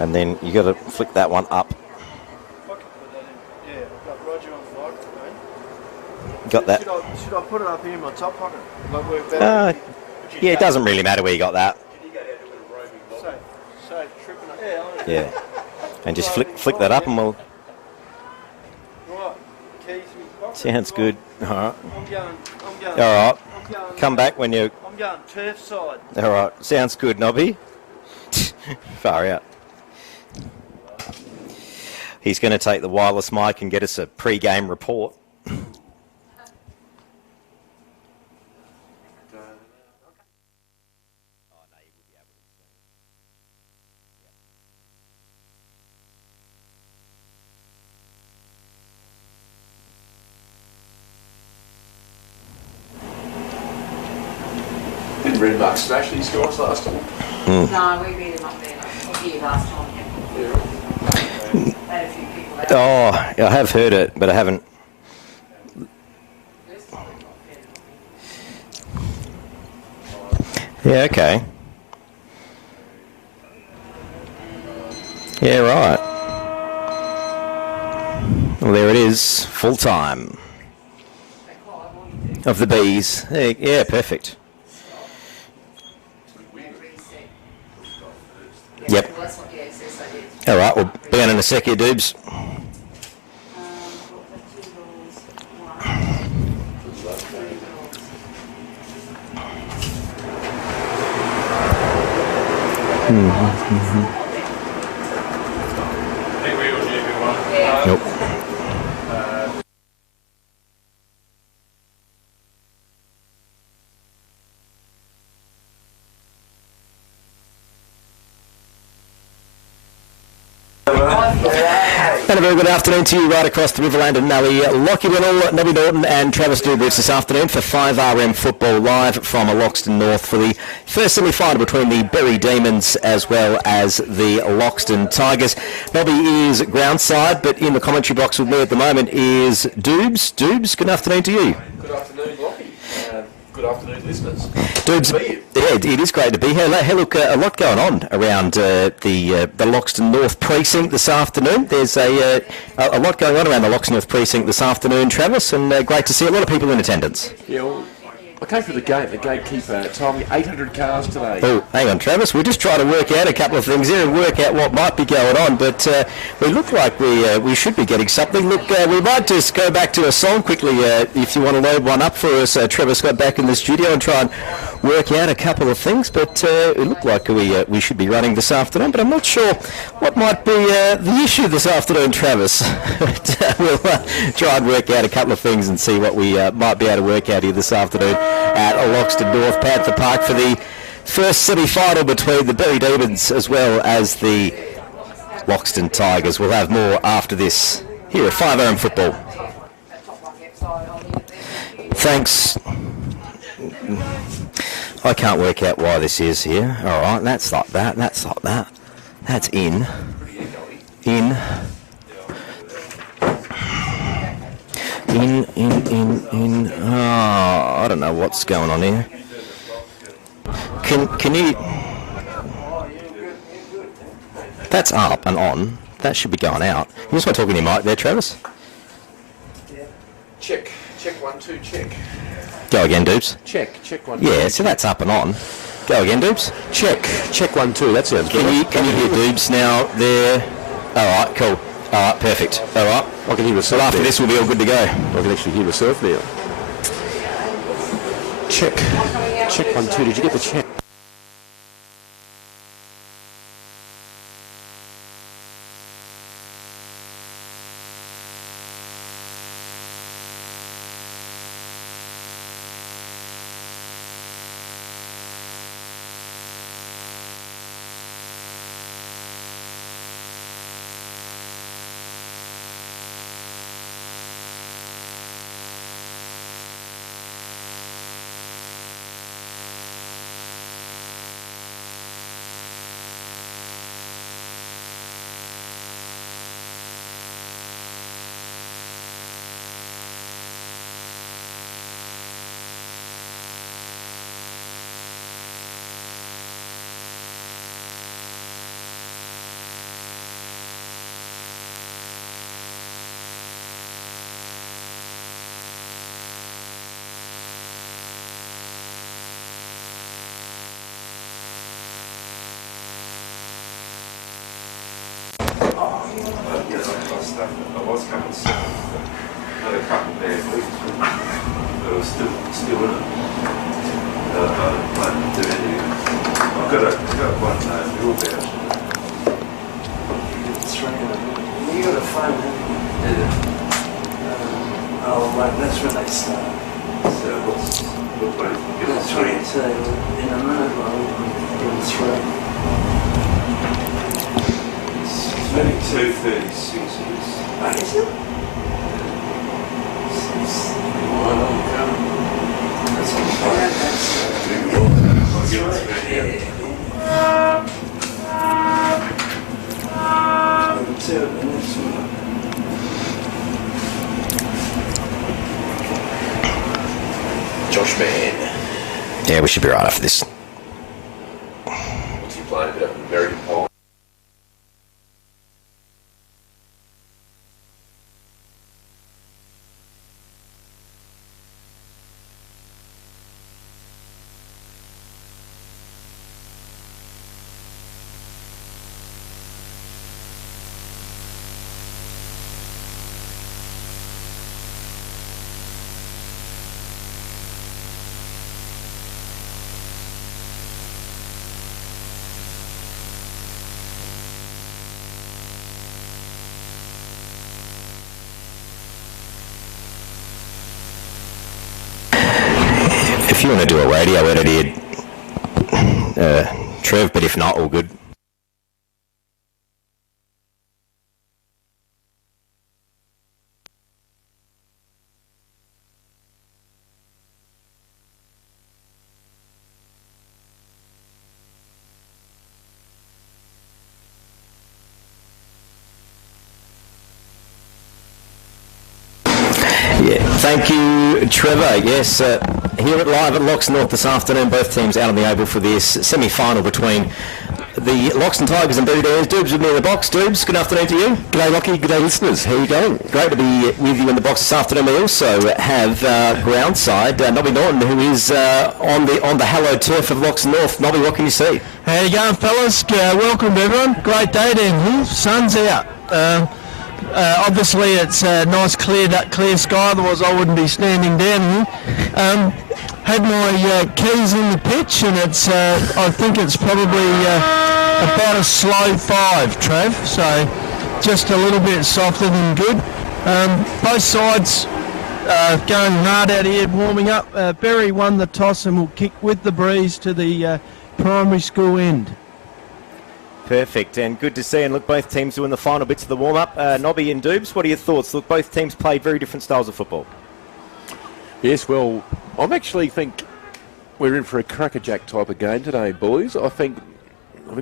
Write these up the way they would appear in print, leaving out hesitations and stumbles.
And then you got to flick that one up. I can put that in. Yeah, I've got Roger on the microphone. Got that? Should I put it up here in my top pocket? Like where Berri? Yeah, it doesn't really matter where you got that. Safe tripping it. Yeah. Yeah. And just flick that up and we'll... Right. Keys in my pocket. Sounds good. All right. I'm going. All right. I'm going. Come back when you... I'm going turf side. All right. Sounds good, Nobby. Far out. He's going to take the wireless mic and get us a pre-game report. Did Redmark smash these guys last time? No, we beat them up there last time. Yeah. They had a few people out. Oh, I have heard it, but I haven't. Yeah, okay. Yeah, right. Well, there it is, full time of the bees. Yeah, perfect. Yep. All right, we'll be on in a sec here, Doobs. Nope. And a very good afternoon to you right across the Riverland and Nelly. Lockie Winnell, Nobby Norton and Travis Dubridge this afternoon for 5RM Football live from Loxton North for the first semi-final between the Berri Demons as well as the Loxton Tigers. Nobby is groundside, but in the commentary box with me at the moment is Doobs. Doobs, good afternoon to you. Good afternoon, Lockie. Good afternoon, listeners. Doobs, yeah, it is great to be here. Hey, look, a lot going on around the Loxton North precinct this afternoon. There's a lot going on around the Loxton North precinct this afternoon, Travis, and great to see a lot of people in attendance. Yeah, well, I came through the gate. The gatekeeper told me 800 cars today. Oh, hang on, Travis. We're just trying to work out a couple of things here and work out what might be going on, but we look like we should be getting something. Look, we might just go back to a song quickly if you want to load one up for us. Trevor's got back in the studio and try and work out a couple of things, but it looked like we should be running this afternoon, but I'm not sure what might be the issue this afternoon, Travis. But, we'll try and work out a couple of things and see what we might be able to work out here this afternoon at Loxton North Panther Park for the first semi-final between the Berri Demons as well as the Loxton Tigers. We'll have more after this here at 5RM Football. Thanks. I can't work out why this is here. All right, that's like that. That's like that. That's in. In. Oh, I don't know what's going on here. Can you... That's up and on. That should be going out. You just want to talk in your mic there, Travis? Check. Check 1, 2, check. Go again, Doobs. Check 1, 2. Yeah, so that's up and on. Go again, Doobs. Check 1, 2. That sounds good. Can you hear Doobs now there? All right, cool. All right, perfect. All right. I can hear myself. Well, after this, we'll be all good to go. I can actually hear myself now. Check 1, 2. Did you get the check? was still in it. I didn't do anything. I've got one real bad. You got a phone, haven't you? Yeah. Oh, mate, that's when they start. So what you get That's three? what it's in a minute, mate. Give it three. It's 2:36 it is. Oh, is it? That's on fire. I'll give it three, yeah. Two minutes. Josh Mann. Yeah, we should be right after this. What's he playing about? American Pie. If you want to do a radio edit here, Trev, but if not, all good. Yeah, thank you, Trevor. Yes, here at live at Loxton North this afternoon, both teams out on the oval for this semi-final between the Loxton Tigers and Berri Downs. Doobs with me in the box. Doobs, good afternoon to you. G'day Lockie, g'day listeners, how are you going? Great to be with you in the box this afternoon. We also have groundside Nobby Norton, who is on the hallowed turf of Loxton North. Nobby, what can you see? How you going, fellas? Welcome everyone. Great day down here. Sun's out. Obviously, it's a nice clear sky. Otherwise, I wouldn't be standing down here. Had my keys in the pitch, and it's. I think it's probably about a slow 5, Trav. So, just a little bit softer than good. Both sides going hard out here, warming up. Berri won the toss and will kick with the breeze to the primary school end. Perfect, and good to see. And look, both teams doing the final bits of the warm-up. Nobby and Doobs, what are your thoughts? Look, both teams played very different styles of football. Yes, well, I actually think we're in for a crackerjack type of game today, boys. I think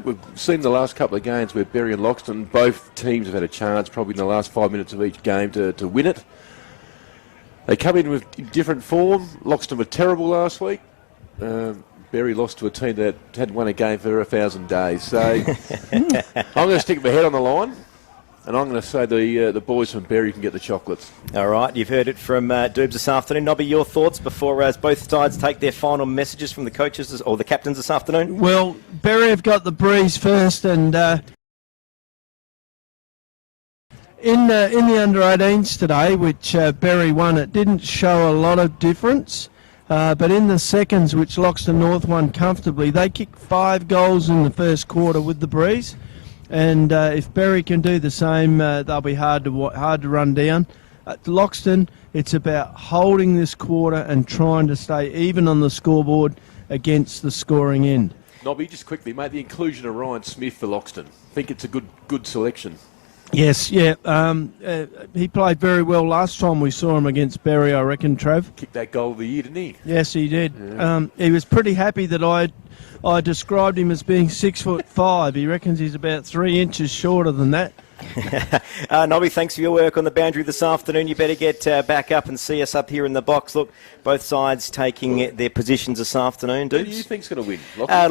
we've seen the last couple of games where Berri and Loxton, both teams have had a chance probably in the last 5 minutes of each game to win it. They come in with different form. Loxton were terrible last week. Berri lost to a team that hadn't won a game for 1,000 days. So I'm going to stick my head on the line, and I'm going to say the boys from Berri can get the chocolates. All right, you've heard it from Doobs this afternoon. Nobby, your thoughts before as both sides take their final messages from the coaches or the captains this afternoon? Well, Berri have got the breeze first, and in the under-18s today, which Berri won, it didn't show a lot of difference. But in the seconds, which Loxton North won comfortably, they kicked 5 goals in the first quarter with the breeze. And if Berri can do the same, they'll be hard to run down. At Loxton, it's about holding this quarter and trying to stay even on the scoreboard against the scoring end. Nobby, just quickly, mate, the inclusion of Ryan Smith for Loxton. I think it's a good selection. Yes, yeah. He played very well last time we saw him against Berri, I reckon, Trav. Kicked that goal of the year, didn't he? Yes, he did. Yeah. He was pretty happy that I described him as being 6'5". He reckons he's about 3 inches shorter than that. Nobby, thanks for your work on the boundary this afternoon. You better get back up and see us up here in the box. Look, both sides taking their positions this afternoon. Who Doobs? do you think's going to win?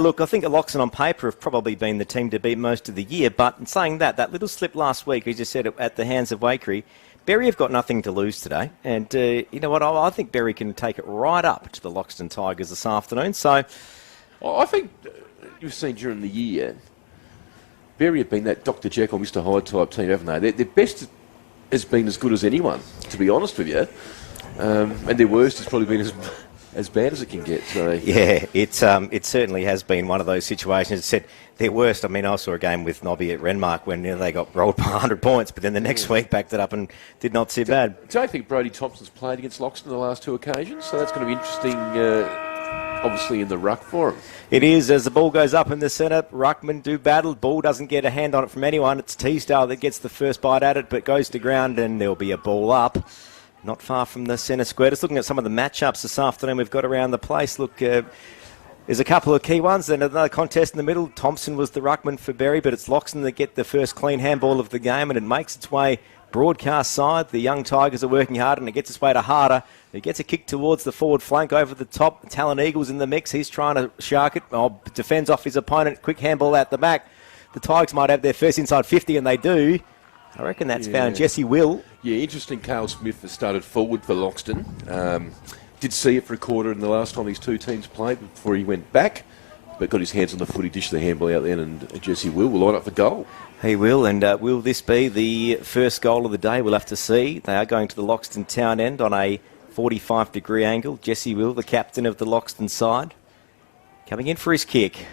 Look, I think Loxton on paper have probably been the team to beat most of the year, but in saying that little slip last week, as you said, at the hands of Wakery, Berri have got nothing to lose today. And you know what, I think Berri can take it right up to the Loxton Tigers this afternoon. So I think you've seen during the year, Berri have been that Dr. Jekyll, Mr. Hyde type team, haven't they? Their best has been as good as anyone, to be honest with you. And their worst has probably been as bad as it can get. So Yeah, it certainly has been one of those situations. It said their worst. I mean, I saw a game with Nobby at Renmark when they got rolled by 100 points, but then the next week backed it up and did not see bad. Don't think Brody Thompson's played against Loxton the last 2 occasions, so that's going to be interesting, obviously, in the ruck for him. It is, as the ball goes up in the centre, ruckman do battle. Ball doesn't get a hand on it from anyone. It's Teasdale that gets the first bite at it, but goes to ground and there'll be a ball up. Not far from the centre square. Just looking at some of the matchups this afternoon we've got around the place. Look, there's a couple of key ones. Then another contest in the middle. Thompson was the ruckman for Berri, but it's Loxton that get the first clean handball of the game, and it makes its way broadcast side. The young Tigers are working hard, and it gets its way to Harder. He gets a kick towards the forward flank over the top. Talon Eagles in the mix. He's trying to shark it. Defends off his opponent. Quick handball out the back. The Tigers might have their first inside 50, and they do. I reckon that's found Jesse Will. Yeah, interesting. Cale Smith has started forward for Loxton. Did see it for a quarter in the last time these two teams played before he went back, but got his hands on the footy, dished the handball out then, and Jesse Will line up for goal. He will, and will this be the first goal of the day? We'll have to see. They are going to the Loxton town end on a 45-degree angle. Jesse Will, the captain of the Loxton side, coming in for his kick.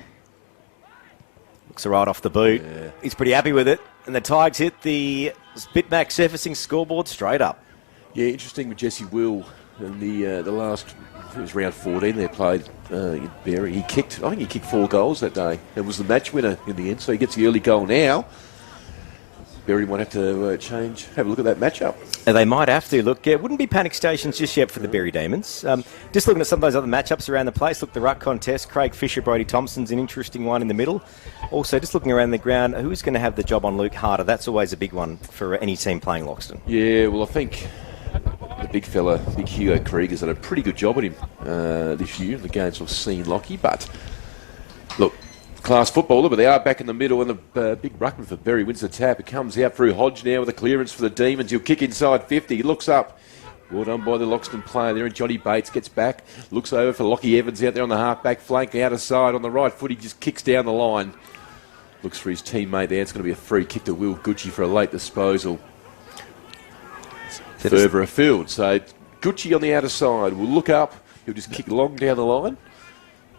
Looks right off the boot. Yeah. He's pretty happy with it. And the Tigers hit the Spitback surfacing scoreboard straight up. Yeah, interesting with Jesse Will in the last, it was round 14 they played in Berri. I think he kicked 4 goals that day. It was the match winner in the end, so he gets the early goal now. Berri might have to have a look at that matchup. They might have to. Look, it wouldn't be panic stations just yet for the Berri Demons. Just looking at some of those other matchups around the place. Look, the ruck contest, Craig Fisher, Brody Thompson's an interesting one in the middle. Also, just looking around the ground, who's going to have the job on Luke Harder? That's always a big one for any team playing Loxton. Yeah, well, I think the big fella, Big Hugo Krieger's done a pretty good job at him this year. The games we've seen Lockie, but look, class footballer, but they are back in the middle, and the big ruckman for Berri wins the tap. It comes out through Hodge now with a clearance for the Demons. He'll kick inside 50. He looks up. Well done by the Loxton player there, and Johnny Bates gets back. Looks over for Lockie Evans out there on the half-back flank, out of side on the right foot. He just kicks down the line. Looks for his teammate there. It's going to be a free kick to Will Gucci for a late disposal. Further afield. So Gucci on the outer side will look up. He'll just kick long down the line.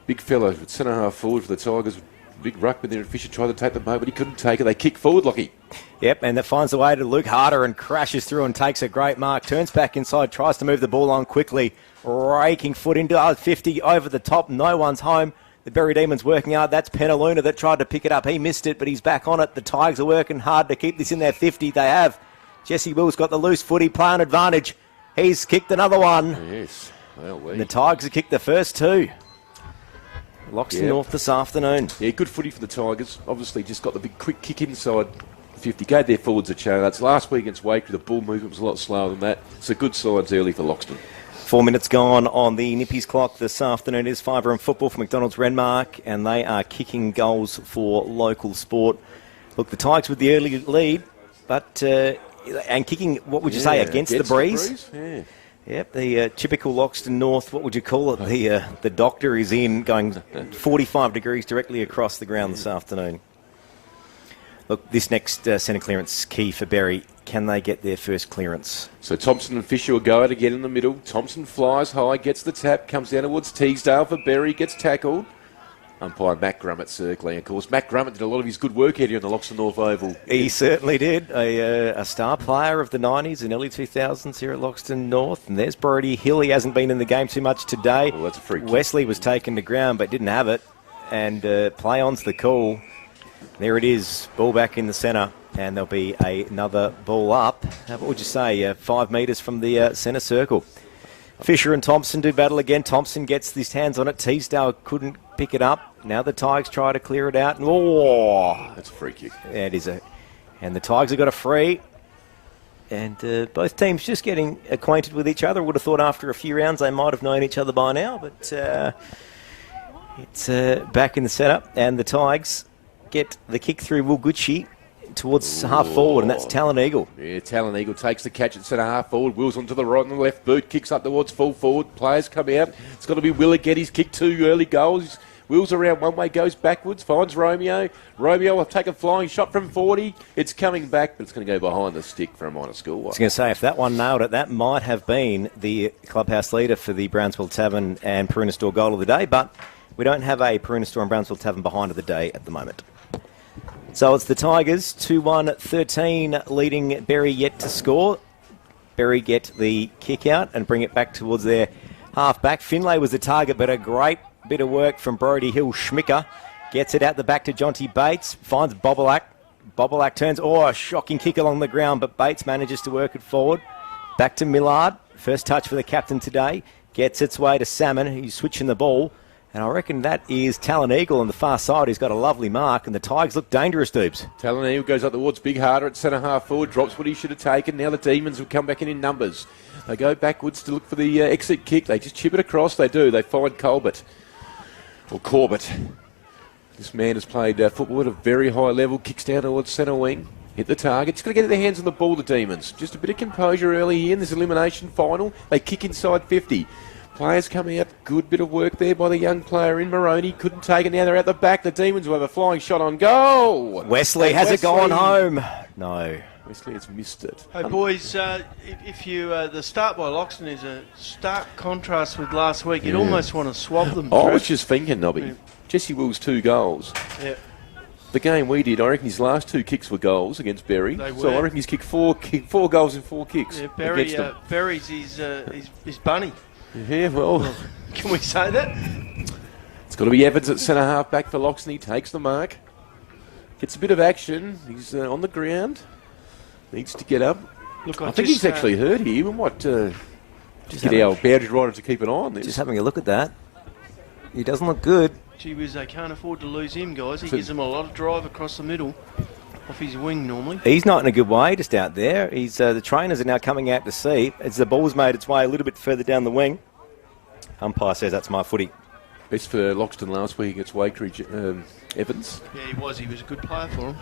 Big fella, centre half forward for the Tigers. Big ruckman there, and Fisher tried to take the moment, but he couldn't take it. They kick forward, Lockie. Yep, and that finds the way to Luke Harder and crashes through and takes a great mark. Turns back inside, tries to move the ball on quickly. Raking foot into 50 over the top. No one's home. The Berri Demons working hard. That's Penaluna that tried to pick it up. He missed it, but he's back on it. The Tigers are working hard to keep this in their 50. They have. Jesse Will's got the loose footy, playing advantage. He's kicked another one. Yes. Well, and the Tigers have kicked the first 2. Loxton North this afternoon. Yeah, good footy for the Tigers. Obviously just got the big quick kick inside 50. Gave their forwards a chance. Last week against Wakery, the ball movement was a lot slower than that. So good signs early for Loxton. 4 minutes gone on the Nippies clock this afternoon. It is Fibre and Football for McDonald's Renmark, and they are kicking goals for local sport. Look, the Tigers with the early lead, but and kicking, what would you say, against the breeze? Yeah. Yep, the typical Loxton North, what would you call it? The doctor is in, going 45 degrees directly across the ground this afternoon. Look, this next centre clearance key for Berri. Can they get their first clearance? So Thompson and Fisher will go out again in the middle. Thompson flies high, gets the tap, comes down towards Teasdale for Berri, gets tackled. Umpire Matt Grummett circling, of course. Matt Grummett did a lot of his good work here on the Loxton North Oval. He certainly did. A star player of the 90s and early 2000s here at Loxton North. And there's Brody Hill. He hasn't been in the game too much today. Well, that's a free kick. Wesley was taken to ground but didn't have it. And play on's the call. There it is. Ball back in the centre. And there'll be another ball up. What would you say? 5 metres from the centre circle. Fisher and Thompson do battle again. Thompson gets his hands on it. Teasdale couldn't pick it up. Now the Tigers try to clear it out. And, that's a free kick. Yeah, it is. And the Tigers have got a free. And both teams just getting acquainted with each other. Would have thought after a few rounds they might have known each other by now. But it's back in the setup. And the Tigers get the kick through Wilguchi towards half forward, and that's Talon Eagle. Yeah, Talon Eagle takes the catch at centre half forward. Will's onto the right and the left boot, kicks up towards full forward. Players come out. It's got to be Will again. He's kicked 2 early goals. He's Wheels around one way, goes backwards, finds Romeo. Romeo will take a flying shot from 40. It's coming back, but it's going to go behind the stick for a minor score. I was going to say, if that one nailed it, that might have been the clubhouse leader for the Brownsville Tavern and Peruna Store goal of the day, but we don't have a Peruna Store and Brownsville Tavern behind of the day at the moment. So it's the Tigers, 2-1-13, leading Berri yet to score. Berri get the kick out and bring it back towards their half-back. Finlay was the target, but a great bit of work from Brody Schmicker. Gets it out the back to Jonty Bates, finds Bobolak. Bobolak turns, a shocking kick along the ground, but Bates manages to work it forward. Back to Millard, first touch for the captain today. Gets its way to Salmon, he's switching the ball. And I reckon that is Talon Eagle on the far side. He's got a lovely mark, and the Tigers look dangerous, Dubes. Talon Eagle goes up towards Big Harder at centre half forward, drops what he should have taken. Now the Demons will come back in numbers. They go backwards to look for the exit kick. They just chip it across. They do. They find Corbett. This man has played football at a very high level. Kicks down towards centre wing. Hit the target. Just got to get their hands on the ball, the Demons. Just a bit of composure early here in this elimination final. They kick inside 50. Players coming out, good bit of work there by the young player in Moroney. Couldn't take it, now they're at the back. The Demons will have a flying shot on goal. Wesley has it gone home. No. Wesley has missed it. Hey boys, if you the start by Loxton is a stark contrast with last week. You'd almost want to swab them. I was just thinking, Nobby. Yeah. Jesse Will's 2 goals. Yeah. The game we did, I reckon his last 2 kicks were goals against Berri. So I reckon he's kicked 4 goals in 4 kicks. Yeah, Berri's his bunny. Yeah, well. Can we say that? It's got to be Evans at centre half back for Loxton. He takes the mark. Gets a bit of action. He's on the ground. Needs to get up. Look, I think he's actually hurt here. We might just get our boundary rider to keep an eye on this. Just having a look at that. He doesn't look good. Gee whiz, they can't afford to lose him, guys. He gives them a lot of drive across the middle. Off his wing normally. He's not in a good way just out there. He's the trainers are now coming out to see as the ball's made its way a little bit further down the wing. Umpire says that's my footy. Best for Loxton last week against Wakeridge Evans. Yeah, he was. He was a good player for him.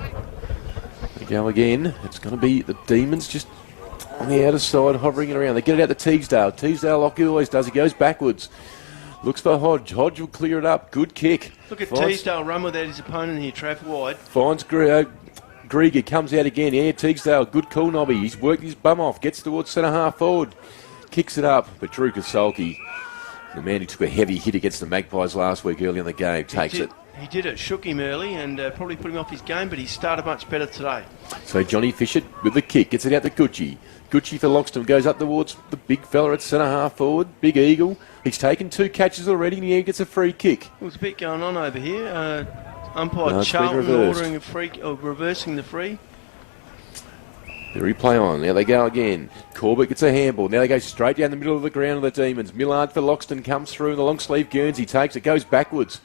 They go again. It's going to be the Demons just on the outer side hovering around. They get it out to Teesdale. Teesdale, like he always does, he goes backwards. Looks for Hodge. Hodge will clear it up. Good kick. Look at Teesdale run without his opponent here, Trav wide. Finds Grieger, comes out again. Yeah, Teesdale, good call, Nobby. He's worked his bum off, gets towards centre half forward, kicks it up. But Drew Kasolki, the man who took a heavy hit against the Magpies last week early in the game, takes it. He did it, shook him early and probably put him off his game, but he started much better today. So Johnny Fisher with the kick, gets it out to Gucci. Gucci for Loxton, goes up towards the big fella at centre half forward, Big Eagle. He's taken 2 catches already and he gets a free kick. There's a bit going on over here. Umpire Charlton ordering a free, reversing the free. The replay on. Now they go again. Corbett gets a handball. Now they go straight down the middle of the ground of the Demons. Millard for Loxton comes through in the long sleeve Guernsey. Takes it, goes backwards.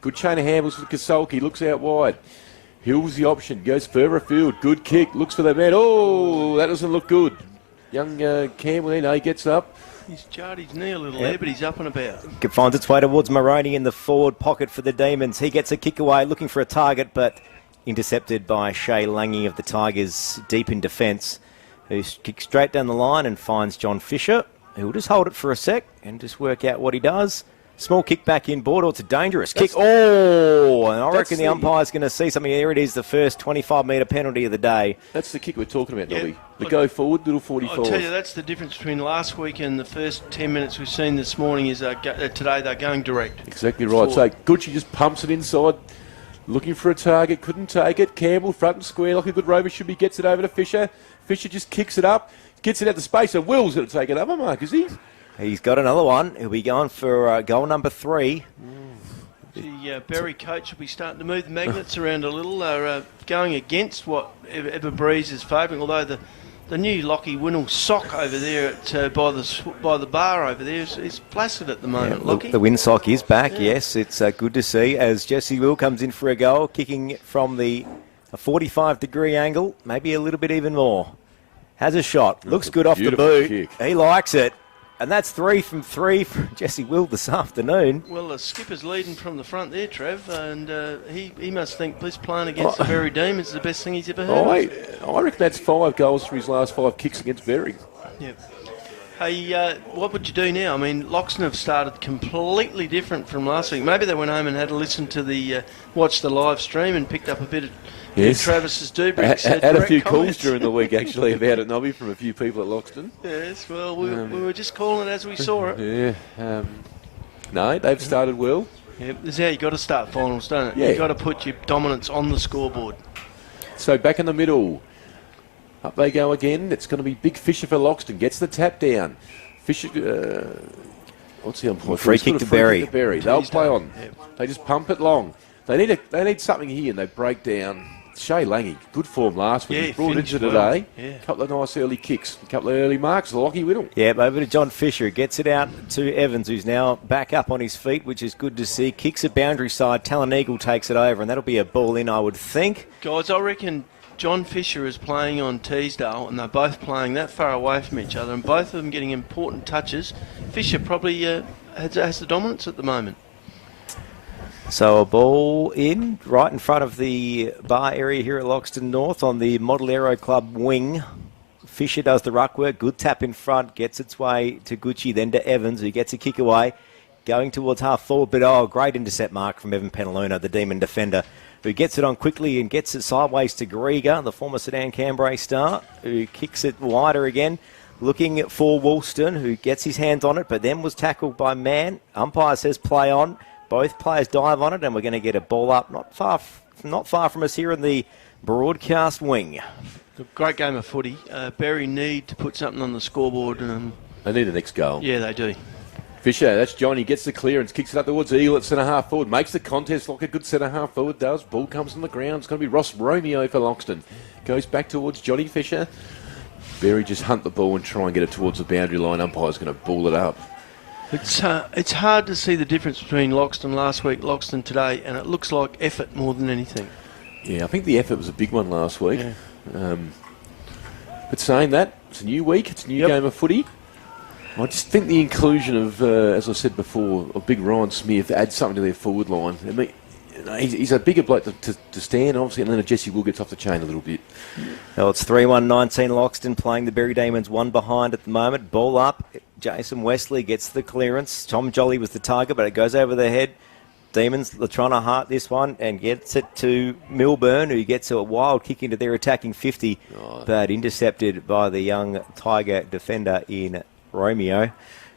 Good chain of handballs for Kasolki. Looks out wide. Hill's the option. Goes further afield. Good kick. Looks for the man. Oh, that doesn't look good. Young Campbell then, he gets up. He's jarred his knee a little there, but he's up and about. It finds its way towards Moroney in the forward pocket for the Demons. He gets a kick away, looking for a target, but intercepted by Shay Lange of the Tigers deep in defence, who kicks straight down the line and finds John Fisher, who will just hold it for a sec and just work out what he does. Small kick back in board. It's a dangerous kick. Oh, and I reckon the umpire's going to see something. Here it is, the first 25-metre penalty of the day. That's the kick we're talking about, Nobby. The go forward, little 44. I'll tell you, that's the difference between last week and the first 10 minutes we've seen this morning is today they're going direct. Exactly right. So Gucci just pumps it inside, looking for a target, couldn't take it. Campbell front and square like a good rover should be, gets it over to Fisher. Fisher just kicks it up, gets it out to space, and Will's going to take it up, Mark, is he? He's got another one. He'll be going for goal number 3. The Berri coach will be starting to move the magnets around a little. They're going against what Ever Breeze is favouring, although the new Lockie Winnell sock over there by the bar over there is placid at the moment. Yeah, look, the wind sock is back, yes. It's good to see as Jesse Will comes in for a goal, kicking from a 45-degree angle, maybe a little bit even more. Has a shot. Looks good off the boot. Kick. He likes it. And that's 3 from 3 for Jesse Will this afternoon. Well, the skipper's leading from the front there, Trev, and he must think this playing against the Berri Demons is the best thing he's ever heard. I reckon that's 5 goals for his last 5 kicks against Berri. Yep. Hey, what would you do now? I mean, Loxton have started completely different from last week. Maybe they went home and had a listen to the, watch the live stream and picked up a bit of Travis's Dubrick's Had a few comments. calls during the week, actually, about it, Nobby, from a few people at Loxton. Yes, well, we were just calling it as we saw it. Yeah. No, they've started well. Yeah, this is how you got to start finals, don't it? Yeah. You've got to put your dominance on the scoreboard. So back in the middle. Up they go again. It's going to be Big Fisher for Loxton. Gets the tap down. Fisher, what's the umpire? Free kick to Berri. They'll play on. Yep. They just pump it long. They need something here, and they break down. Shay Lange, good form last week. Yeah, He's brought into finished well. today. Yeah. A couple of nice early kicks. A couple of early marks. Lockie Whittle. Yeah, over to John Fisher. Gets it out to Evans, who's now back up on his feet, which is good to see. Kicks it boundary side. Talon Eagle takes it over, and that'll be a ball in, I would think. Guys, I reckon John Fisher is playing on Teesdale, and they're both playing that far away from each other, and both of them getting important touches. Fisher probably has the dominance at the moment. So a ball in, right in front of the bar area here at Loxton North on the Model Aero Club wing. Fisher does the ruck work, good tap in front, gets its way to Gucci, then to Evans, who gets a kick away, going towards half forward, but great intercept mark from Evan Penaluna, the Demon defender, who gets it on quickly and gets it sideways to Grieger, the former Sedan Cambrai star, who kicks it wider again, looking for Woolston, who gets his hands on it, but then was tackled by Mann. Umpire says play on. Both players dive on it, and we're going to get a ball up not far from us here in the broadcast wing. A great game of footy. Berri need to put something on the scoreboard. They need the next goal. Yeah, they do. Fisher, that's Johnny, gets the clearance, kicks it up towards Eagle at centre-half forward, makes the contest like a good centre-half forward does. Ball comes on the ground. It's going to be Ross Romeo for Loxton. Goes back towards Johnny Fisher. Berri just hunt the ball and try and get it towards the boundary line. Umpire's going to ball it up. It's hard to see the difference between Loxton last week, Loxton today, and it looks like effort more than anything. Yeah, I think the effort was a big one last week. Yeah. But saying that, it's a new week, it's a new game of footy. I just think the inclusion of, as I said before, of big Ryan Smith adds something to their forward line. I mean, he's a bigger bloke to stand, obviously, and then Jesse Will gets off the chain a little bit. Well, it's 3-1-19 Loxton playing the Berri Demons, one behind at the moment. Ball up. Jason Wesley gets the clearance. Tom Jolly was the target, but it goes over the head. Demons, they're trying to heart this one and gets it to Milburn, who gets a wild kick into their attacking 50, but intercepted by the young Tiger defender in Romeo,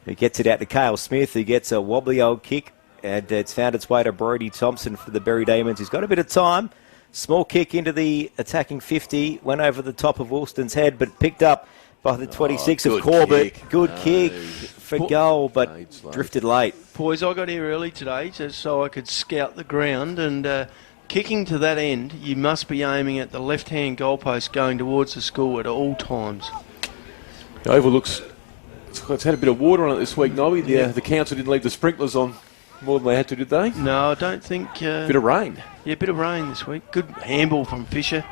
who gets it out to Cale Smith, who gets a wobbly old kick, and it's found its way to Brody Thompson for the Berri Demons. He's got a bit of time. Small kick into the attacking 50, went over the top of Woolston's head, but picked up by the 26 of Corbett. Kick. Good kick for goal, but drifted late. Boys, I got here early today so I could scout the ground, and kicking to that end, you must be aiming at the left-hand goalpost going towards the school at all times. The oval looks, it's had a bit of water on it this week, Nobby. The council didn't leave the sprinklers on more than they had to, did they? No, I don't think... Bit of rain. Yeah, a bit of rain this week. Good handball from Fisher.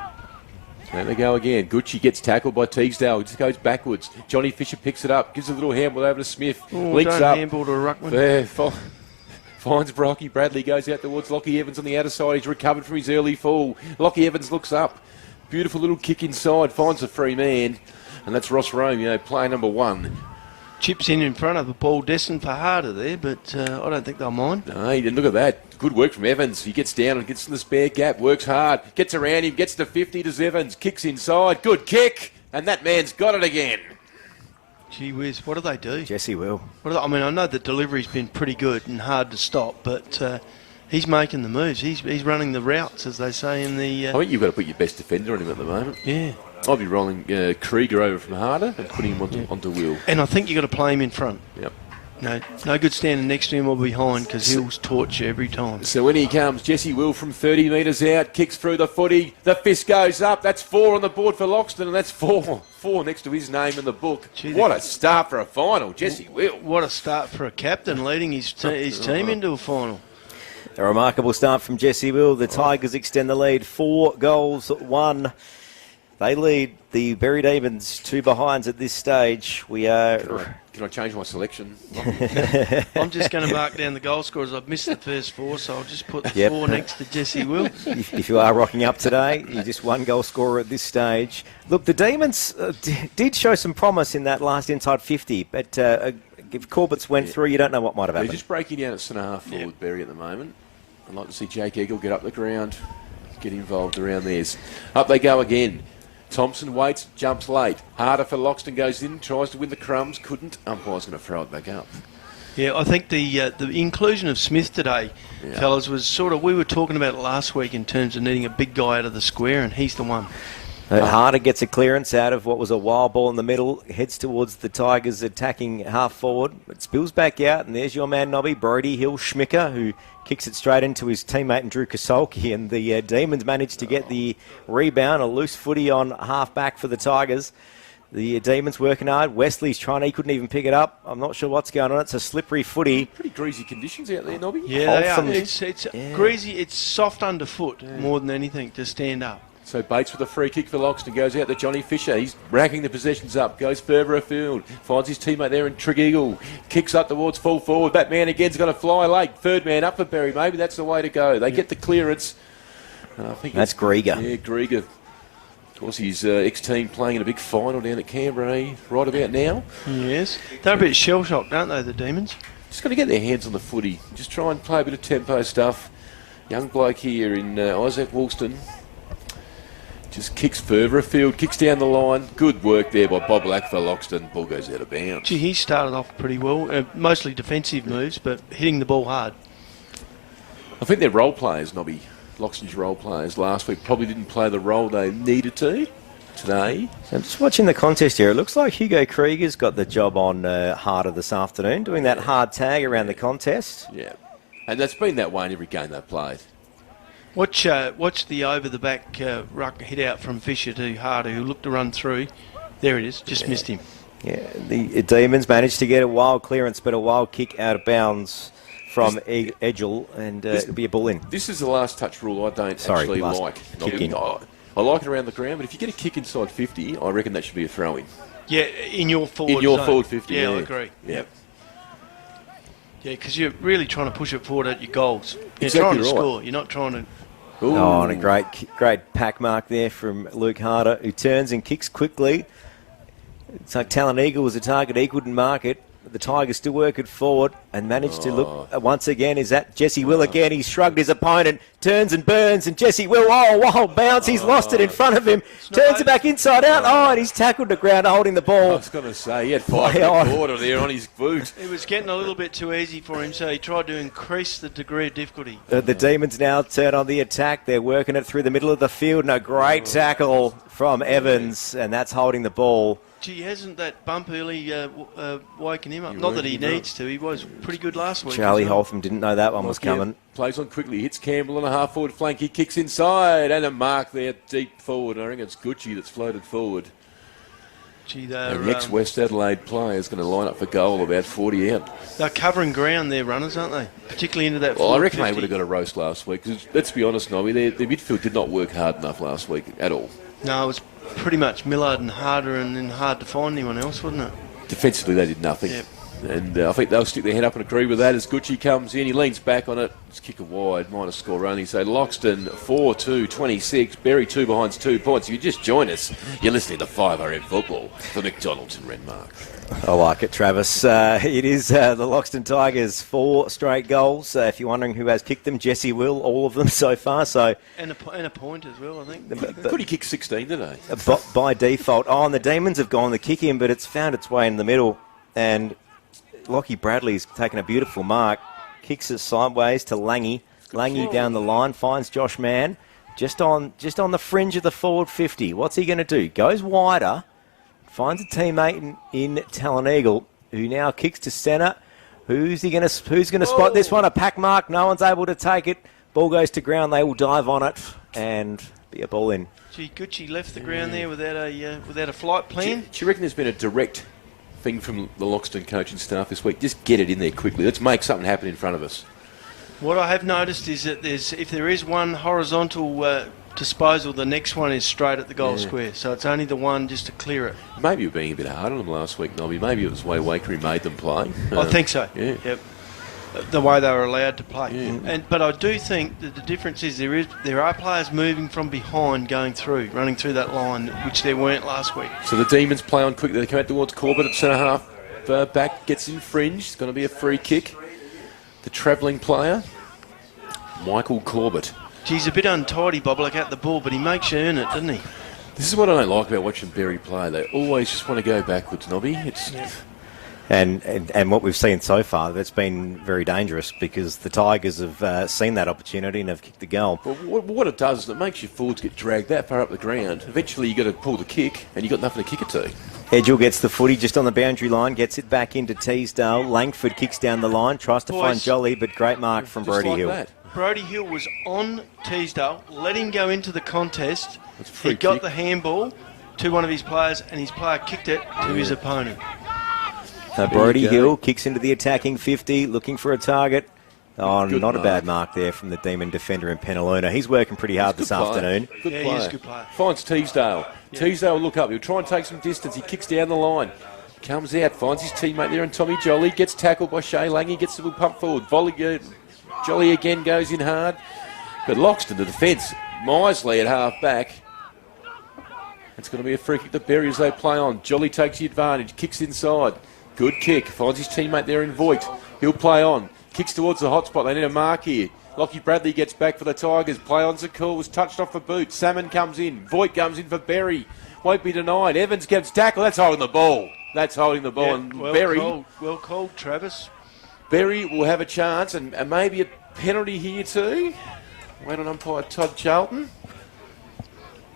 There they go again. Gucci gets tackled by Teesdale. He just goes backwards. Johnny Fisher picks it up, gives a little handball over to Smith. Links don't up. handball to a ruckman. There, finds Brocky. Bradley goes out towards Lockie Evans on the outer side. He's recovered from his early fall. Lockie Evans looks up. Beautiful little kick inside. Finds a free man. And that's Ross Romeo, player number 1. Chips in front of the ball destined for harder there, but I don't think they'll mind. No, he didn't. Look at that. Good work from Evans. He gets down and gets in the spare gap, works hard, gets around him, gets to 50 to Evans, kicks inside. Good kick. And that man's got it again. Gee whiz, what do they do? Jesse Will. I mean, I know the delivery's been pretty good and hard to stop, but he's making the moves. He's running the routes, as they say in the... I think you've got to put your best defender on him at the moment. Yeah. I'll be rolling Krieger over from harder and putting him onto Will. And I think you've got to play him in front. Yep. No good standing next to him or behind, because he'll torch you every time. So when he comes, Jesse Will from 30 metres out, kicks through the footy. The fist goes up. That's 4 on the board for Loxton, and that's 4 next to his name in the book. Gee, what a start for a final, Jesse Will. What a start for a captain leading his team into a final. A remarkable start from Jesse Will. The Tigers extend the lead 4-1. They lead the Berri Demons 2 behinds at this stage. We are Can I change my selection? I'm just going to mark down the goal scorers. I've missed the first 4, so I'll just put the Yep. 4 next to Jesse Will. If you are rocking up today, you're just one goal scorer at this stage. Look, the Demons did show some promise in that last inside 50, but if Corbett's went through, you don't know what might have They're happened. just breaking down at centre half forward, Berri, at the moment. I'd like to see Jake Eagle get up the ground, get involved around theirs. Up they go again. Thompson waits, jumps late. Harder for Loxton, goes in, tries to win the crumbs, couldn't. Umpire's going to throw it back up. Yeah, I think the inclusion of Smith today, fellas, was sort of, we were talking about it last week in terms of needing a big guy out of the square, and he's the one. Harder gets a clearance out of what was a wild ball in the middle, heads towards the Tigers attacking half forward. It spills back out, and there's your man, Nobby, Brody Schmicker, who kicks it straight into his teammate and Drew Kasolki, and the Demons managed to get the rebound, a loose footy on half back for the Tigers. The Demons working hard. Wesley's trying, he couldn't even pick it up. I'm not sure what's going on. It's a slippery footy. Pretty greasy conditions out there, Nobby. Yeah, they are. It's greasy, it's soft underfoot more than anything to stand up. So Bates with a free kick for Loxton, goes out to Johnny Fisher. He's racking the possessions up, goes further afield, finds his teammate there in Tregeagle, kicks up towards full forward. That man again's going to fly late. Third man up for Berri. Maybe that's the way to go. They get the clearance. I think that's Grieger. Yeah, Grieger. Of course, his ex-team playing in a big final down at Canberra right about now. Yes. They're a bit shell-shocked, aren't they, the Demons? Just got to get their hands on the footy. Just try and play a bit of tempo stuff. Young bloke here in Isaac Woolston. Just kicks further afield, kicks down the line. Good work there by Bob Black for Loxton. Ball goes out of bounds. Gee, he started off pretty well. Mostly defensive moves, but hitting the ball hard. I think they're role players, Nobby. Loxton's role players last week probably didn't play the role they needed to today. So I'm just watching the contest here. It looks like Hugo Krieger's got the job on Harder this afternoon, doing that hard tag around the contest. Yeah. And that's been that way in every game they've played. Watch the over-the-back ruck hit out from Fisher to Harder, who looked to run through. There it is, just missed him. Yeah, the Demons managed to get a wild clearance, but a wild kick out of bounds from Edgell, and it'll be a ball in. This is the last touch rule I don't actually like. Kick in. I like it around the ground, but if you get a kick inside 50, I reckon that should be a throw-in. Yeah, in your forward In your zone. forward 50, Yeah, I agree. Yep. Yeah, because you're really trying to push it forward at your goals. You're Exactly trying to right. score. You're not trying to... Ooh. Oh, and a great pack mark there from Luke Harder, who turns and kicks quickly. It's like Talon Eagle was a target. He couldn't mark it. The Tigers still working forward and managed to look once again. Is that Jesse Will again? He's shrugged his opponent, turns and burns, and Jesse Will, wild bounce. He's lost it in front of him. Turns it back inside out. Oh, and he's tackled the ground holding the ball. I was going to say, he had 5.25 there on his boot. It was getting a little bit too easy for him, so he tried to increase the degree of difficulty. The Demons now turn on the attack. They're working it through the middle of the field, and a great tackle from Evans, and that's holding the ball. Gee, hasn't that bump early woken him up? Not that he needs to. He was pretty good last week. Charlie Holtham didn't know that one was coming. Plays on quickly, hits Campbell on a half-forward flank. He kicks inside, and a mark there deep forward. I think it's Gucci that's floated forward. Gee, The next West Adelaide player is going to line up for goal about 40 out. They're covering ground, their runners, aren't they? Particularly into that Well, I reckon 50. they would have got a roast last week. 'Cause let's be honest, Nobby, their midfield did not work hard enough last week at all. No, it was pretty much Millard and Harder, and then hard to find anyone else, wasn't it? Defensively, they did nothing. Yep. And I think they'll stick their head up and agree with that as Gucci comes in. He leans back on it. It's kick a wide, minus score only. So Loxton 4-2-26. Berri 2 behind 2 points. If you just join us, you're listening to 5RM Football for McDonald's and Renmark. I like it, Travis. It is the Loxton Tigers, 4 straight goals. If you're wondering who has kicked them, Jesse Will, all of them so far. So And a point as well, I think. Could he kick 16 today? by default. Oh, and the Demons have gone the kick in, but it's found its way in the middle. And Lockie Bradley's taken a beautiful mark, kicks it sideways to Langy. Langy down the line, finds Josh Mann just on the fringe of the forward 50. What's he going to do? Goes wider, finds a teammate in Talon Eagle, who now kicks to centre. Who's going to spot this one? A pack mark. No one's able to take it. Ball goes to ground. They will dive on it and be a ball in. Gee, Gucci left the ground there without a flight plan. Do you reckon there's been a direct thing from the Loxton coaching staff this week? Just get it in there quickly. Let's make something happen in front of us. What I have noticed is that if there is one horizontal disposal. The next one is straight at the goal square, so it's only the one just to clear it. Maybe you're being a bit hard on them last week, Nobby. Maybe it was the way Wakery made them play. I think so. Yeah. Yep. The way they were allowed to play. But I do think that the difference is there are players moving from behind going through, running through that line, which there weren't last week. So the Demons play on quickly. They come out towards Corbett at centre half. Back gets infringed. It's going to be a free kick. The travelling player, Michael Corbett. He's a bit untidy, Bob, like at the ball, but he makes you earn it, doesn't he? This is what I don't like about watching Berri play. They always just want to go backwards, Nobby. It's... And what we've seen so far, that's been very dangerous because the Tigers have seen that opportunity and have kicked the goal. But what it does is it makes your forwards get dragged that far up the ground. Eventually you've got to pull the kick and you've got nothing to kick it to. Edgell gets the footy just on the boundary line, gets it back into Teesdale. Langford kicks down the line, tries to find Jolly, but great mark from Just Brody like Hill. that. Brody Hill was on Teesdale, let him go into the contest. That's a free He got kick. the handball to one of his players, and his player kicked it to his opponent. So Brody Hill kicks into the attacking 50, looking for a target. Oh, Good not mark. a bad mark there from the Demon defender in Penaluna. He's working pretty hard this afternoon. Good Yeah, he player. is a good player. Finds Teesdale. Teesdale will look up. He'll try and take some distance. He kicks down the line. Comes out, finds his teammate there and Tommy Jolly. Gets tackled by Shea Lang. He gets the little pump forward. Volley, Jolly again goes in hard. But Loxton, the defence, Misley at half back. It's going to be a free kick to Berri as they play on. Jolly takes the advantage, kicks inside. Good kick, finds his teammate there in Voigt. He'll play on, kicks towards the hot spot. They need a mark here. Lockie Bradley gets back for the Tigers. Play on's a call, was touched off for boot. Salmon comes in, Voigt comes in for Berri. Won't be denied. Evans gets tackled. That's holding the ball. That's holding the ball. Yeah, And well called, Travis. Berri will have a chance and maybe a penalty here too. Wait on umpire Todd Charlton.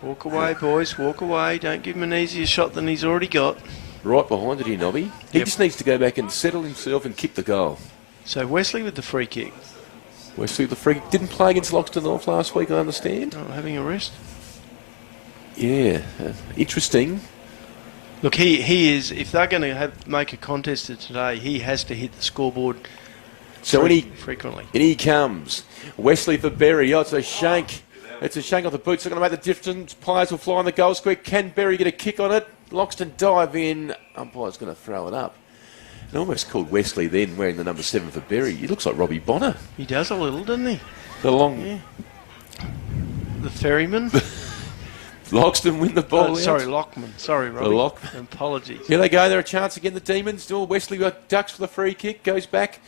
Walk away, boys, walk away. Don't give him an easier shot than he's already got. Right behind it here, Nobby. He just needs to go back and settle himself and kick the goal. So Wesley with the free kick. Wesley, the free didn't play against Loxton North last week, I understand. Not having a rest. Yeah, interesting. Look, he is, if they're going to make a contest of today, he has to hit the scoreboard So frequently. in he comes. Wesley for Berri. Oh, it's a shank. It's a shank off the boots. They're going to make the difference. Players will fly on the goal square. Can Berri get a kick on it? Loxton dive in. Umpire's going to throw it up. And almost called Wesley then, wearing the number 7 for Berri. He looks like Robbie Bonner. He does a little, doesn't he? The long... Yeah. The ferryman. Loxton win the ball out. Sorry, Lockman. Sorry, Robbie. Lockman. Apologies. Here they go. They're a chance again. The Demons. Still Wesley ducks for the free kick. Goes back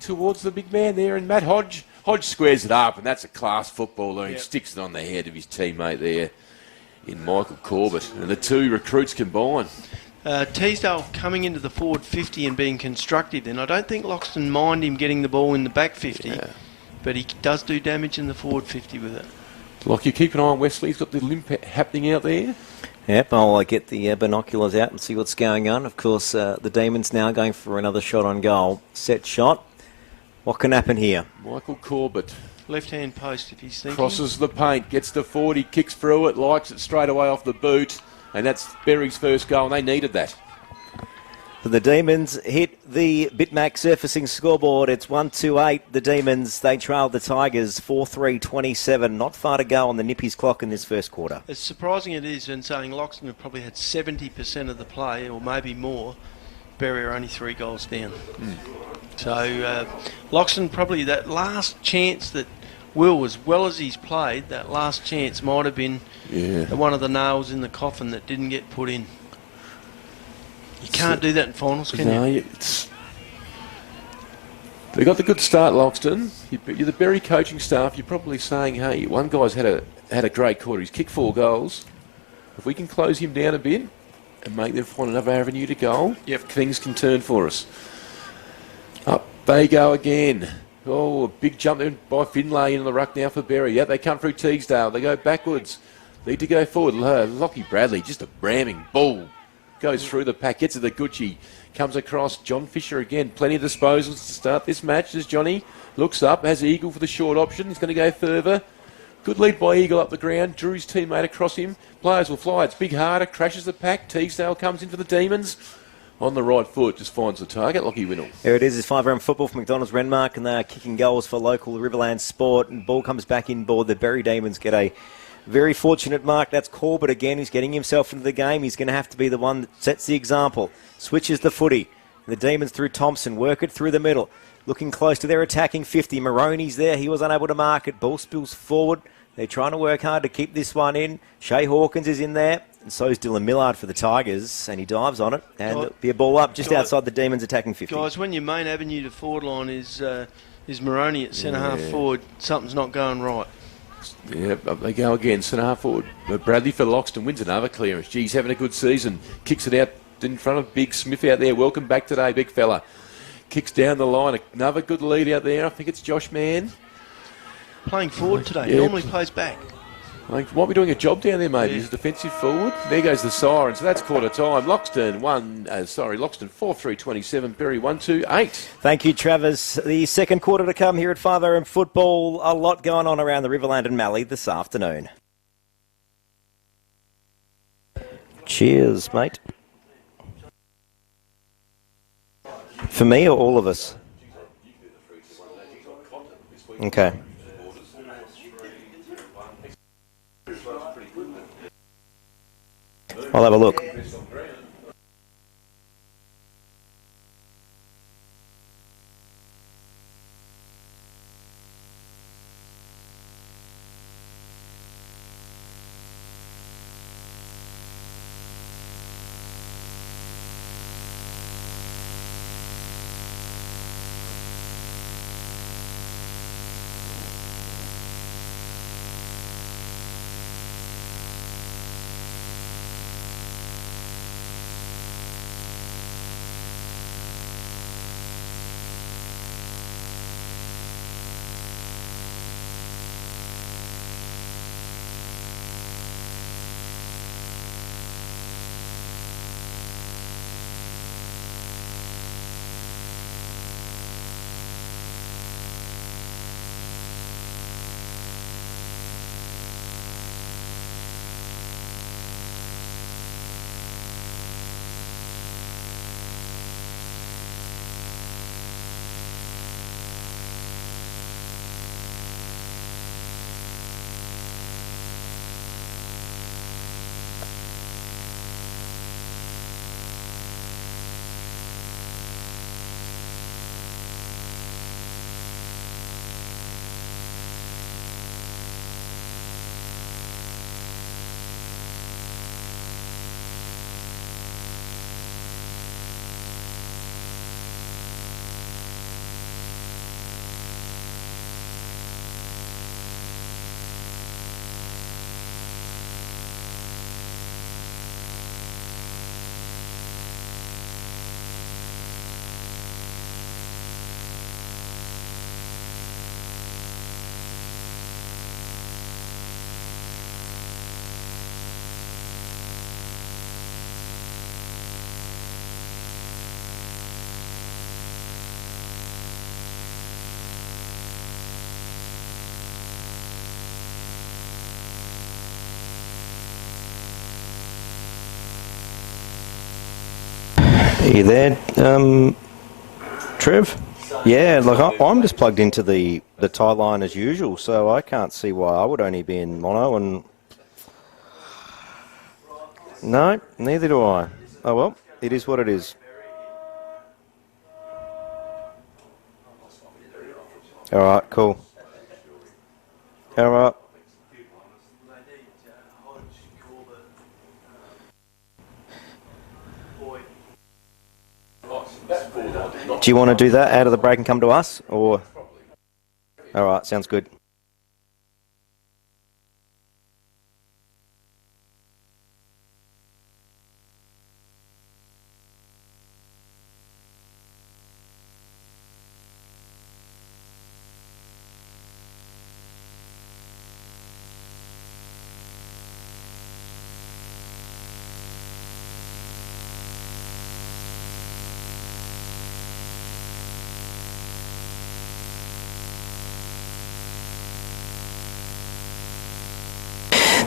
towards the big man there. And Matt Hodge. Hodge squares it up. And that's a class footballer. He sticks it on the head of his teammate there in Michael Corbett. And the two recruits combine. Teesdale coming into the forward 50 and being constructive then. I don't think Loxton mind him getting the ball in the back 50. But he does do damage in the forward 50 with it. Like you keep an eye on Wesley. He's got the limp happening out there. Yep, I'll get the binoculars out and see what's going on. Of course, the Demons now going for another shot on goal. Set shot. What can happen here? Michael Corbett Left-hand post if he's thinking. crosses the paint, gets to 40, kicks through it, likes it straight away off the boot. And that's Berri's first goal, and they needed that. The Demons hit the Bitmax surfacing scoreboard. It's 1-2-8. The Demons, they trailed the Tigers 4-3-27. Not far to go on the Nippies clock in this first quarter. As surprising it is in saying Loxton have probably had 70% of the play, or maybe more. Berri are only 3 goals down. So Loxton probably that last chance that Will, as well as he's played, that last chance might have been one of the nails in the coffin that didn't get put in. You can't do that in finals, can you? They got the good start, Loxton. You're the Berri coaching staff. You're probably saying, hey, one guy's had a great quarter. He's kicked 4 goals. If we can close him down a bit and make them find another avenue to goal, things can turn for us. Up they go again. Oh, a big jump there by Finlay in the ruck now for Berri. Yeah, they come through Teesdale. They go backwards. Need to go forward. Lockie Bradley, just a ramming ball. Goes through the pack, gets to the Gucci. Comes across John Fisher again. Plenty of disposals to start this match as Johnny looks up, has Eagle for the short option. He's going to go further. Good lead by Eagle up the ground. Drew his teammate across him. Players will fly. It's Big Harder, crashes the pack. Teesdale comes in for the Demons. On the right foot, just finds the target. Lockie Winnell. There it is. It's 5-round football for McDonald's Renmark, and they are kicking goals for local Riverland sport. And ball comes back in board. The Berri Demons get a Very fortunate mark. That's Corbett again. He's getting himself into the game. He's going to have to be the one that sets the example. Switches the footy. The Demons through Thompson. Work it through the middle. Looking close to their attacking 50. Maroney's there. He was unable to mark it. Ball spills forward. They're trying to work hard to keep this one in. Shea Hawkins is in there. And so is Dylan Millard for the Tigers. And he dives on it. And it'll be a ball up just outside the Demons attacking 50. Guys, when your main avenue to forward line is Maroney at centre-half forward, something's not going right. Yeah, up they go again. Centre half forward. Bradley for Loxton wins another clearance. Gee, he's having a good season. Kicks it out in front of Big Smith out there. Welcome back today, big fella. Kicks down the line. Another good lead out there. I think it's Josh Mann. Playing forward today. Normally plays back. Might be doing a job down there, maybe. He's a defensive forward. There goes the siren. So that's quarter time. Loxton 4-3-27. Berri 1-2-8. Thank you, Travis. The second quarter to come here at 5am football. A lot going on around the Riverland and Mallee this afternoon. Cheers, mate. For me or all of us? Okay. I'll have a look. Are you there, Trev? Yeah, look, I'm just plugged into the tie line as usual, so I can't see why I would only be in mono. And no, neither do I. Oh well, it is what it is. All right, cool. All right. Do you want to do that out of the break and come to us, or? All right, sounds good.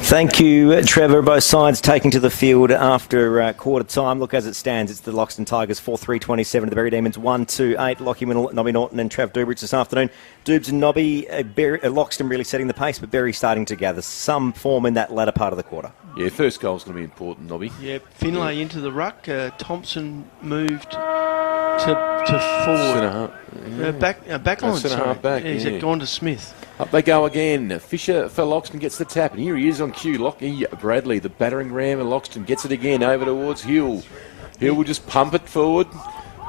Thank you, Trevor. Both sides taking to the field after quarter time. Look, as it stands, it's the Loxton Tigers 4-3-27 to the Berri Demons 1-2-8. Lockie Winnell, Nobby Norton and Trav Dubrich this afternoon. Dubes and Nobby, Loxton really setting the pace, but Berri starting to gather some form in that latter part of the quarter. Yeah, first goal's going to be important, Nobby. Yeah, Finlay into the ruck. Thompson moved to forward. Back line, centre-half back, he's gone to Smith. Up they go again. Fisher for Loxton gets the tap, and here he is on cue. Lockie Bradley, the battering ram, and Loxton gets it again over towards Hill. Hill will just pump it forward.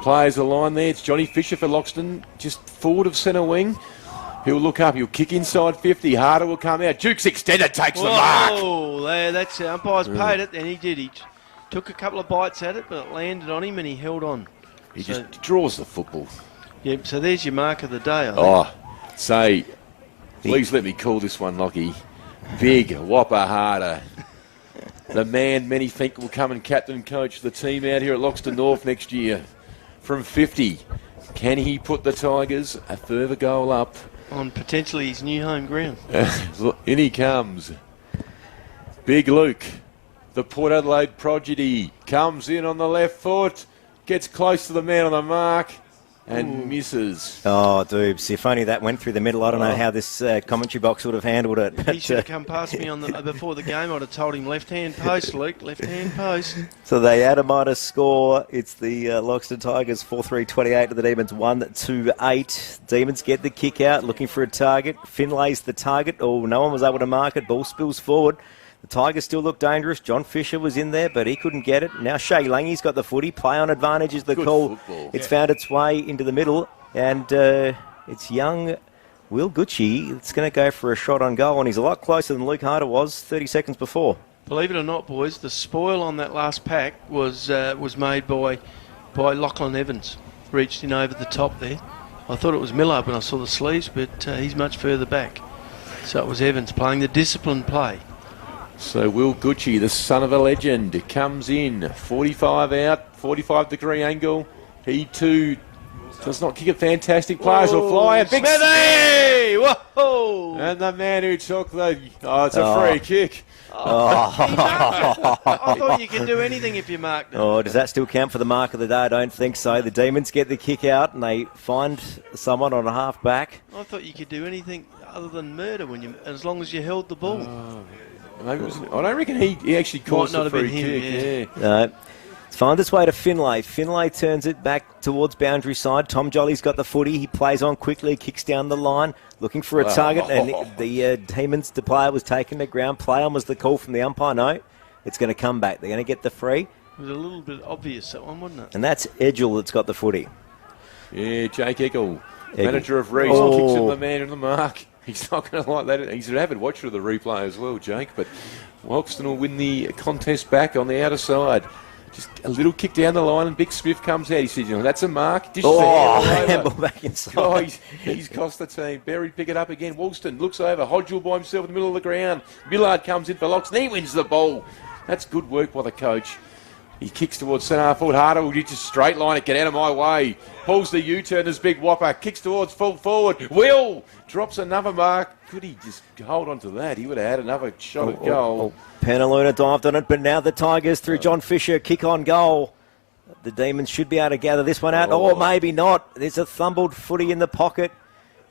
Players the line there. It's Johnny Fisher for Loxton, just forward of centre wing. He'll look up. He'll kick inside 50. Harder will come out. Duke's extended, takes the mark. Oh, that's the umpire's paid it, and he did. He took a couple of bites at it, but it landed on him, and he held on. He just draws the football. Yep, so there's your mark of the day, I think. Oh, say, please let me call this one, Lockie. Big Whopper Harder. The man many think will come and captain coach the team out here at Loxton North next year. From 50, can he put the Tigers a further goal up? On potentially his new home ground. In he comes. Big Luke, the Port Adelaide prodigy, comes in on the left foot, gets close to the man on the mark, and misses. Oh, Dubes, if only that went through the middle, I don't know how this commentary box would have handled it. He should have come past me before the game. I'd have told him left-hand post, Luke, left-hand post. So they add a minus score. It's the Loxton Tigers 4-3-28 to the Demons 1-2-8. Demons get the kick out, looking for a target. Finlay's the target. Oh, no one was able to mark it. Ball spills forward. The Tigers still look dangerous. John Fisher was in there, but he couldn't get it. Now Shea Lange's got the footy. Play on advantage is the call. Football. It's found its way into the middle, and it's young Will Gucci. It's going to go for a shot on goal, and he's a lot closer than Luke Harder was 30 seconds before. Believe it or not, boys, the spoil on that last pack was made by Lachlan Evans. Reached in over the top there. I thought it was Miller when I saw the sleeves, but he's much further back. So it was Evans playing the disciplined play. So Will Gucci, the son of a legend, comes in. 45 out, 45-degree angle. He too does not kick a fantastic. Players will fly. A big Smithy! Whoa! And the man who took the... Oh, it's a free kick. I thought you could do anything if you marked it. Oh, does that still count for the mark of the day? I don't think so. The Demons get the kick out and they find someone on a half back. I thought you could do anything other than murder as long as you held the ball. Maybe it was, I don't reckon he actually caused the free kick. Yeah. No. It's found its way to Finlay. Finlay turns it back towards boundary side. Tom Jolly's got the footy. He plays on quickly, kicks down the line, looking for a target. And the Demons, the player was taken to ground. Play on was the call from the umpire. No, it's going to come back. They're going to get the free. It was a little bit obvious, that one, wasn't it? And that's Edgell that's got the footy. Yeah, Jake Eggle, manager of Reese, kicks in the man in the mark. He's not going to like that. He's an avid watcher of the replay as well, Jake. But Loxton will win the contest back on the outer side. Just a little kick down the line, and Big Smith comes out. He says, that's a mark. Handball back inside. Oh, he's cost the team. Berri pick it up again. Woolston looks over. Hodgel by himself in the middle of the ground. Millard comes in for Loxton. He wins the ball. That's good work by the coach. He kicks towards centre half forward. Harder will just straight line it. Get out of my way. Pulls the U-turn as Big Whopper. Kicks towards full forward. Will drops another mark. Could he just hold on to that? He would have had another shot at goal. Penaluna dived on it, but now the Tigers through John Fisher. Kick on goal. The Demons should be able to gather this one out. Or maybe not. There's a thumbled footy in the pocket.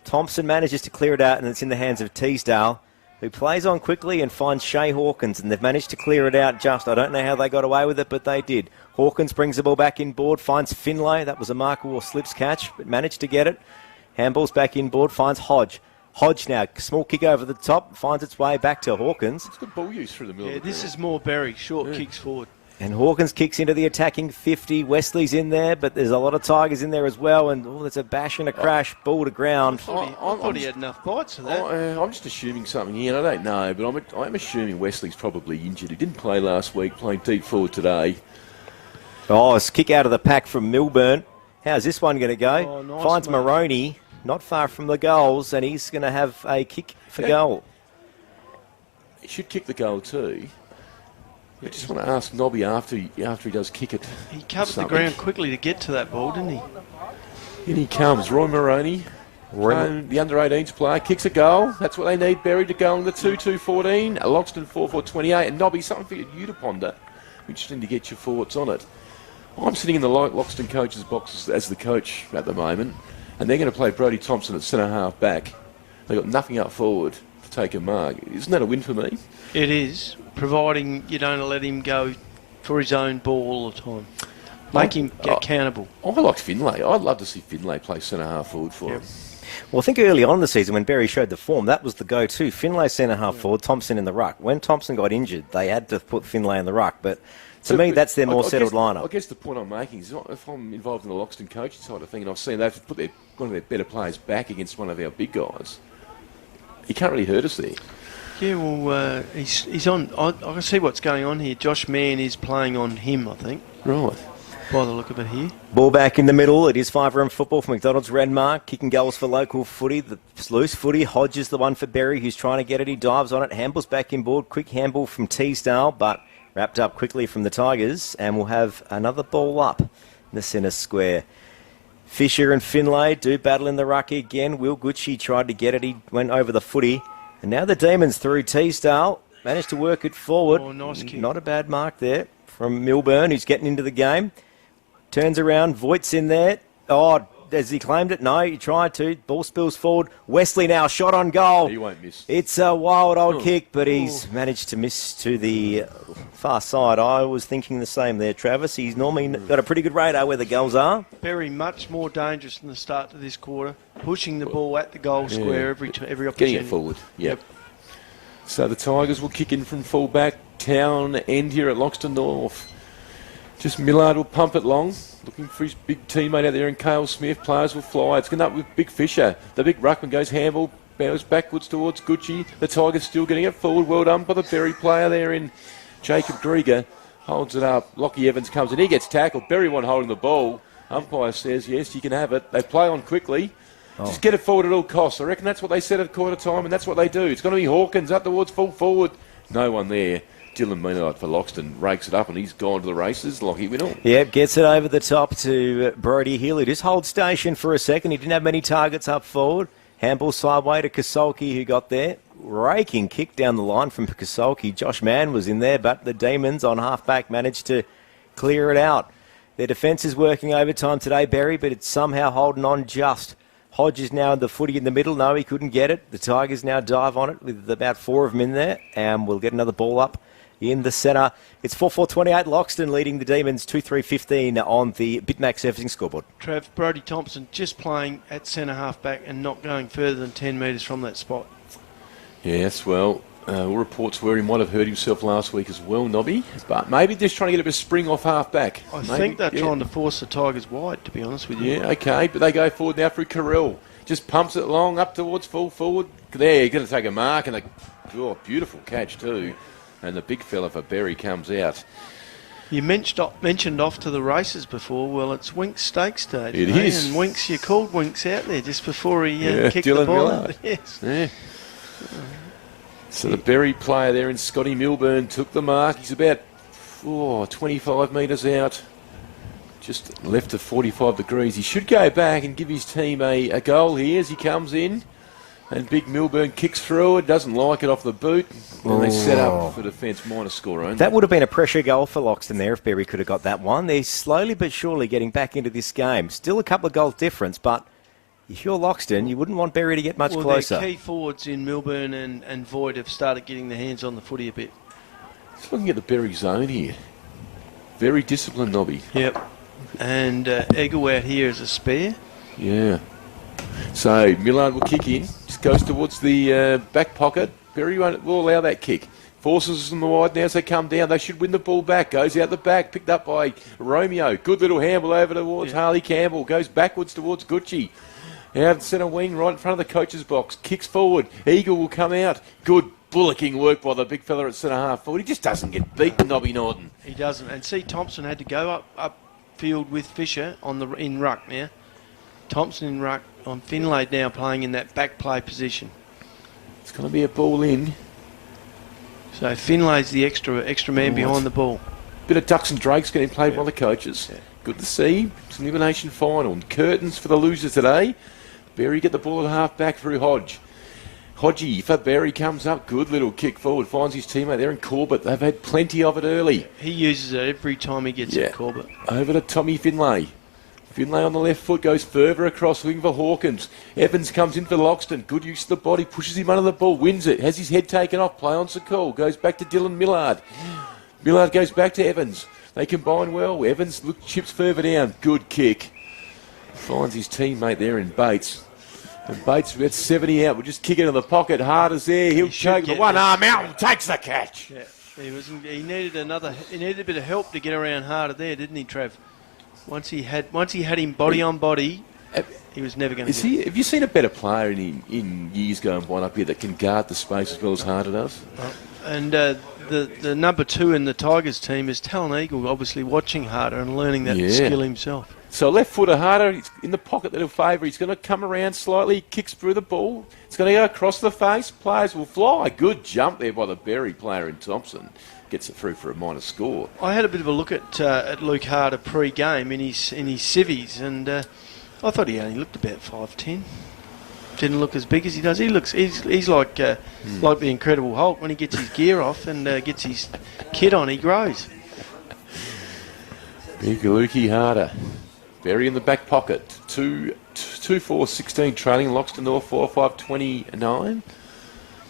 Thompson manages to clear it out, and it's in the hands of Teasdale, who plays on quickly and finds Shea Hawkins, and they've managed to clear it out just. I don't know how they got away with it, but they did. Hawkins brings the ball back inboard, finds Finlay. That was a marker or slips catch, but managed to get it. Handball's back inboard, finds Hodge. Hodge now, small kick over the top, finds its way back to Hawkins. It's good ball use through the middle. Yeah, this is more Berri, short kicks forward. And Hawkins kicks into the attacking 50. Wesley's in there, but there's a lot of Tigers in there as well. And there's a bash and a crash, ball to ground. I thought he had enough bites for that. I'm just assuming something here. I don't know, but I'm assuming Wesley's probably injured. He didn't play last week, playing deep forward today. Oh, it's a kick out of the pack from Milburn. How's this one going to go? Oh, nice, finds mate. Maroney, not far from the goals, and he's going to have a kick for goal. He should kick the goal too. I just want to ask Nobby after he does kick it. He covered the ground quickly to get to that ball, didn't he? In he comes, Roy Maroney. The under-18s player kicks a goal. That's what they need, Berri, to go on the 2-2-14. Loxton 4-4-28. And Nobby, something for you to ponder. Interesting to get your thoughts on it. I'm sitting in the Loxton coach's box as the coach at the moment, and they're going to play Brody Thompson at centre-half back. They've got nothing up forward to take a mark. Isn't that a win for me? It is, providing you don't let him go for his own ball all the time. Make him get accountable. I like Finlay. I'd love to see Finlay play centre-half forward for him. Well, I think early on in the season when Berri showed the form, that was the go-to. Finlay centre-half forward, Thompson in the ruck. When Thompson got injured, they had to put Finlay in the ruck. But to me, that's their more settled lineup. I guess the point I'm making is if I'm involved in the Loxton coaching side of thing and I've seen they've put one of their better players back against one of our big guys, he can't really hurt us there. Yeah, well, he's on. I can see what's going on here. Josh Mann is playing on him, I think. Right. By the look of it here. Ball back in the middle. It is 5-room football for McDonald's Renmark. Kicking goals for local footy. The loose footy. Hodges the one for Berri, who's trying to get it. He dives on it. Handball's back in board. Quick handball from Teasdale, but wrapped up quickly from the Tigers. And we'll have another ball up in the centre square. Fisher and Finlay do battle in the ruck again. Will Gucci tried to get it. He went over the footy. And now the Demons through Teasdale. Managed to work it forward. Oh, nice kick. Not a bad mark there from Milburn, who's getting into the game. Turns around, Voigt's in there. Oh, has he claimed it? No, he tried to. Ball spills forward. Wesley now, shot on goal. He won't miss. It's a wild old kick, but he's managed to miss to the far side. I was thinking the same there, Travis. He's normally got a pretty good radar where the goals are. Berri much more dangerous than the start to this quarter. Pushing the ball at the goal square every opportunity. Getting it forward, yep. So the Tigers will kick in from full-back. Town end here at Loxton North. Just Millard will pump it long, looking for his big teammate out there in Cale Smith. Players will fly. It's going up with Big Fisher. The big ruckman goes handball, bounces backwards towards Gucci. The Tigers still getting it forward. Well done by the Berri player there in Jacob Drieger. Holds it up. Lockie Evans comes in. He gets tackled. Berri one holding the ball. Umpire says, yes, you can have it. They play on quickly. Just get it forward at all costs. I reckon that's what they said at quarter time, and that's what they do. It's going to be Hawkins up towards full forward. No one there. Dylan Meanard for Loxton rakes it up and he's gone to the races. Lockie Winnell. Yep, gets it over the top to Brody Hill. He just holds station for a second. He didn't have many targets up forward. Handball sideway to Kasolki, who got there. Raking kick down the line from Kasolki. Josh Mann was in there, but the Demons on half-back managed to clear it out. Their defence is working overtime today, Berri, but it's somehow holding on just. Hodges now in the footy in the middle. No, he couldn't get it. The Tigers now dive on it with about 4 of them in there, and we'll get another ball up in the centre. It's 4-4-28. Loxton leading the Demons 2-3-15 on the Bitmax Surfacing scoreboard. Trav, Brody Thompson just playing at centre half back and not going further than 10 metres from that spot. Yes, well, all reports were he might have hurt himself last week as well, Nobby. But maybe just trying to get a bit of spring off half back. I think they're trying to force the Tigers wide, to be honest with you. Yeah, okay, but they go forward now through Carell. Just pumps it long up towards full forward. There, you're going to take a mark and beautiful catch too. And the big fella for Berri comes out. You mentioned off to the races before. Well, it's Winks Stakes Day today. It is. And Winks, you called Winks out there just before he kicked Dylan the ball. Miller. Yes. Yeah. So the Berri player there in Scotty Milburn took the mark. He's about 25 metres out. Just left to 45 degrees. He should go back and give his team a goal here as he comes in. And big Milburn kicks through it, doesn't like it off the boot. And they set up for defence, minor score only. That would have been a pressure goal for Loxton there if Berri could have got that one. They're slowly but surely getting back into this game. Still a couple of goals difference, but if you're Loxton, you wouldn't want Berri to get much closer. Their key forwards in Milburn and Void have started getting their hands on the footy a bit. Just looking at the Berri zone here. Very disciplined, Nobby. Yep. And Ego out here as a spare. Yeah. So Millard will kick in. Just goes towards the back pocket. Berri will allow that kick. Forces them wide now as they come down. They should win the ball back. Goes out the back. Picked up by Romeo. Good little handle over towards Harley Campbell. Goes backwards towards Gucci. Out centre wing right in front of the coach's box. Kicks forward. Eagle will come out. Good bullocking work by the big fella at centre half forward. He just doesn't get beaten, Nobby Norton. He doesn't. And see, Thompson had to go up field with Fisher in ruck now. Thompson in ruck. On Finlay now playing in that back play position. It's going to be a ball in. So Finlay's the extra man behind the ball. Bit of ducks and drakes getting played by the coaches. Yeah. Good to see. It's an elimination final. And curtains for the losers today. Berri get the ball at half back through Hodge. Hodgie for Berri comes up. Good little kick forward. Finds his teammate there in Corbett. They've had plenty of it early. He uses it every time he gets it, Corbett. Over to Tommy Finlay. Finlay on the left foot goes further across, looking for Hawkins. Evans comes in for Loxton. Good use of the body, pushes him under the ball, wins it, has his head taken off. Play on Sakul, goes back to Dylan Millard. Millard goes back to Evans. They combine well. Evans chips further down. Good kick. Finds his teammate there in Bates. And Bates, we had 70 out. We'll just kick it in the pocket. Harder's there. He'll choke the one arm out and takes the catch. Yeah, he needed a bit of help to get around Harder there, didn't he, Trev? Once he had him body on body, he was never going to. Have you seen a better player in years going by up here that can guard the space as well as Harder does? And the number 2 in the Tigers team is Talon Eagle, obviously watching Harder and learning that skill himself. So left footer Harder, he's in the pocket that'll favour. He's going to come around slightly, kicks through the ball. It's going to go across the face. Players will fly. Good jump there by the Berri player in Thompson. Gets it through for a minor score. I had a bit of a look at Luke Harder pre-game in his civvies, and I thought he only looked about 5'10". Didn't look as big as he does. He's like the Incredible Hulk. When he gets his gear off and gets his kit on, he grows. Big Lukey Harder. Berri in the back pocket. 2-4-16 trailing. Loxton North 4-5-29.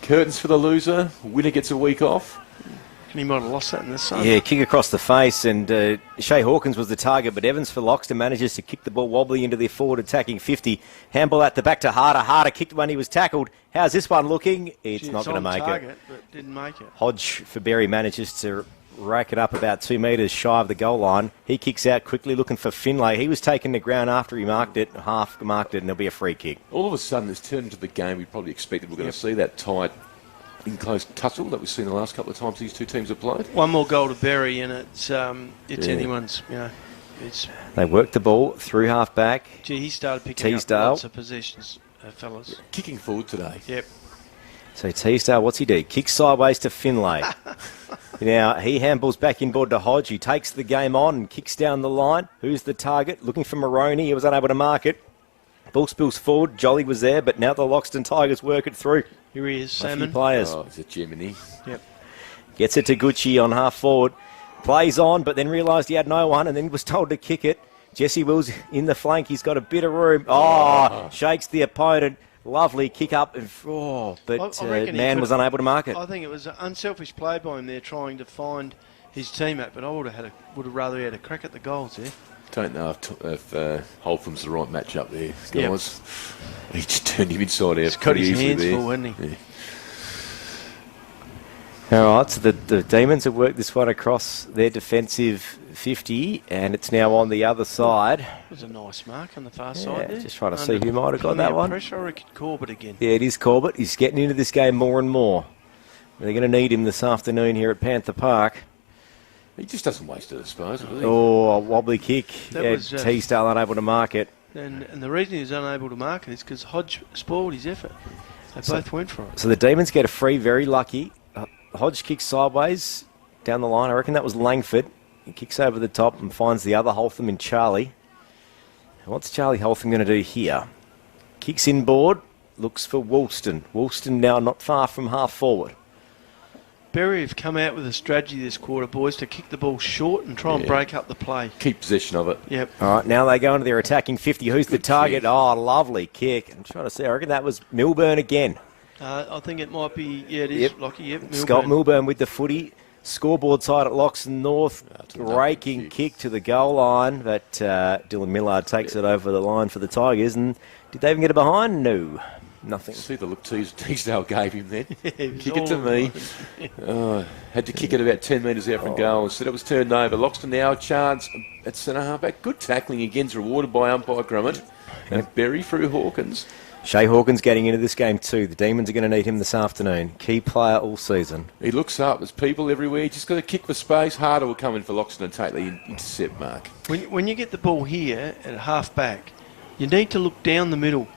Curtains for the loser. Winner gets a week off. He might have lost that in the sun. Yeah, kick across the face, and Shea Hawkins was the target, but Evans for Loxton manages to kick the ball wobbly into the forward attacking 50. Handball at the back to Harder. Harder kicked when he was tackled. How's this one looking? It's not going to make it. But didn't make it. Hodge for Berri manages to rack it up about 2 metres shy of the goal line. He kicks out quickly looking for Finlay. He was taken to ground after he half marked it, and there'll be a free kick. All of a sudden, it's turned into the game we probably expected. We're going to see that tight, in close tussle that we've seen the last couple of times these two teams have played. One more goal to Berri, and it's anyone's. They worked the ball through half back. Gee, he started picking up lots of possessions, fellas. Kicking forward today. Yep. So Teasdale, what's he do? Kicks sideways to Finlay. Now, he handballs back inboard to Hodge. He takes the game on and kicks down the line. Who's the target? Looking for Moroney. He was unable to mark it. Ball spills forward. Jolly was there, but now the Loxton Tigers work it through. Here he is, Salmon. Players. Oh, it's a Jiminy. Yep. Gets it to Gucci on half forward. Plays on, but then realised he had no one and then was told to kick it. Jesse Wills in the flank. He's got a bit of room. Shakes the opponent. Lovely kick up, but man was unable to mark it. I think it was an unselfish play by him there, trying to find his teammate. But I would have rather had a crack at the goals there. Don't know if Holtham's the right match up there, guys. Yep. He just turned him inside out. He's got his hands full, hasn't he? Yeah. All right, so the Demons have worked this one across their defensive 50, and it's now on the other side. It was a nice mark on the far side there. Just trying to see who might have got that one. Pressure, I reckon Corbett again. Yeah, it is Corbett. He's getting into this game more and more. They're going to need him this afternoon here at Panther Park. He just doesn't waste it, I suppose, does he? Oh, a wobbly kick. Teasdale unable to mark it. And the reason he was unable to mark it is because Hodge spoiled his effort. They both went for it. So the Demons get a free, very lucky. Hodge kicks sideways down the line. I reckon that was Langford. He kicks over the top and finds the other Holtham in Charlie. And what's Charlie Holtham going to do here? Kicks inboard, looks for Woolston. Woolston now not far from half forward. Berri have come out with a strategy this quarter, boys, to kick the ball short and try and break up the play. Keep possession of it. Yep. All right, now they go into their attacking 50. Who's the target? Kick. Oh, lovely kick. I'm trying to see. I reckon that was Milburn again. I think it might be, it is, Lockie, Milburn. Scott Milburn with the footy. Scoreboard side at Loxton North. Raking kick to the goal line, but Dylan Millard takes it over the line for the Tigers. And did they even get it behind? No, nothing. See the look Teasdale gave him then. Kick it to me. Had to kick it about 10 metres out from goal. Instead it was turned over. Loxton now a chance at centre halfback. Good tackling again, rewarded by umpire Grummett. And Berri through Hawkins. Shea Hawkins getting into this game too. The Demons are going to need him this afternoon. Key player all season. He looks up. There's people everywhere. He's just got to kick for space. Harder will come in for Loxton and take the intercept mark. When you get the ball here at half back, you need to look down the middle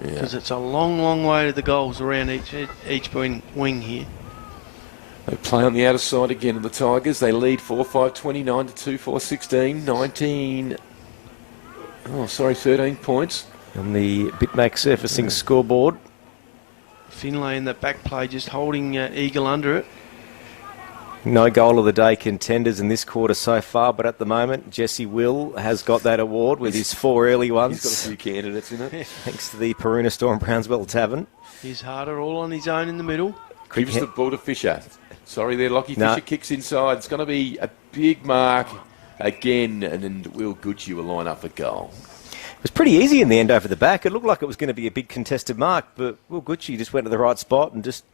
because it's a long, long way to the goals around each wing here. They play on the outer side again of the Tigers. They lead 4-5-29 to 2-4-16. 13 points. On the Bitmax surfacing scoreboard. Finlay in the back play just holding Eagle under it. No goal of the day contenders in this quarter so far, but at the moment, Jesse Will has got that award with his 4 early ones. He's got a few candidates in it. Thanks to the Peruna Storm Brownswell Tavern. He's harder all on his own in the middle. Gives the ball to Fisher. Sorry there, Lockie. No. Fisher kicks inside. It's going to be a big mark again, and then Will Gucci will line up for goal. It was pretty easy in the end over the back. It looked like it was going to be a big contested mark, but Will Gucci just went to the right spot and just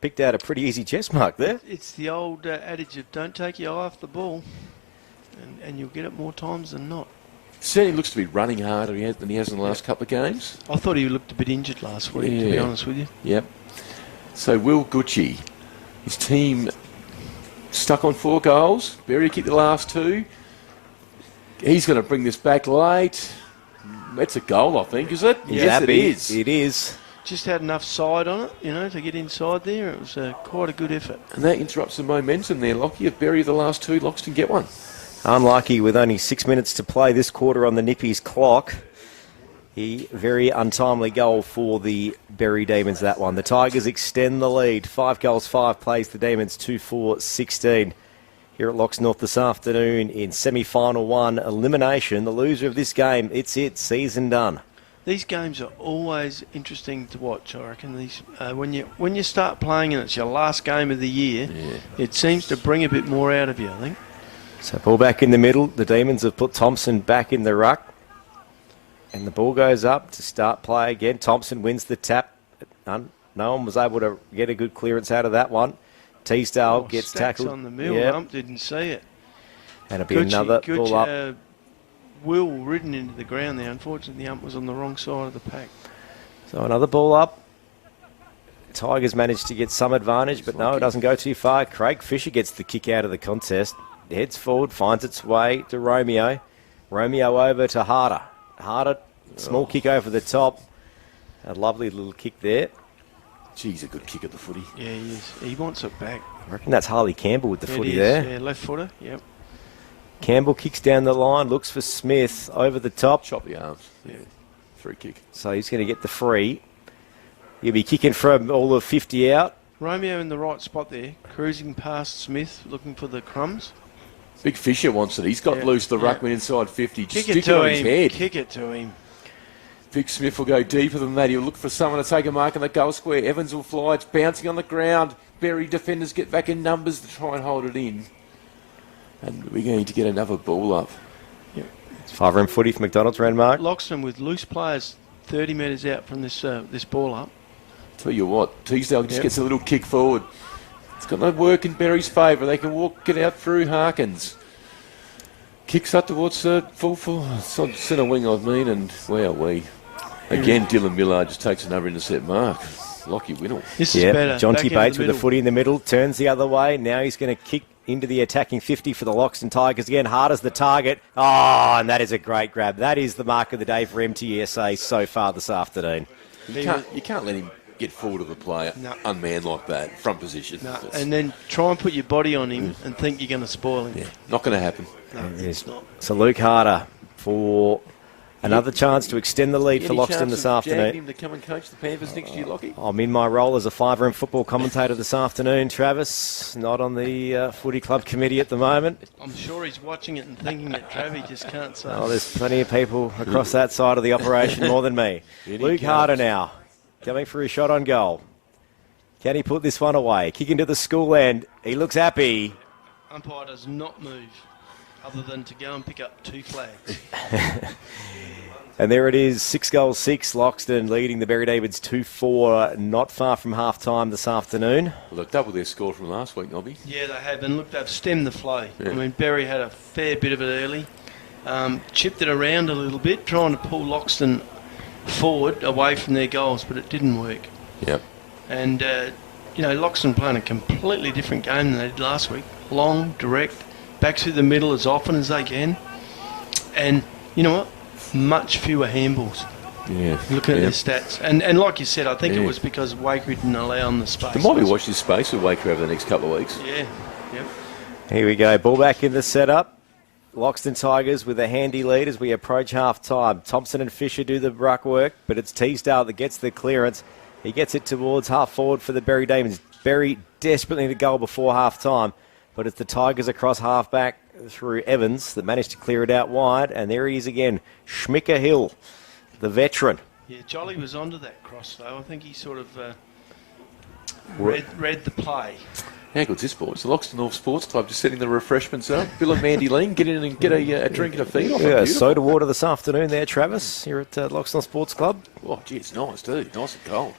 picked out a pretty easy chest mark there. It's the old adage of don't take your eye off the ball, and you'll get it more times than not. Certainly looks to be running harder than he has in the last couple of games. I thought he looked a bit injured last week, to be honest with you. Yep. So Will Gucci, his team stuck on 4 goals. Berri kicked the last 2. He's going to bring this back late. That's a goal, I think, is it? Yes, it is. It is. Just had enough side on it, to get inside there. It was quite a good effort. And that interrupts the momentum there, Lockie. If Berri the last 2, Loxton get one. Unlucky with only 6 minutes to play this quarter on the Nippies clock. Very untimely goal for the Berri Demons, that one. The Tigers extend the lead. 5 goals, 5 plays. The Demons 2-4-16. Here at Loxton North this afternoon in semi-final 1 elimination. The loser of this game, it's it. Season done. These games are always interesting to watch, I reckon. These when you start playing and it's your last game of the year, it seems to bring a bit more out of you, I think. So ball back in the middle. The Demons have put Thompson back in the ruck. And the ball goes up to start play again. Thompson wins the tap. No one was able to get a good clearance out of that one. Teasdale gets tackled. On the middle. Ump didn't see it. And it'll be another ball up. Will ridden into the ground there. Unfortunately, the ump was on the wrong side of the pack. So another ball up. Tigers managed to get some advantage, but no, it doesn't go too far. Craig Fisher gets the kick out of the contest. Heads forward, finds its way to Romeo. Romeo over to Harder. Harder, small kick over the top. A lovely little kick there. Geez, a good kick at the footy. Yeah, he is. He wants it back. I reckon that's Harley Campbell with the footy is, there. Yeah, left footer, yep. Campbell kicks down the line, looks for Smith over the top. Chop the arms. Yeah. Free kick. So he's going to get the free. He'll be kicking from all of 50 out. Romeo in the right spot there, cruising past Smith, looking for the crumbs. Big Fisher wants it. He's got loose the ruckman inside 50. Just Kick it stick to on him. his head. Kick it to him. Big Smith will go deeper than that. He'll look for someone to take a mark in the goal square. Evans will fly. It's bouncing on the ground. Berri defenders get back in numbers to try and hold it in. And we're going to get another ball up. Yep. It's 5-room footy for McDonald's, Renmark. Loxton with loose players 30 metres out from this ball up. Tell you what, Teasdale just gets a little kick forward. It's got no work in Berry's favour. They can walk it out through Harkins. Kicks up towards full centre wing, and where are we? Again, Dylan Millard just takes another intercept mark. Lockie Winnell. This is better. John Back T. into Bates the with the middle. footy in the middle, turns the other way. Now he's going to kick into the attacking 50 for the Loxton Tigers again. Hard as the target. Oh, and that is a great grab. That is the mark of the day for MTSA so far this afternoon. You can't let him get forward of the player, unmanned like that, front position. No, and then try and put your body on him and think you're going to spoil him. Yeah, not going to happen. No, it's not. So Luke Harder for another chance to extend the lead for Loxton this afternoon. Him to come and coach the Panthers next year, Lockie? I'm in my role as a 5-room football commentator this afternoon, Travis. Not on the footy club committee at the moment. I'm sure he's watching it and thinking that Travis just can't say. Oh, there's plenty of people across that side of the operation more than me. Luke Harder now, coming for his shot on goal. Can he put this one away? Kick into the school end. He looks happy. Umpire does not move other than to go and pick up 2 flags. And there it is, 6 goals, 6. Loxton leading the Berri Davids 2-4, not far from half-time this afternoon. Well, they've doubled their score from last week, Nobby. Yeah, they have. And look, they've stemmed the flow. Yeah. I mean, Berri had a fair bit of it early. Chipped it around a little bit, trying to pull Loxton forward away from their goals, but it didn't work. Yep. And, Loxton playing a completely different game than they did last week. Long, direct, back through the middle as often as they can. And, you know what? Much fewer handballs. Yeah. Looking at their stats. And like you said, I think it was because Waker didn't allow them the space. They might be watching this space with Waker over the next couple of weeks. Yeah. Yep. Here we go, ball back in the setup. Loxton Tigers with a handy lead as we approach half-time. Thompson and Fisher do the ruck work, but it's Teasdale that gets the clearance. He gets it towards half-forward for the Berri Demons. Berri desperately need a goal before half-time, but it's the Tigers across half-back through Evans that managed to clear it out wide, and there he is again, Schmicker Hill, the veteran. Yeah, Jolly was onto that cross, though. I think he sort of read the play. How good's this, boys? The Loxton North Sports Club just setting the refreshments up. Bill and Mandy Lean, get in and get a drink and a feed off. Yeah, soda water this afternoon there, Travis, here at Loxton Sports Club. Oh, gee, it's nice, too. Nice and cold.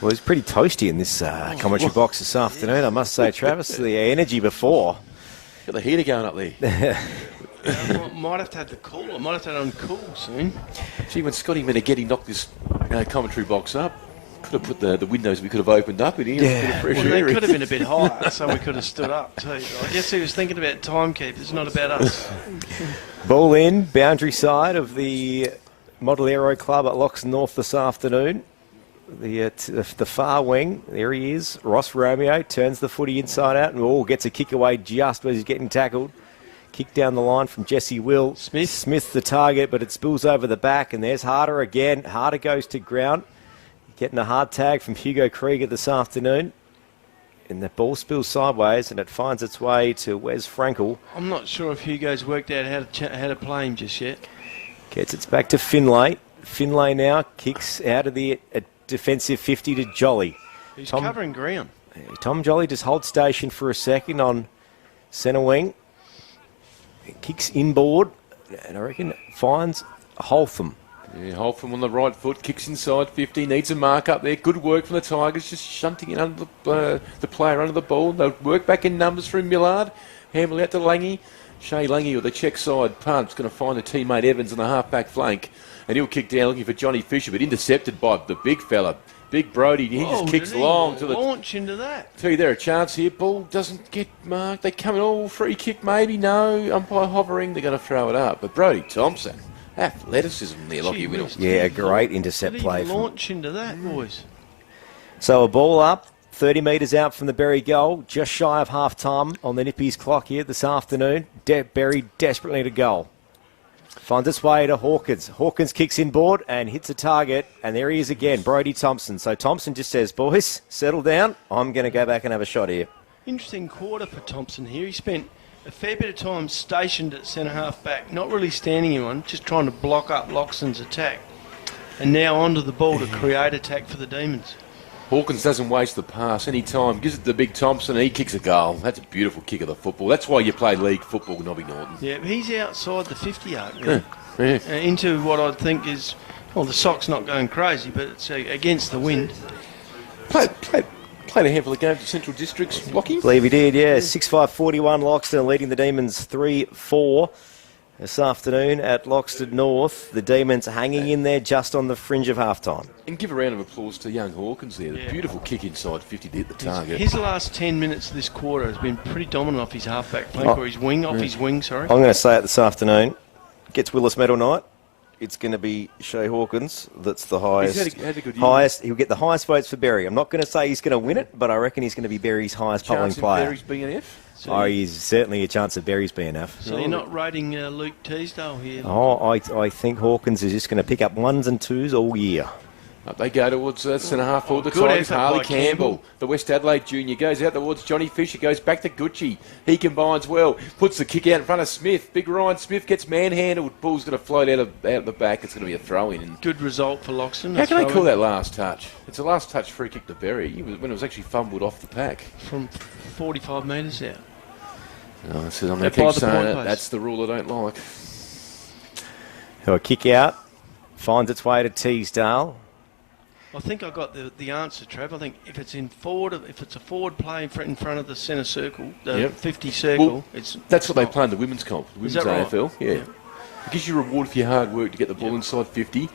Well, it's pretty toasty in this commentary box this afternoon, I must say, Travis. The energy before. Got the heater going up there. Might have to have the cooler. Might have to have it on cool soon. Gee, when Scotty Meneghetti knocked this commentary box up, could have put the windows we could have opened up in here. Yeah. A bit of fresh Well, air. they could have been a bit higher, so we could have stood up too. I guess he was thinking about timekeepers, not about us. Ball in, boundary side of the Model Aero Club at Loxton North this afternoon. The far wing, there he is. Ross Romeo turns the footy inside out and gets a kick away just as he's getting tackled. Kick down the line from Jesse Will. Smith's the target, but it spills over the back, and there's Harder again. Harder goes to ground. Getting a hard tag from Hugo Krieger this afternoon. And the ball spills sideways, and it finds its way to Wes Frankel. I'm not sure if Hugo's worked out how to play him just yet. Gets it back to Finlay. Finlay now kicks out of the defensive 50 to Jolly. He's covering ground. Tom Jolly just holds station for a second on centre wing. Kicks inboard, and I reckon finds Holtham. Yeah, Holtham on the right foot, kicks inside 50, needs a mark up there. Good work from the Tigers, just shunting it under the player under the ball. They'll work back in numbers from Millard. Handle out to Langy. Shay Langy with the check side punt's going to find a teammate Evans on the half-back flank. And he'll kick down looking for Johnny Fisher, but intercepted by the big fella. Big Brody, he just kicks long to the... launch into that. Tell you, there a chance here. Ball doesn't get marked. They come in all free kick, maybe. No, umpire hovering. They're going to throw it up. But Brody Thompson, athleticism there, Lockie Whittle. Yeah, a great intercept play. Launch into that, boys. So a ball up, 30 metres out from the Berri goal, just shy of half-time on the Nippies clock here this afternoon. Berri desperately need a goal. Finds its way to Hawkins. Hawkins kicks inboard and hits a target, and there he is again, Brody Thompson. So Thompson just says, boys, settle down. I'm going to go back and have a shot here. Interesting quarter for Thompson here. He spent a fair bit of time stationed at centre half back, not really standing anyone, just trying to block up Loxton's attack. And now onto the ball to create attack for the Demons. Hawkins doesn't waste the pass any time. Gives it to big Thompson, and he kicks a goal. That's a beautiful kick of the football. That's why you play league football, Nobby Norton. Yeah, he's outside the 50 arc into what I think is, well, the sock's not going crazy, but it's against the wind. Played a handful of games at Central Districts, Lockie. I believe he did, yeah. 6-5-41 Loxton leading the Demons 3-4 this afternoon at Loxton North. The Demons hanging in there just on the fringe of half-time. And give a round of applause to young Hawkins there. The beautiful kick inside 50 to hit the target. His last 10 minutes of this quarter has been pretty dominant off his half-back flank, or his wing, off his wing, sorry. I'm going to say it this afternoon. Gets Willis medal night. It's going to be Shay Hawkins. That's the highest. Had a good year. Highest. He'll get the highest votes for Berri. I'm not going to say he's going to win it, but I reckon he's going to be Berri's highest polling player. Berry's being an F? So he's certainly a chance of Berri's being F. So you're not rating Luke Teasdale here? Oh, I think Hawkins is just going to pick up 1s and 2s all year. Up they go towards centre half forward. The Good Tigers, effort Harley by Campbell. The West Adelaide junior goes out towards Johnny Fisher, goes back to Gucci. He combines well, puts the kick out in front of Smith. Big Ryan Smith gets manhandled. Ball's going to float out the back. It's going to be a throw-in. Good result for Loxton. How can they call that last touch? It's a last touch free kick to Berri when it was actually fumbled off the pack. From 45 metres out. Oh, I'm going to keep saying it. That's the rule I don't like. So a kick out, finds its way to Teasdale. I think I got the answer, Trav. I think if it's a forward play in front of the centre circle, the 50 circle, well, that's what they play in the women's comp, the women's AFL. Right? Yeah. It gives you reward for your hard work to get the ball inside 50.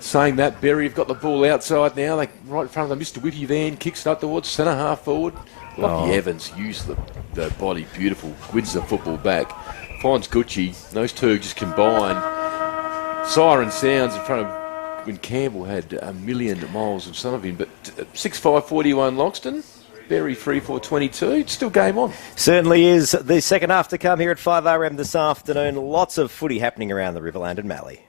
Saying that, Berri have got the ball outside now. They right in front of them. Mr. Whippy Van kicks it up towards centre half forward. Lockie Evans used the body beautiful, wins the football back, finds Gucci. Those two just combine. Siren sounds in front of when Campbell had a million miles of son of him. But 6-5-41 Loxton. Berri 3-4-22. It's still game on. Certainly is. The second half to come here at 5RM this afternoon. Lots of footy happening around the Riverland and Mallee.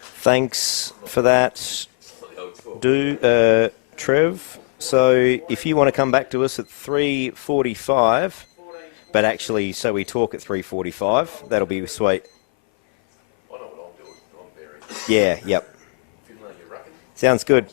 Thanks for that, Trev. So if you want to come back to us at 3:45, but actually, so we talk at 3:45, that'll be sweet. Yeah, yep. Sounds good.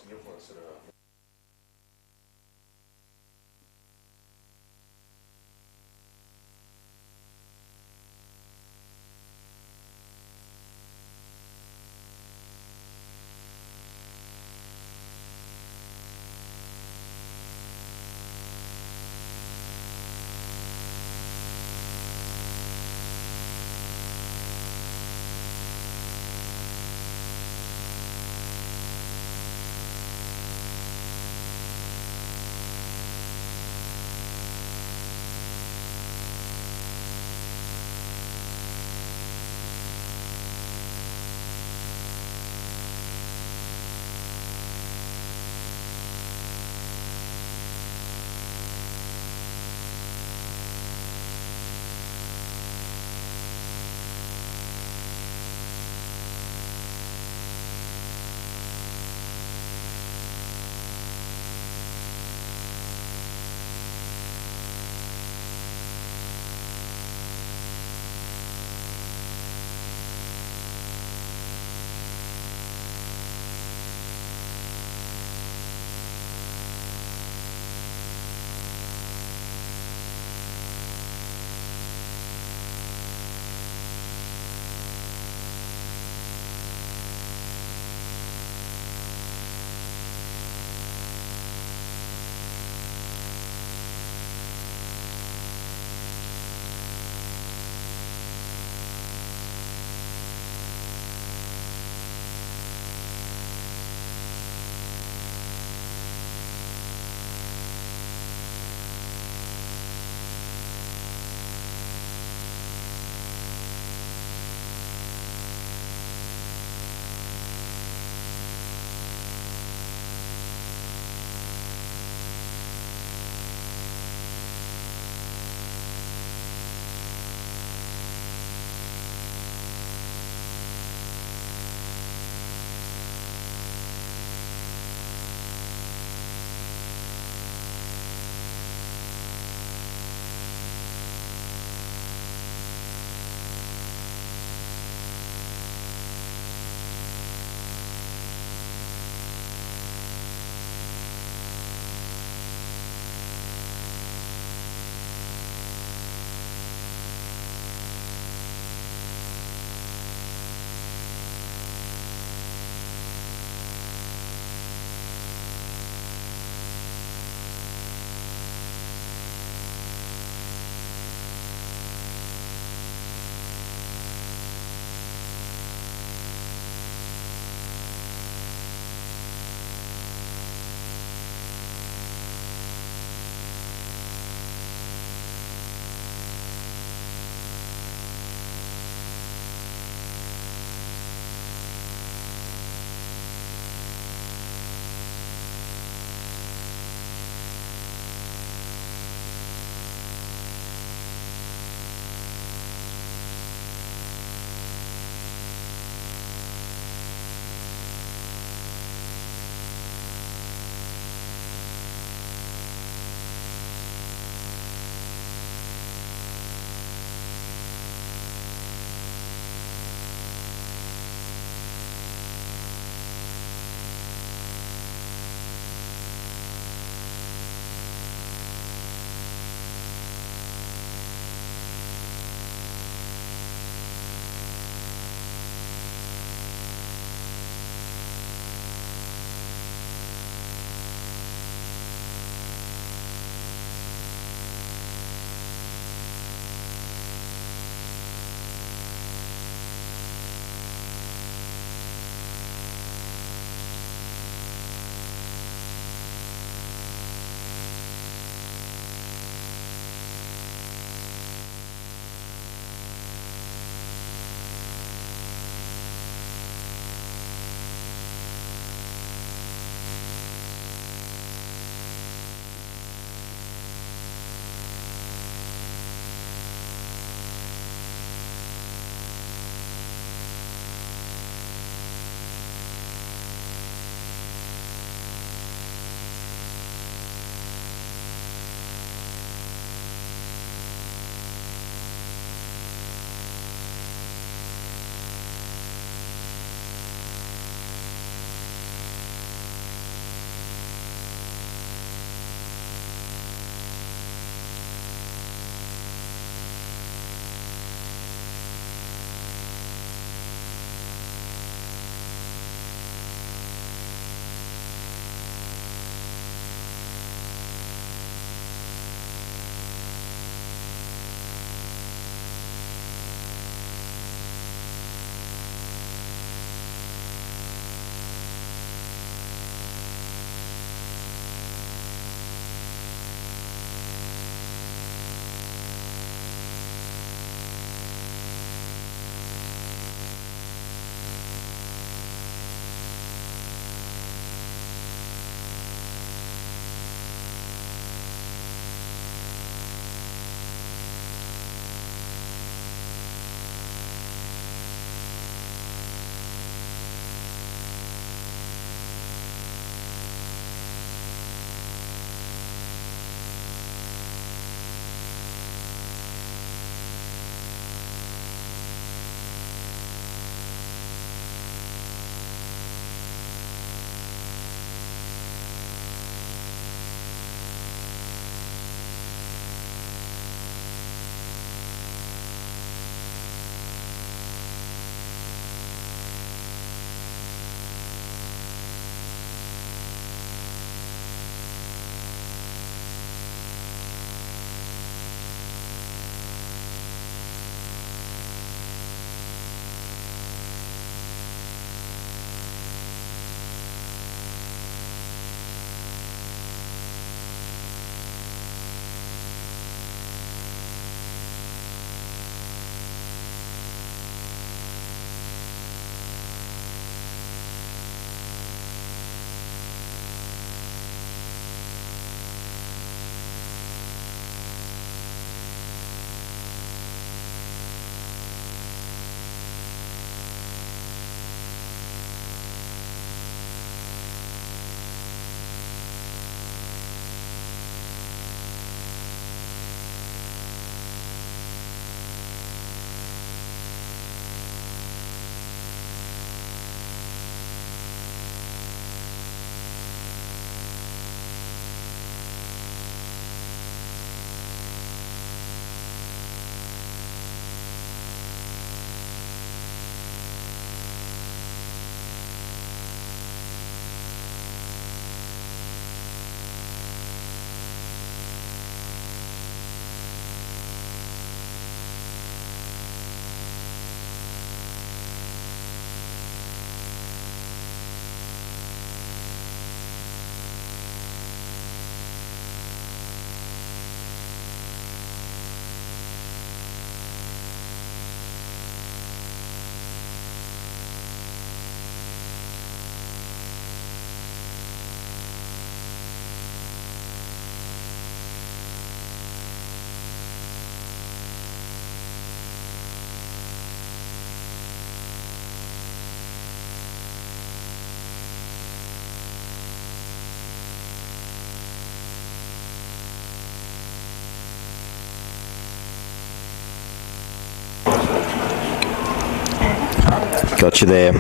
Got you there.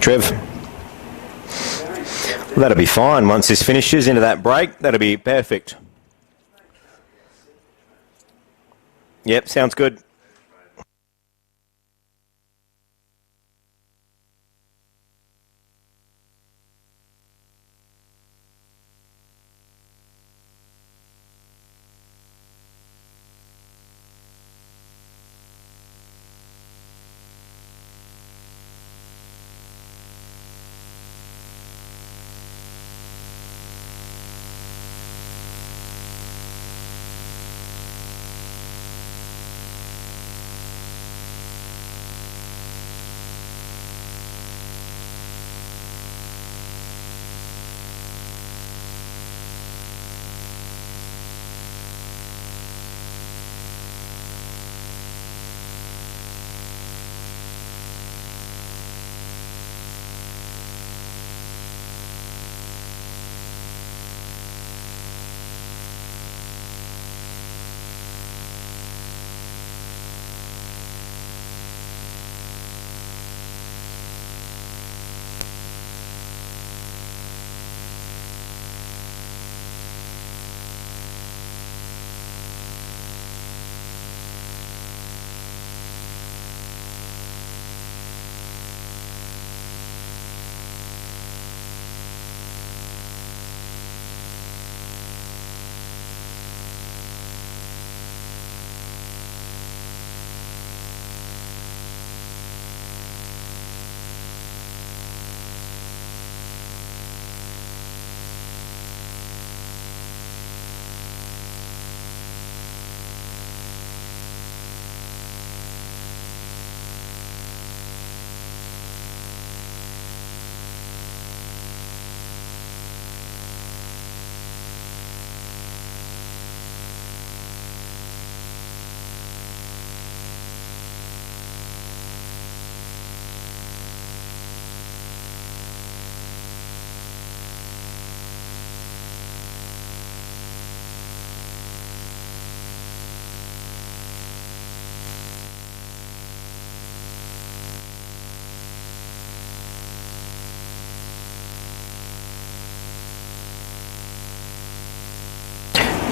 Trev. Well, that'll be fine once this finishes into that break. That'll be perfect. Yep, sounds good.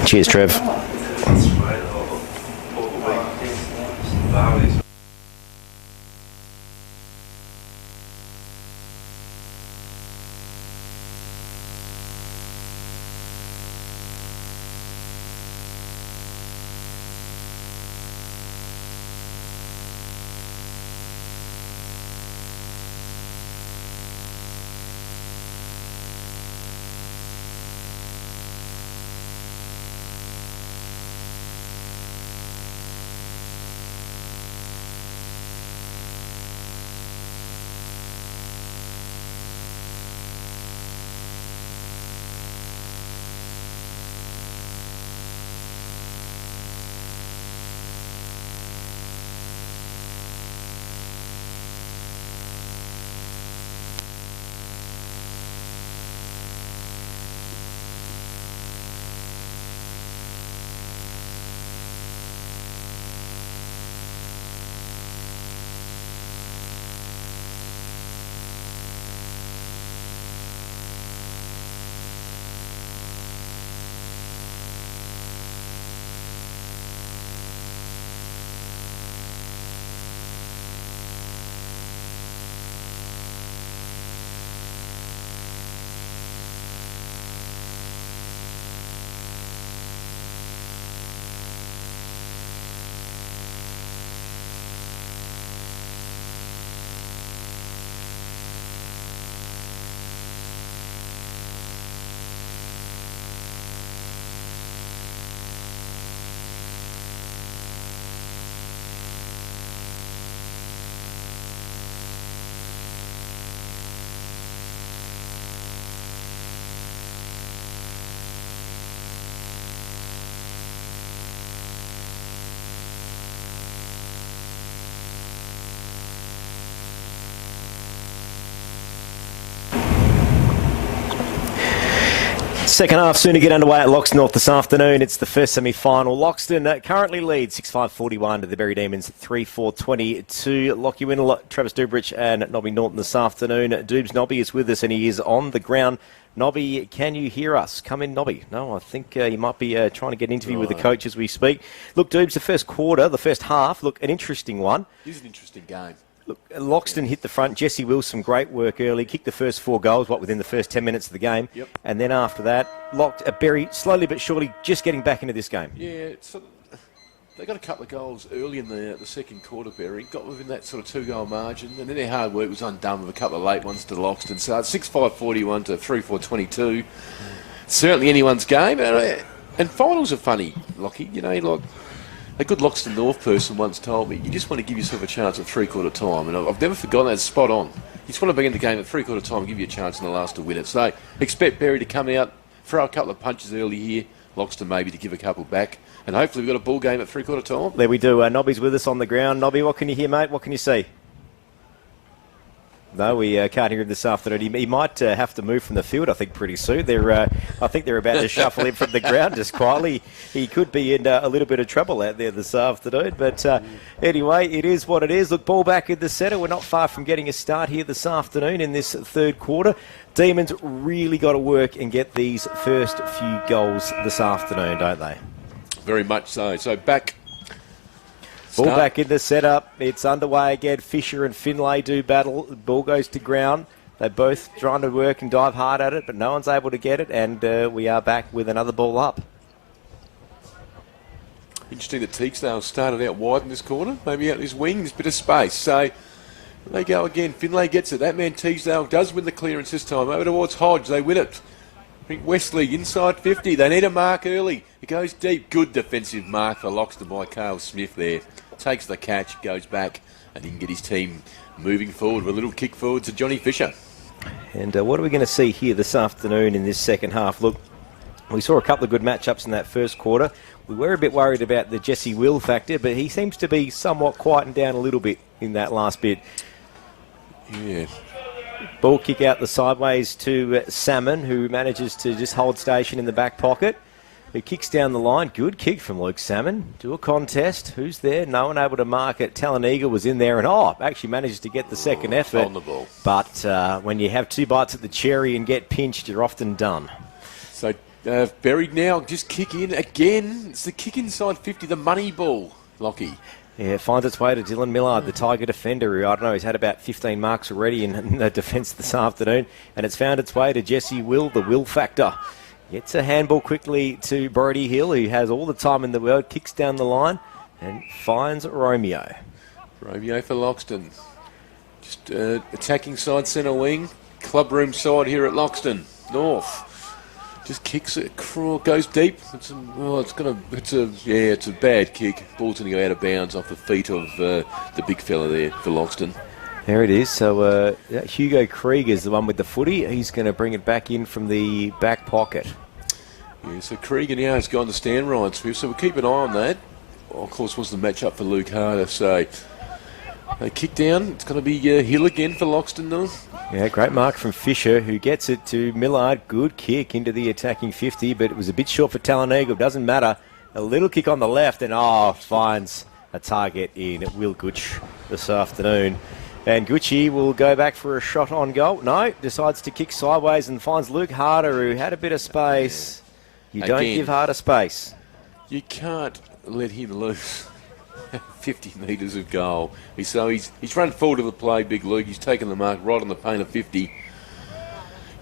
Cheers, Trev. Second half soon to get underway at Loxton North this afternoon. It's the first semi-final. Loxton currently leads 6-5-41 to the Berri Demons 3-4-22. Lockie Windle, Travis Dubrich and Nobby Norton this afternoon. Doobs Nobby is with us and he is on the ground. Nobby, can you hear us? Come in, Nobby. No, I think he might be trying to get an interview with the coach as we speak. Look, Doobs, the first quarter, the first half, look, an interesting one. It is an interesting game. Look, Loxton hit the front. Jesse Wilson, great work early. Kicked the first 4 goals, within the first 10 minutes of the game. Yep. And then after that, Berri, slowly but surely, just getting back into this game. Yeah, they got a couple of goals early in the second quarter, Berri. Got within that sort of 2-goal margin. And then their hard work was undone with a couple of late ones to Loxton. So it's 6-5-41 to 3-4-22. Certainly anyone's game. And finals are funny, Lockie. You know, like... A good Loxton North person once told me, you just want to give yourself a chance at three-quarter time. And I've never forgotten that. It's spot on. You just want to begin the game at three-quarter time and give you a chance in the last to win it. So expect Berri to come out, throw a couple of punches early here, Loxton maybe to give a couple back. And hopefully we've got a ball game at three-quarter time. There we do. Nobby's with us on the ground. Nobby, what can you hear, mate? What can you see? No, we can't hear him this afternoon. He might have to move from the field, I think, pretty soon. I think they're about to shuffle him from the ground just quietly. He could be in a little bit of trouble out there this afternoon. But anyway, it is what it is. Look, ball back in the centre. We're not far from getting a start here this afternoon in this third quarter. Demons really got to work and get these first few goals this afternoon, don't they? Very much so. So back... Ball back in the setup. It's underway again. Fisher and Finlay do battle. Ball goes to ground. They're both trying to work and dive hard at it, but no one's able to get it, and we are back with another ball up. Interesting that Teagsdale started out wide in this corner, maybe out his wing. There's a bit of space. So they go again. Finlay gets it. That man Teagsdale does win the clearance this time. Over towards Hodge. They win it. I think Wesley inside 50. They need a mark early. It goes deep. Good defensive mark for Loxton by Cale Smith there. Takes the catch, goes back, and he can get his team moving forward with a little kick forward to Johnny Fisher. And what are we going to see here this afternoon in this second half? Look, we saw a couple of good matchups in that first quarter. We were a bit worried about the Jesse Will factor, but he seems to be somewhat quietened down a little bit in that last bit. Yeah. Ball kick out the sideways to Salmon, who manages to just hold station in the back pocket. Who kicks down the line. Good kick from Luke Salmon. Do a contest. Who's there? No one able to mark it. Talaniga was in there and, actually manages to get the second effort. On the ball. But when you have 2 bites at the cherry and get pinched, you're often done. So Berri now just kick in again. It's the kick inside 50, the money ball, Lockie. Yeah, it finds its way to Dylan Millard, the Tiger defender, who, I don't know, he's had about 15 marks already in the defence this afternoon. And it's found its way to Jesse Will, the Will factor. Gets a handball quickly to Brody Hill, who has all the time in the world, kicks down the line and finds Romeo. Romeo for Loxton. Just attacking side centre wing. Clubroom side here at Loxton. North. Just kicks it, goes deep. It's a bad kick. Ball's going to go out of bounds off the feet of the big fella there for Loxton. There it is. So Hugo Krieger's the one with the footy. He's going to bring it back in from the back pocket. Yeah, so Krieger now has gone to stand right, Smith, so we'll keep an eye on that. Of course, was the match up for Luke Harder. So they kick down. It's going to be Hill again for Loxton though. Yeah, great mark from Fisher, who gets it to Millard. Good kick into the attacking 50, but it was a bit short for Talaniga. Doesn't matter. A little kick on the left and finds a target in Will Gooch this afternoon. And Gucci will go back for a shot on goal. No, decides to kick sideways and finds Luke Harder, who had a bit of space. You don't give Harder space. You can't let him loose 50 metres of goal. He's run forward to the play, Big Luke. He's taken the mark right on the paint of 50.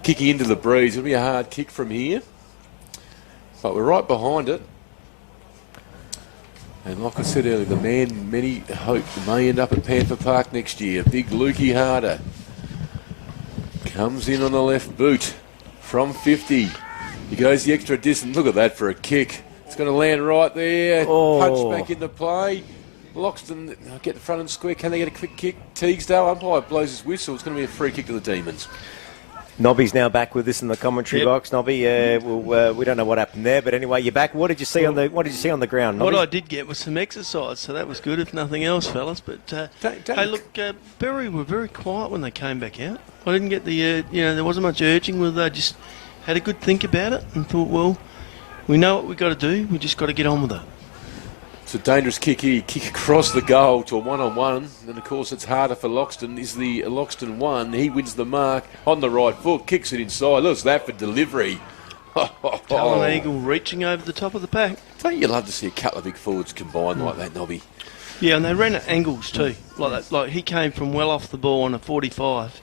Kicking into the breeze. It'll be a hard kick from here. But we're right behind it. And like I said earlier, the man many hope may end up at Panther Park next year. Big Lukey Harder comes in on the left boot from 50. He goes the extra distance. Look at that for a kick. It's going to land right there. Punch back into play. Loxton get the front and square. Can they get a quick kick? Teagsdale, umpire blows his whistle. It's going to be a free kick to the Demons. Nobby's now back with us in the commentary box. Nobby, we don't know what happened there, but anyway, you're back. What did you see on the ground, Nobby? What I did get was some exercise, so that was good, if nothing else, fellas. But hey, look, Berri were very quiet when they came back out. I didn't get the, there wasn't much urging with just had a good think about it and thought, well, we know what we've got to do. We just got to get on with it. It's a dangerous kick here. Kick across the goal to a one-on-one. And, of course, it's harder for Loxton. Is the Loxton one. He wins the mark on the right foot, kicks it inside. Look at that for delivery. Talon Eagle reaching over the top of the pack. Don't you love to see a couple of big forwards combined like that, Nobby? Yeah, and they ran at angles too. Like that. Like he came from well off the ball on a 45.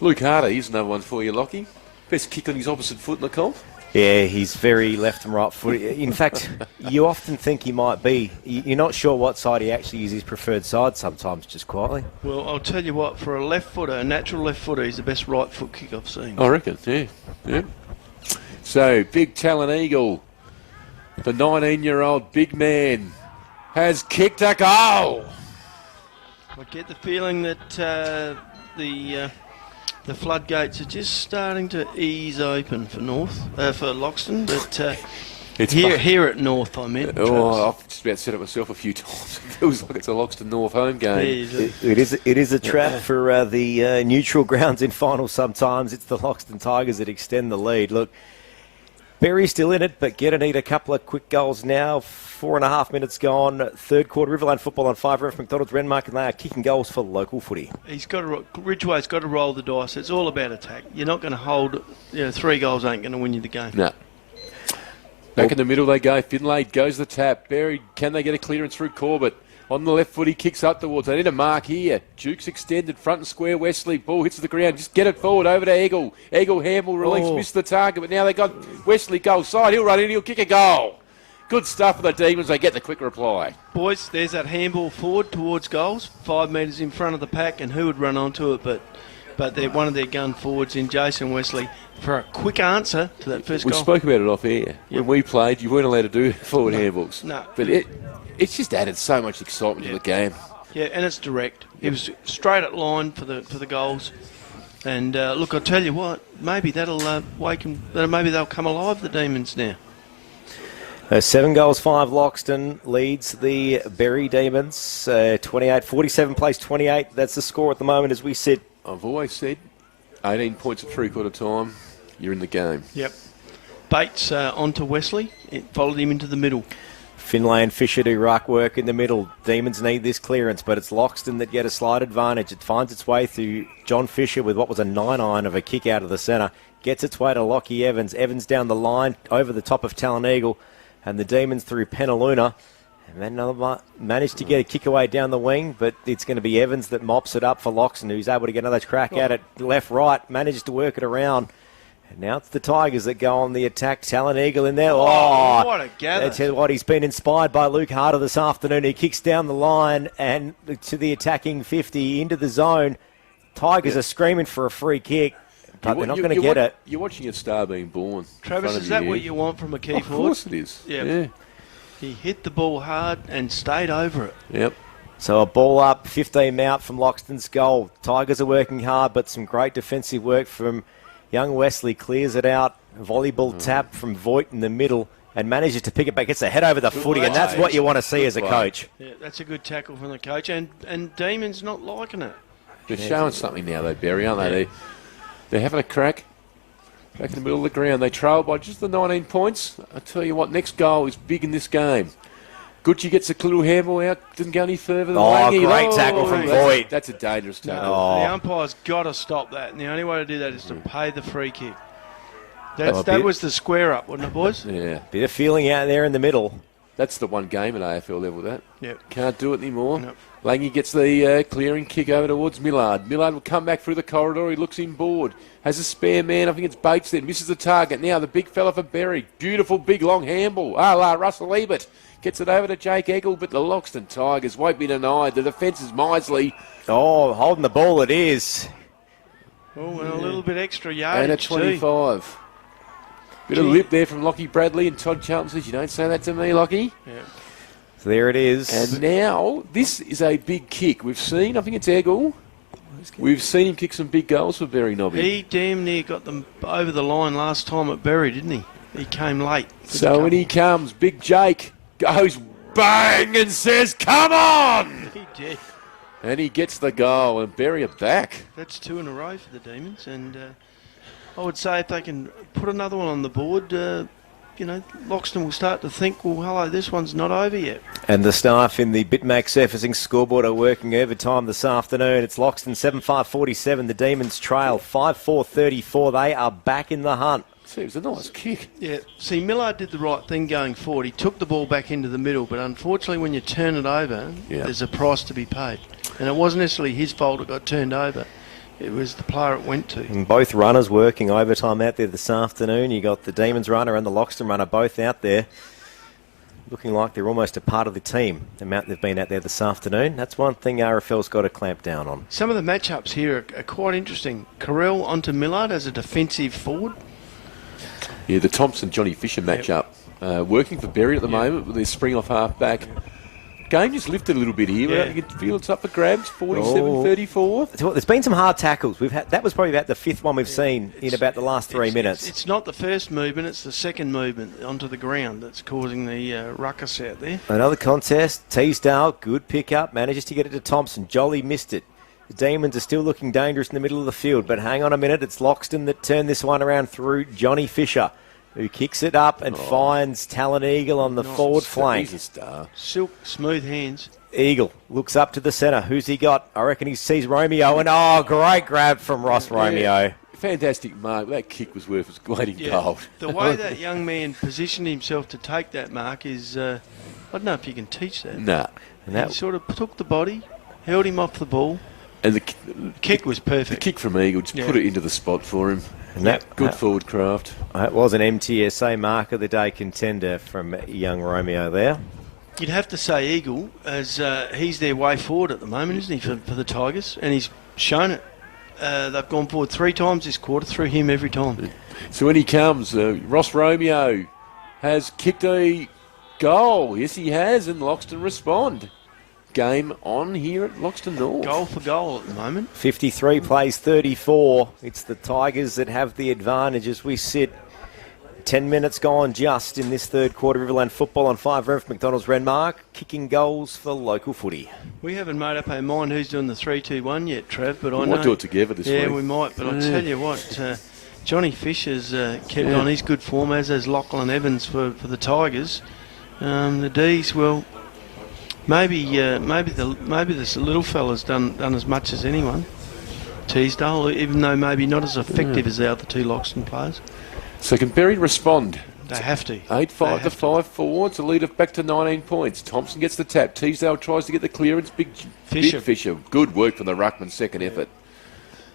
Luke Harder, here's another one for you, Lockie. Best kick on his opposite foot in the comp. Yeah, he's very left and right footed. In fact, you often think he might be. You're not sure what side he actually is his preferred side sometimes, just quietly. Well, I'll tell you what, for a left footer, a natural left footer, he's the best right foot kick I've seen. I reckon, yeah. So, big Talon Eagle, the 19-year-old big man, has kicked a goal. I get the feeling that the floodgates are just starting to ease open for for Loxton, but It's here at North, I meant. I've just about said it myself a few times. It feels like it's a Loxton North home game. It is a trap for the neutral grounds in finals sometimes. It's the Loxton Tigers that extend the lead. Look, Berri's still in it, but Geta need a couple of quick goals now. 4.5 minutes gone. Third quarter, Riverland football on 5. Ref McDonald's, Renmark, and they are kicking goals for local footy. Ridgeway's got to roll the dice. It's all about attack. You're not going to hold. 3 goals ain't going to win you the game. No. Back in the middle they go. Finlay goes the tap. Berri, can they get a clearance through Corbett? On the left foot, he kicks up towards. They need a mark here. Duke's extended, front and square. Wesley, ball hits the ground. Just get it forward over to Eagle. Eagle handball relief, missed the target, but now they got Wesley goal side. He'll run in, he'll kick a goal. Good stuff for the Demons. They get the quick reply. Boys, there's that handball forward towards goals, 5 metres in front of the pack, and who would run onto it but they're one of their gun forwards in Jason Wesley for a quick answer to that first We goal. spoke about it off air. When we played, you weren't allowed to do forward handballs. No. But it's just added so much excitement to the game. Yeah, and it's direct. It was straight at line for the goals. And look, I'll tell you what, maybe that'll maybe they'll come alive, the Demons now. 7 goals, 5. Loxton leads the Berri Demons. 47 plays 28. That's the score at the moment as we sit. I've always said 18 points at three-quarter time, you're in the game. Yep. Bates onto Wesley. It followed him into the middle. Finlay and Fisher do ruck work in the middle. Demons need this clearance, but it's Loxton that get a slight advantage. It finds its way through John Fisher with what was a 9-iron of a kick out of the centre. Gets its way to Lockie Evans. Evans down the line over the top of Talon Eagle. And the Demons through Penaluna. And then managed to get a kick away down the wing, but it's going to be Evans that mops it up for Loxton, who's able to get another crack at it. Left-right, managed to work it around. And now it's the Tigers that go on the attack. Talon Eagle in there. Oh, what a gather. I tell you what, he's been inspired by Luke Harder this afternoon. He kicks down the line and to the attacking 50 into the zone. Tigers are screaming for a free kick, but they're not going to get it. You're watching a star being born. Travis, is that what you want from a key forward? Of course it is. Yeah. He hit the ball hard and stayed over it. Yep. So a ball up, 15 out from Loxton's goal. Tigers are working hard, but some great defensive work from young Wesley. Clears it out. Volleyball tap from Voigt in the middle and manages to pick it back. Gets a head over the footy, and that's what you want to see as a coach. Yeah, that's a good tackle from the coach, and Demon's not liking it. They're showing something now, though, Berri, aren't they? They're having a crack. Back in the middle of the ground. They trail by just the 19 points. I tell you what, next goal is big in this game. Gucci gets a little handball out. Didn't go any further than Langy. Great tackle from Voigt. That's a dangerous tackle. The umpire's got to stop that. And the only way to do that is to pay the free kick. That was the square up, wasn't it, boys? Yeah. Bit of feeling out there in the middle. That's the one game at AFL level, that. Yep. Can't do it anymore. Nope. Langy gets the clearing kick over towards Millard. Millard will come back through the corridor. He looks inboard. Has a spare man. I think it's Bates there. Misses the target. Now the big fella for Berri. Beautiful big long handball. Russell Ebert gets it over to Jake Eggle, but the Loxton Tigers won't be denied. The defence is Misley. Oh, holding the ball it is. Oh, and a little bit extra yardage And at 25. Bit of lip there from Lockie Bradley, and Todd Charlton says, you don't say that to me, Lockie. Yeah. So there it is. And now, this is a big kick. We've seen, I think it's Eggle. We've seen him kick some big goals for Berri, Nobby. He damn near got them over the line last time at Berri, didn't he? He came late. So when he comes, Big Jake goes bang and says, come on! He did. And he gets the goal, and Berri are back. That's 2 in a row for the Demons, and I would say if they can put another one on the board, Loxton will start to think, well, hello, this one's not over yet. And the staff in the Bitmax surfacing scoreboard are working overtime this afternoon. It's Loxton 7-5-47. The Demons trail 5-4-34. They are back in the hunt. See, it was a nice kick. Yeah, see, Millard did the right thing going forward. He took the ball back into the middle, but unfortunately when you turn it over, there's a price to be paid. And it wasn't necessarily his fault it got turned over. It was the player it went to. And both runners working overtime out there this afternoon. You got the Demons runner and the Loxton runner both out there, looking like they're almost a part of the team, the amount they've been out there this afternoon. That's one thing RFL's got to clamp down on. Some of the matchups here are quite interesting. Carell onto Millard as a defensive forward. Yeah, the Thompson-Johnny Fisher matchup. Working for Berri at the moment with their spring-off half-back. Game just lifted a little bit here. Yeah. You can feel it's up for grabs, 47-34. There's been some hard tackles. That was probably about the fifth one we've seen in about the last 3 minutes. It's not the first movement, it's the second movement onto the ground that's causing the ruckus out there. Another contest. Teasdale, good pick-up, manages to get it to Thompson. Jolly missed it. The Demons are still looking dangerous in the middle of the field, but hang on a minute. It's Loxton that turned this one around through Johnny Fisher, who kicks it up and finds Talon Eagle on the forward flank. He's a star. Silk, smooth hands. Eagle looks up to the centre. Who's he got? I reckon he sees Romeo, and great grab from Ross Romeo. Fantastic mark. That kick was worth its weight in gold. The way that young man positioned himself to take that mark is, I don't know if you can teach that. Nah. And that He sort of took the body, held him off the ball. And the Kick was The perfect. kick from Eagle just put it into the spot for him. And that Good forward craft. That was an MTSA Mark of the Day contender from young Romeo there. You'd have to say Eagle, as he's their way forward at the moment, isn't he, for the Tigers? And he's shown it. They've gone forward 3 times this quarter, through him every time. So when he comes, Ross Romeo has kicked a goal. Yes, he has, and Loxton respond. Game on here at Loxton North. Goal for goal at the moment. 53 plays 34. It's the Tigers that have the advantage as we sit. 10 minutes gone just in this third quarter. Riverland football on 5 Rev McDonald's Renmark, kicking goals for local footy. We haven't made up our mind who's doing the 3-2-1 yet, Trav, but I know. We might do it together this week. Yeah, we might, but I'll tell you what, Johnny Fisher's kept on his good form, as has Lachlan Evans for the Tigers. The D's, well, maybe this little fella's done as much as anyone. Teasdale, even though maybe not as effective as the other 2 Loxton players. So can Berri respond? They have to. 8-5 to 5-4. It's a lead of back to 19 points. Thompson gets the tap. Teasdale tries to get the clearance. Big Fisher. Good work from the ruckman. Second effort.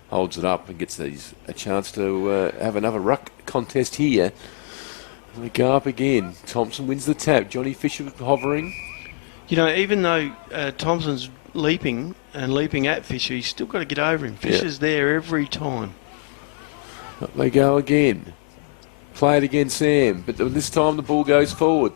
Holds it up and gets a chance to have another ruck contest here. We go up again. Thompson wins the tap. Johnny Fisher hovering. You know, even though Thompson's leaping at Fisher, he's still got to get over him. Fisher's there every time. Up they go again. Play it again, Sam. But this time the ball goes forward.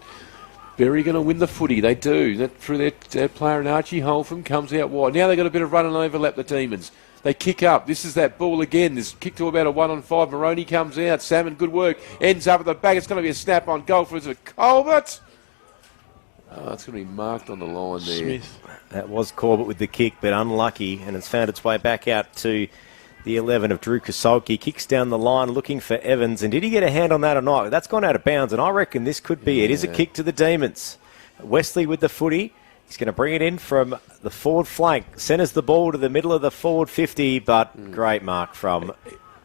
Berri going to win the footy. They do. That through their player, and Archie Holford comes out wide. Now they've got a bit of run and overlap, the Demons. They kick up. This is that ball again. This kick to about a 1-on-5. Maroney comes out. Salmon, good work. Ends up at the back. It's going to be a snap on goal for Colbert. Oh, it's going to be marked on the line there. Smith. That was Corbett with the kick, but unlucky, and it's found its way back out to the 11 of Drew Kosolki. Kicks down the line looking for Evans, and did he get a hand on that or not? That's gone out of bounds, and I reckon this could be it. It is a kick to the Demons. Wesley with the footy. He's going to bring it in from the forward flank. Centres the ball to the middle of the forward 50, but great mark from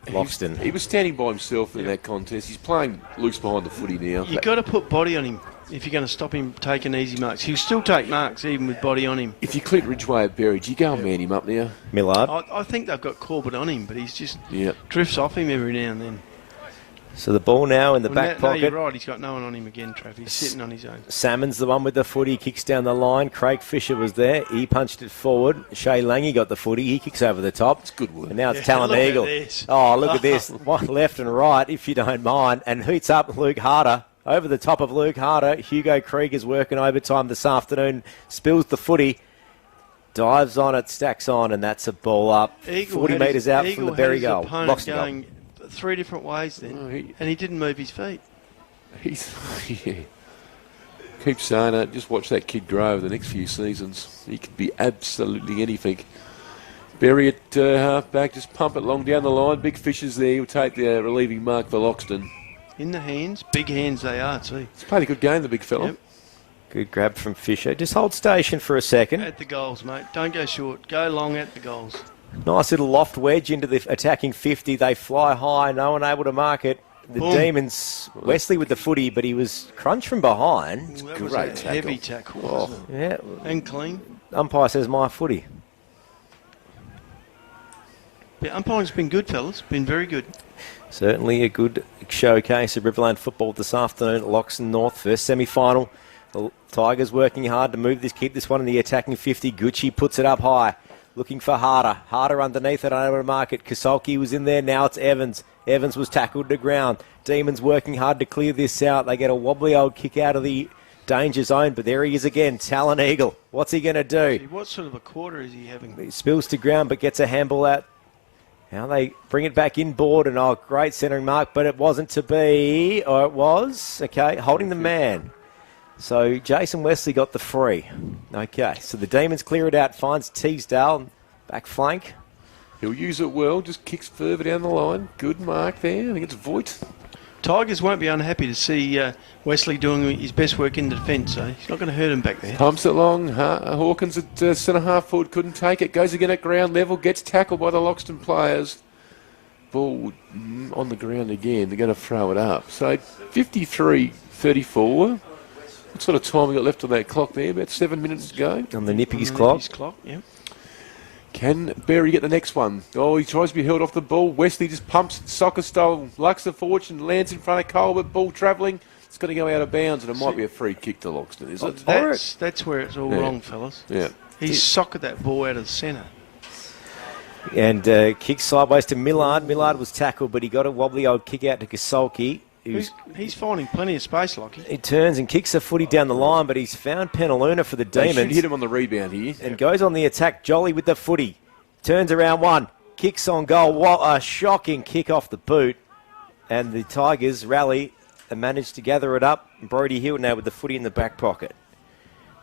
Loxton. He was standing by himself in that contest. He's playing loose behind the footy now. You've got to put body on him if you're going to stop him taking easy marks. He'll still take marks even with body on him. If you clip Ridgeway at Berri, do you go and man him up now? Millard. I think they've got Corbett on him, but he's just Yep. drifts off him every now and then. So the ball now in the back No, pocket. you're right. He's got no one on him again, Trav. He's sitting on his own. Salmon's the one with the footy. Kicks down the line. Craig Fisher was there. He punched it forward. Shay Lange got the footy. He kicks over the top. It's good work. And now it's Talon look at Eagle. this. Oh, look at this. One left and right, if you don't mind. And hoots up Luke Harder. Over the top of Luke Harder. Hugo Krieger's working overtime this afternoon. Spills the footy. Dives on it. Stacks on. And that's a ball up. Eagle 40 metres out from the Berri goal. Opponent Loxton goal. going 3 different ways then, and he didn't move his feet. He's keep saying it. Just watch that kid grow over the next few seasons. He could be absolutely anything. Berri at half-back, just pump it long down the line. Big Fishes there. He'll take the relieving mark for Loxton. In the hands, big hands they are too. He's played a good game, the big fella. Yep. Good grab from Fisher. Just hold station for a second. At the goals, mate. Don't go short. Go long at the goals. Nice little loft wedge into the attacking 50. They fly high. No one able to mark it. The Boom. Demons, Wesley with the footy, but he was crunched from behind. That was great a heavy tackle. Oh. wasn't it? Yeah, And clean. umpire says my footy. Yeah, umpiring's been good, fellas. Been very good. Certainly a good showcase of Riverland football this afternoon at Loxton North. First semi-final. The Tigers working hard to move this, keep this one in the attacking 50. Gucci puts it up high, looking for Harder. Harder underneath it, unable to mark it. Kasolki was in there, now it's Evans. Evans was tackled to ground. Demons working hard to clear this out. They get a wobbly old kick out of the danger zone, but there he is again, Talon Eagle. What's he going to do? What sort of a quarter is he having? He spills to ground, but gets a handball out. Now they bring it back inboard, and great centering mark, but it wasn't to be, or it was. Okay, holding the man. So Jason Wesley got the free. Okay, so the Demons clear it out, finds Teasdale, back flank. He'll use it well, just kicks further down the line. Good mark there. I think it's Voigt. Tigers won't be unhappy to see Wesley doing his best work in defence, so he's not going to hurt him back there. Pumps it long. Hawkins at centre half forward couldn't take it. Goes again at ground level. Gets tackled by the Loxton players. Ball on the ground again. They're going to throw it up. So 53-34. What sort of time we got left on that clock there? About 7 minutes to go. On the Nippies On the clock. Nippies clock, yeah. Can Berri get the next one? Oh, he tries to be held off the ball. Wesley just pumps soccer style. Luxor fortune lands in front of Colbert. Ball travelling. It's going to go out of bounds, and it might be a free kick to Loxton, is it? That's where it's all wrong, fellas. Yeah. He socketed that ball out of the centre. And kicks sideways to Millard. Millard was tackled, but he got a wobbly old kick out to Kasolki. He's finding plenty of space, Lockie. He turns and kicks a footy down the line, but he's found Penaluna for the They Demons. should hit him on the rebound here. And goes on the attack. Jolly with the footy. Turns around one. Kicks on goal. What a shocking kick off the boot. And the Tigers rally and manage to gather it up. Brody Hill now with the footy in the back pocket.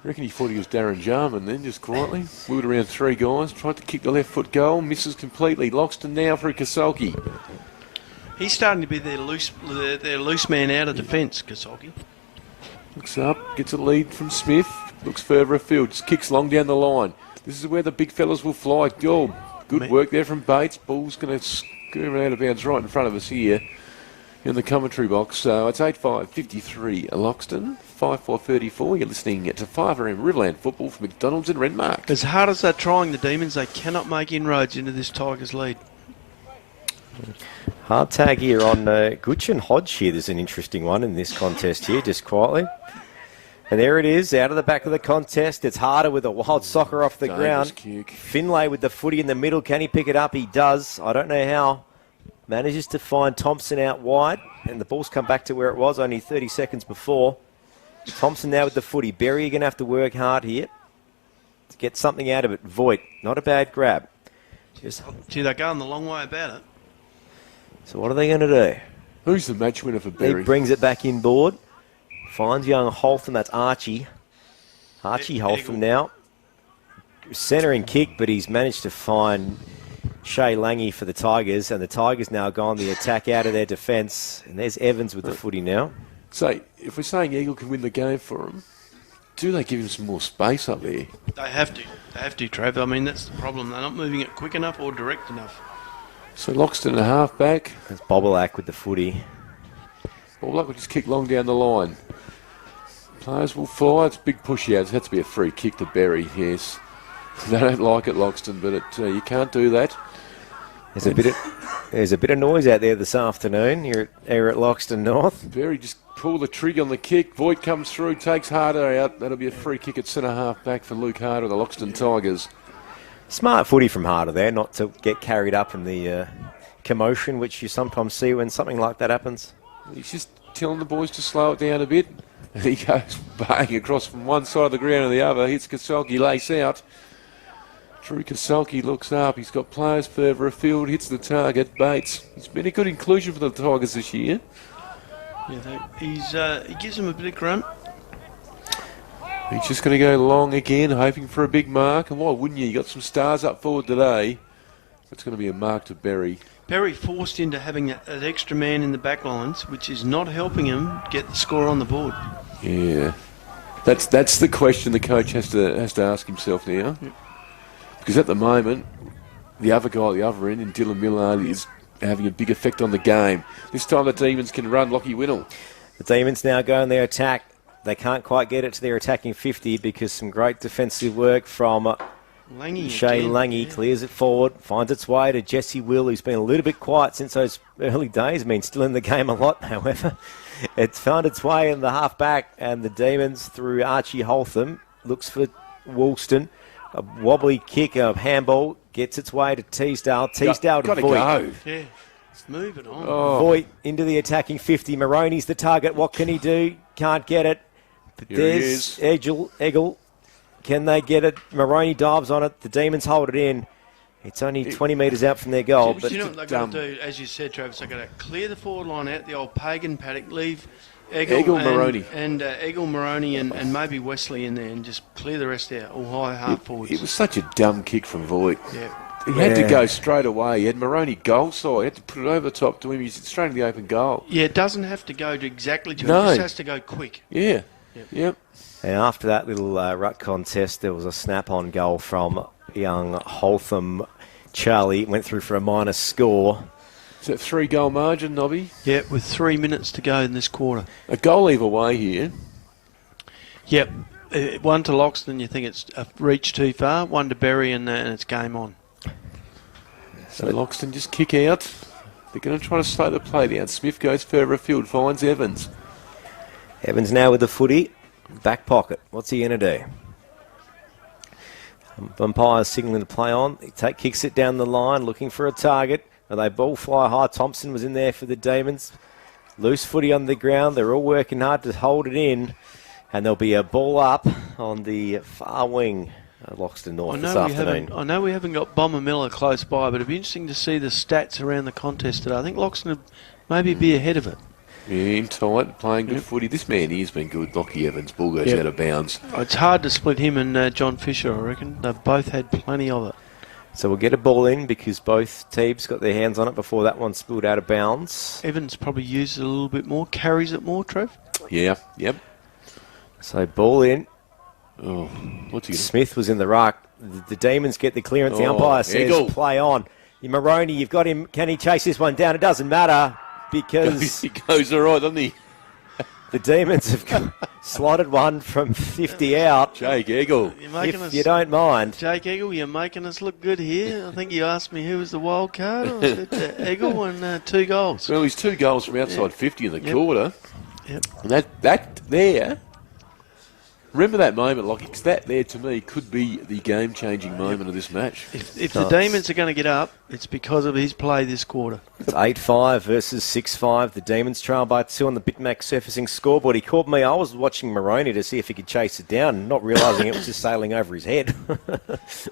I reckon he thought he was Darren Jarman then, just quietly. Wheeled around three guys. Tried to kick the left foot goal. Misses completely. Loxton now through Kasolki. He's starting to be their loose man out of defence, Kasolki. Looks up, gets a lead from Smith, looks further afield, just kicks long down the line. This is where the big fellas will fly. Goal. Good work there from Bates. Ball's going to screw out of bounds right in front of us here in the commentary box. So it's 8-5-53 Loxton, 5-4-34. You're listening to 5RM Riverland football from McDonald's in Renmark. As hard as they're trying, the Demons, they cannot make inroads into this Tigers lead. Hard tag here on Gooch and Hodge here. There's an interesting one in this contest here, just quietly. And there it is, out of the back of the contest. It's Harder with a wild soccer off the ground. Kick. Finlay with the footy in the middle. Can he pick it up? He does. I don't know how. Manages to find Thompson out wide. And the ball's come back to where it was only 30 seconds before. Thompson now with the footy. Berri going to have to work hard here to get something out of it. Voigt, not a bad grab. Gee, they're going the long way about it. So what are they going to do? Who's the match winner for He Berri? brings it back inboard. Finds young Holtham. That's Archie. Archie Holtham now. Centering kick, but he's managed to find Shay Lange for the Tigers. And the Tigers now go on the attack out of their defence. And there's Evans with the footy now. So, if we're saying Eagle can win the game for him, do they give him some more space up there? They have to. They have to, Trav. I mean, that's the problem. They're not moving it quick enough or direct enough. So Loxton a half back. There's Bobolac with the footy. Bobolac will just kick long down the line. Players will fly. It's a big push out. It has to be a free kick to Berri, yes. They don't like it, Loxton, but you can't do that. There's a bit of noise out there this afternoon here at Loxton North. Berri just pull the trigger on the kick. Voigt comes through, takes Harder out. That'll be a free kick at centre half back for Luke Harder, the Loxton Tigers. Smart footy from Harder there, not to get carried up in the commotion which you sometimes see when something like that happens. He's just telling the boys to slow it down a bit. And he goes baying across from one side of the ground to the other. Hits Kasolki, lace out. Drew Kasolki looks up. He's got players further afield. Hits the target. Bates. He's been a good inclusion for the Tigers this year. Yeah, he gives them a bit of grunt. He's just going to go long again, hoping for a big mark. And why wouldn't you? You got some stars up forward today. It's going to be a mark to Berri. Berri forced into having that extra man in the back lines, which is not helping him get the score on the board. Yeah. That's the question the coach has to ask himself now. Yep. Because at the moment, the other guy at the other end, in Dylan Millard, is having a big effect on the game. This time the Demons can run Lockie Winnell. The Demons now go in their attack. They can't quite get it to their attacking 50 because some great defensive work from Shay Lange clears it forward, finds its way to Jesse Will, who's been a little bit quiet since those early days. I mean, still in the game a lot, however. It's found its way in the half-back, and the Demons, through Archie Holtham, looks for Woolston. A wobbly kick, a handball, gets its way to Teasdale. Teasdale to Voigt. Go. Yeah, move it on. Voigt into the attacking 50. Maroney's the target. What can he do? Can't get it. But Here there's Eggle. Can they get it? Maroney dives on it. The Demons hold it in. It's only 20 metres out from their goal. But But you know what they've got to do, as you said, Travis, they've got to clear the forward line out, the old pagan paddock, leave Eggle Maroney. and Eggle, Maroney and maybe Wesley in there and just clear the rest out, all high half forwards. It was such a dumb kick from Voigt. Yeah. He had to go straight away. He had Maroney goal side. He had to put it over the top to him. He's straight in the open goal. Yeah, it doesn't have to go to exactly to No. it. It just has to go quick. Yeah. Yep. And after that little ruck contest, there was a snap-on goal from young Holtham. Charlie went through for a minus score. Is that 3-goal margin, Nobby? Yeah, with 3 minutes to go in this quarter. A goal either way here. Yep. One to Loxton, you think it's a reach too far. One to Berri, and it's game on. So Loxton just kick out. They're going to try to slow the play down. Smith goes further afield, finds Evans. Evans now with the footy. Back pocket. What's he going to do? Umpire's signalling to play on. He kicks it down the line, looking for a target. And they ball fly high. Thompson was in there for the Demons. Loose footy on the ground. They're all working hard to hold it in. And there'll be a ball up on the far wing at Loxton North this afternoon. I know we haven't got Bomber Miller close by, but it'd be interesting to see the stats around the contest today. I think Loxton would maybe be ahead of it. Yeah, in tight, playing good footy. This man here's been good. Lockie Evans, ball goes out of bounds. It's hard to split him and John Fisher, I reckon. They've both had plenty of it. So we'll get a ball in because both teams got their hands on it before that one spilled out of bounds. Evans probably uses it a little bit more, carries it more, Trev. Yeah, yep. So ball in. Oh, what's he gonna... Smith was in the ruck. The Demons get the clearance. The umpire says Eggle. play on. Maroney, you've got him. Can he chase this one down? It doesn't matter because He goes all right, doesn't he? the Demons have slotted one from 50 out. Jake Eggle. If you don't mind. Jake Eggle, you're making us look good here. I think you asked me who was the wild card. I said Eggle and 2 goals. Well, he's 2 goals from outside 50 in the quarter. Yep. And that there... Remember that moment, Lockie, because that there to me could be the game-changing moment of this match. If the Demons are going to get up, it's because of his play this quarter. It's 8-5 versus 6-5. The Demons trail by 2 on the Bitmax surfacing scoreboard. He called me. I was watching Maroney to see if he could chase it down, not realising it was just sailing over his head.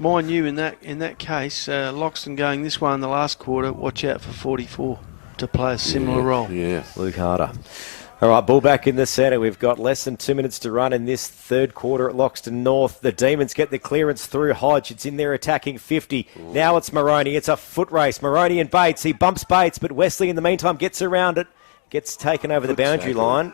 Mind you, in that case, Loxton going this way in the last quarter, watch out for 44 to play a similar role. Yeah. Luke Harder. All right, ball back in the centre. We've got less than 2 minutes to run in this third quarter at Loxton North. The Demons get the clearance through Hodge. It's in there attacking 50. Ooh. Now it's Maroney. It's a foot race. Maroney and Bates. He bumps Bates, but Wesley in the meantime gets around it. Gets taken over the boundary line.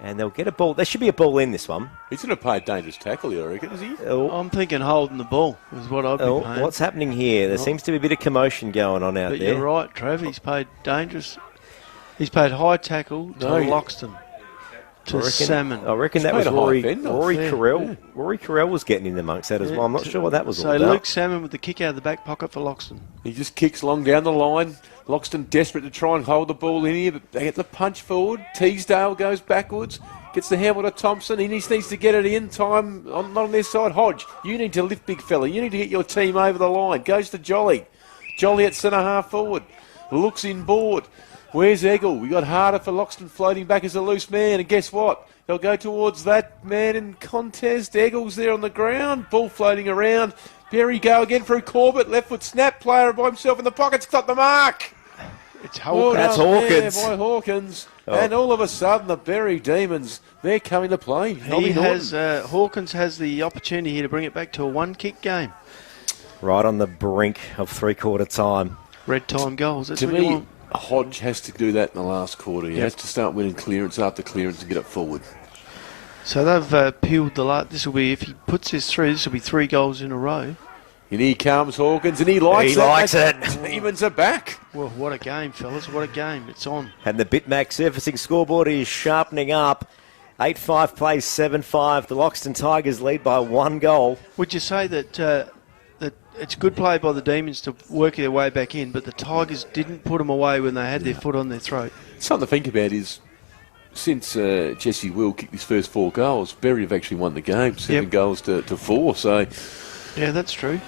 And they'll get a ball. There should be a ball in this one. He's going to play a dangerous tackle here, I reckon, is he? I'm thinking holding the ball is what I'd be paying. What's happening here? There seems to be a bit of commotion going on out there. But you're right, Trav. He's played dangerous. He's played high tackle to Loxton. To Salmon. I reckon that was Rory Carell. Yeah. Rory Carell was getting in amongst that as well. I'm not sure what that was all about. So Luke Salmon with the kick out of the back pocket for Loxton. He just kicks long down the line. Loxton desperate to try and hold the ball in here, but they get the punch forward. Teasdale goes backwards, gets the handle to Thompson. He needs to get it in time. Not on their side. Hodge, you need to lift, big fella. You need to get your team over the line. Goes to Jolly. Jolly at centre half forward. Looks in board. Where's Eggle? We got Harder for Loxton floating back as a loose man. And guess what? They'll go towards that man in contest. Eggle's there on the ground. Ball floating around. Berri go again through Corbett. Left foot snap. Player by himself in the pocket's got the mark. It's Well Hawkins. That's done Hawkins. there by Hawkins. Oh. And all of a sudden, the Berri Demons, they're coming to play. Hawkins has the opportunity here to bring it back to a one-kick game. Right on the brink of three-quarter time. Red time goals. That's To what you me, want. Hodge has to do that in the last quarter. He has to start winning clearance after clearance and get it forward. So they've peeled the last. This will be, if he puts this through, this will be 3 goals in a row. And here comes Hawkins, and he likes He likes it. Demons are back. Well, what a game, fellas. What a game. It's on. And the Bitmax surfacing scoreboard is sharpening up. 8-5 plays 7-5. The Loxton Tigers lead by 1 goal. Would you say that that it's good play by the Demons to work their way back in, but the Tigers didn't put them away when they had their foot on their throat? Something to think about is, since Jesse Will kicked his first 4 goals, Berri have actually won the game, 7 goals to 4. So, Yeah, that's true.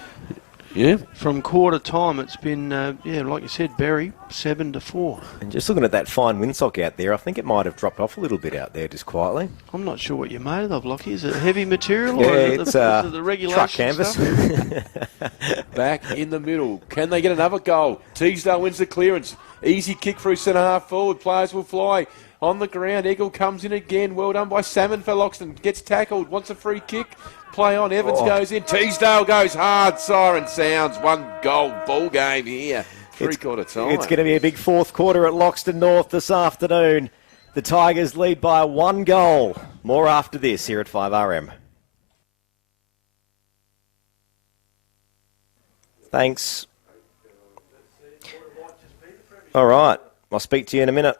yeah. From quarter time, it's been, like you said, Berri, 7-4. And just looking at that fine windsock out there, I think it might have dropped off a little bit out there just quietly. I'm not sure what you made of, Lockie. Is it heavy material Yeah, or is it's it the regulation truck canvas. stuff? Back in the middle. Can they get another goal? Teasdale wins the clearance. Easy kick through centre half forward. Players will fly. On the ground, Eagle comes in again. Well done by Salmon for Loxton. Gets tackled. Wants a free kick. Play on. Evans goes in. Teasdale goes hard. Siren sounds. 1 goal ball game here. Three-quarter time. It's going to be a big fourth quarter at Loxton North this afternoon. The Tigers lead by 1 goal. More after this here at 5RM. Thanks. All right. I'll speak to you in a minute.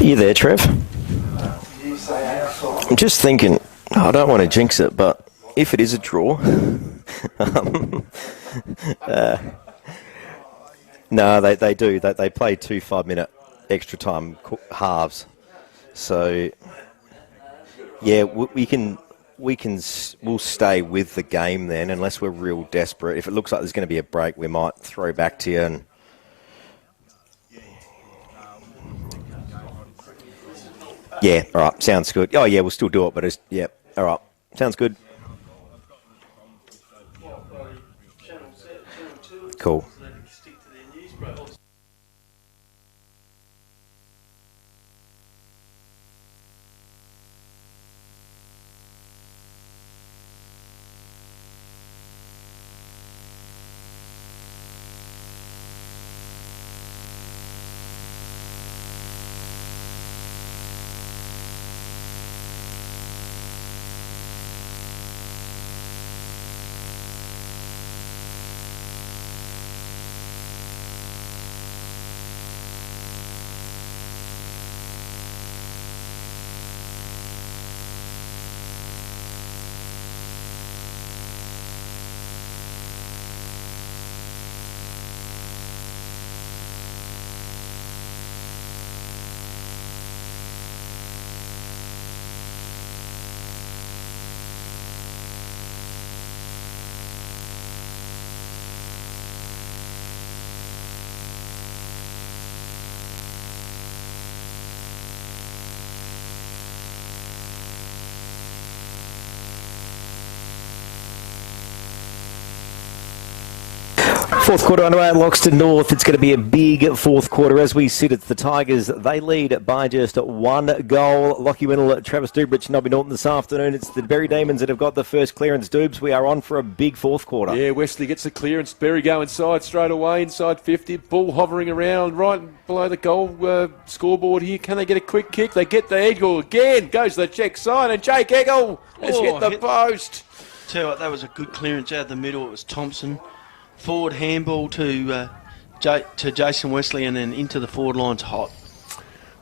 Are you there, Trev? I'm just thinking, I don't want to jinx it, but if it is a draw, no, they do. They play 2 5-minute extra time halves. So, yeah, we'll stay with the game then, unless we're real desperate. If it looks like there's going to be a break, we might throw back to you and. Yeah, all right, sounds good. Oh, yeah, we'll still do it, but yeah, all right, sounds good. Cool. Fourth quarter underway at Loxton North. It's going to be a big fourth quarter as we sit. It's the Tigers. They lead by just 1 goal. Lockie Wendell, Travis Dubrich, Nobby Norton this afternoon. It's the Berri Demons that have got the first clearance. Dubes, we are on for a big fourth quarter. Yeah, Wesley gets the clearance. Berri go inside straight away, inside 50. Ball hovering around right below the goal scoreboard here. Can they get a quick kick? They get the Eagle again. Goes the check side, and Jake Eagle has hit the post. Tell you what, that was a good clearance out of the middle. It was Thompson. Forward handball to Jason Wesley, and then into the forward lines hot.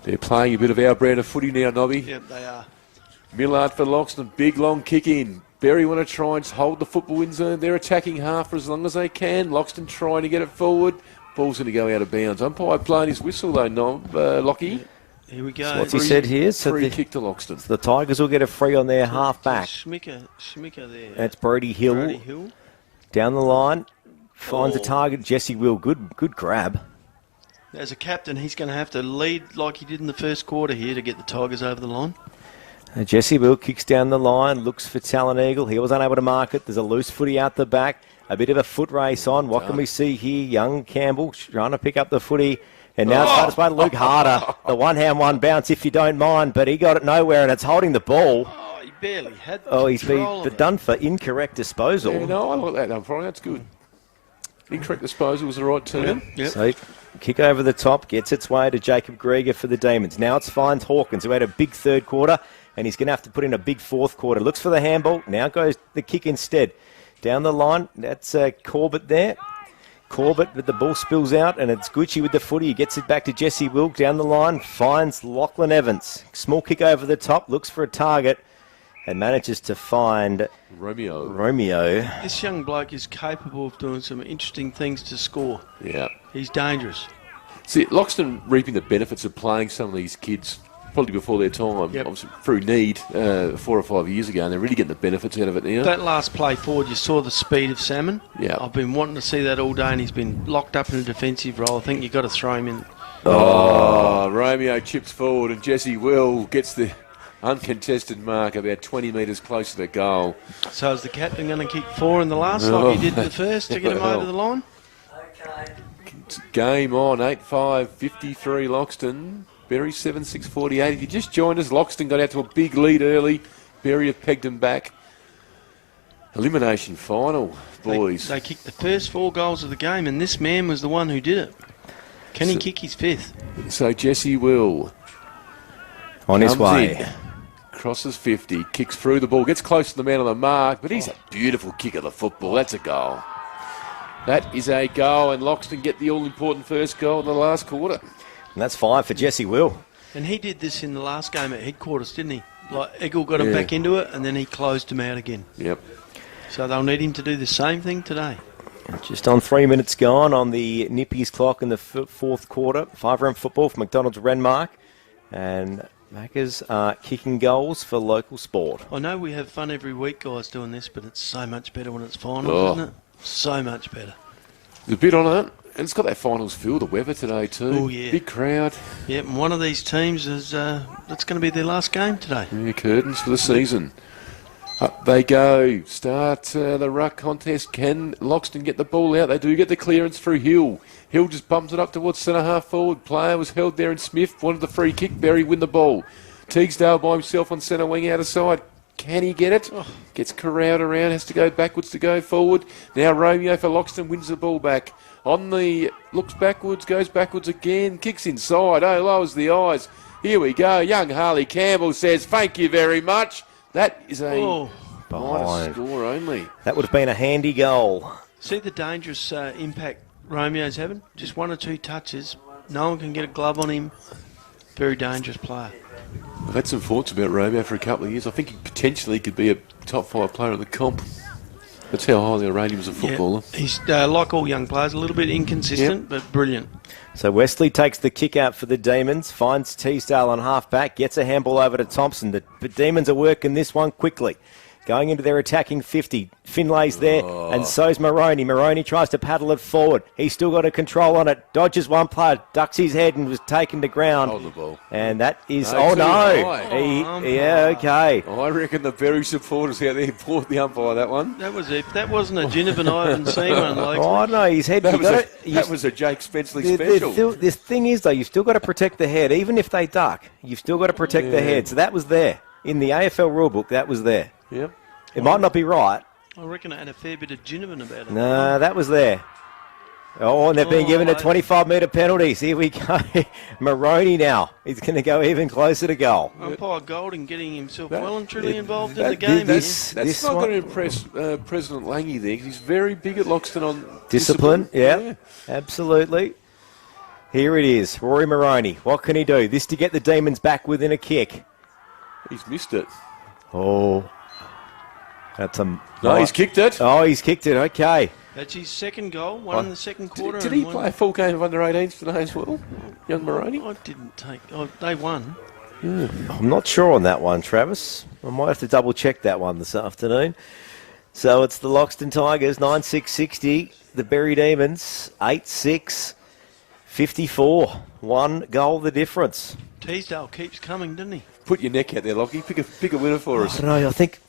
They're playing a bit of our brand of footy now, Nobby. Yep, they are. Millard for Loxton, big long kick in. Berri want to try and hold the football in zone. They're attacking half for as long as they can. Loxton trying to get it forward. Ball's going to go out of bounds. Umpire playing his whistle though, Lockie. Here we go. So what's he said here? So free kick to Loxton. So the Tigers will get a free on their half back. Schmicker there. That's Brody Hill. Brody Hill. Down the line. Finds a target. Jesse Will. Good grab. As a captain, he's going to have to lead like he did in the first quarter here to get the Tigers over the line. Jesse Will kicks down the line, looks for Talon Eagle. He was unable to mark it. There's a loose footy out the back. A bit of a foot race on. What can we see here? Young Campbell trying to pick up the footy. And now it's passed by Luke Harder. The one-hand one bounce, if you don't mind. But he got it nowhere, and it's holding the ball. Oh, he barely had he's been done for incorrect disposal. Yeah, no, I like that umpire. That's good. Incorrect disposal was the right term. Yep. So kick over the top, gets its way to Jacob Grieger for the Demons. Now it's finds Hawkins, who had a big third quarter, and he's going to have to put in a big fourth quarter. Looks for the handball. Now goes the kick instead. Down the line, that's Corbett there. Corbett, but the ball spills out, and it's Gucci with the footy. He gets it back to Jesse Wilk. Down the line, finds Lachlan Evans. Small kick over the top, looks for a target, and manages to find Romeo. This young bloke is capable of doing some interesting things to score. Yeah. He's dangerous. See, Loxton reaping the benefits of playing some of these kids probably before their time, Yep. obviously through need 4 or 5 years ago, and they're really getting the benefits out of it now. That last play forward, you saw the speed of Salmon. Yeah. I've been wanting to see that all day, and he's been locked up in a defensive role. I think you've got to throw him in. Romeo chips forward, and Jesse Will gets the uncontested mark about 20 metres close to the goal. So is the captain going to kick 4 in the last like he did in the first to get him over the line? Game on, 8-5, 53 Loxton. Berri 7-6-48. If you just joined us, Loxton got out to a big lead early. Berri have pegged them back. Elimination final, boys. They kicked the first 4 goals of the game, and this man was the one who did it. Can he kick his 5th? So Jesse Will on his way. In, crosses 50, kicks through the ball, gets close to the man on the mark, but he's a beautiful kick of the football. That's a goal. That is a goal, and Loxton get the all-important first goal in the last quarter. And that's 5 for Jesse Will. And he did this in the last game at headquarters, didn't he? Like, Eagle got him back into it, and then he closed him out again. Yep. So they'll need him to do the same thing today. Just on 3 minutes gone on the Nippies clock in the fourth quarter. 5-round football for McDonald's Renmark. And Maccas are kicking goals for local sport. I know we have fun every week, guys, doing this, but it's so much better when it's finals, isn't it? So much better. There's a bit on it. And it's got that finals feel, the weather today too. Oh, yeah. Big crowd. Yep, and one of these teams is that's going to be their last game today. Yeah, curtains for the season. Up they go. Start the ruck contest. Can Loxton get the ball out? They do get the clearance through Hill. Hill just bumps it up towards centre half forward. Player was held there, and Smith wanted the free kick. Berri win the ball. Teagsdale by himself on centre wing out of side. Can he get it? Gets corralled around, has to go backwards to go forward. Now Romeo for Loxton wins the ball back. Looks backwards, goes backwards again, kicks inside. Oh, lowers the eyes. Here we go. Young Harley Campbell says, thank you very much. That is a minus score only. That would have been a handy goal. See the dangerous impact Romeo's having? Just 1 or 2 touches. No one can get a glove on him. Very dangerous player. I've had some thoughts about Romeo for a couple of years. I think he potentially could be a top 5 player in the comp. That's how highly I rate him as a footballer. Yeah, he's, like all young players, a little bit inconsistent, but brilliant. So Wesley takes the kick out for the Demons, finds Teasdale on half-back, gets a handball over to Thompson. The Demons are working this one quickly. Going into their attacking 50. Finlay's there, and so's Maroney. Maroney tries to paddle it forward. He's still got a control on it. Dodges one player, ducks his head and was taken to ground. Hold the ball. And that is... No, oh, too no. high. Yeah, okay. I reckon the Berri supporters out there bought the umpire that one. That wasn't a Ginnivan I haven't seen one like. Oh, no, his head... That was a Jake Spenceley special. The thing is, though, you've still got to protect the head. Even if they duck, you've still got to protect the head. So that was there. In the AFL rulebook, that was there. Yep. It might not be right. I reckon it had a fair bit of Ginnivan about it. No, that was there. Oh, and they've been given a 25-metre penalties. Here we go. Maroney now. He's going to go even closer to goal. Umpire Golding getting himself well and truly involved in the game. That's not going to impress President Lange there, 'cause he's very big at Loxton on discipline. Yeah, absolutely. Here it is. Rory Maroney. What can he do? This to get the Demons back within a kick. He's missed it. Oh. That's a... No, he's kicked it. Oh, he's kicked it. Okay. That's his second goal, one in the second quarter. Did he play a full game of under-18s today as well, young Maroney? I didn't take... Oh, they won. I'm not sure on that one, Travis. I might have to double-check that one this afternoon. So it's the Loxton Tigers, 9-6-60. The Berri Demons, 8-6, 54. One goal the difference. Teasdale keeps coming, didn't he? Put your neck out there, Lockie. Pick a winner for us. I don't know. I think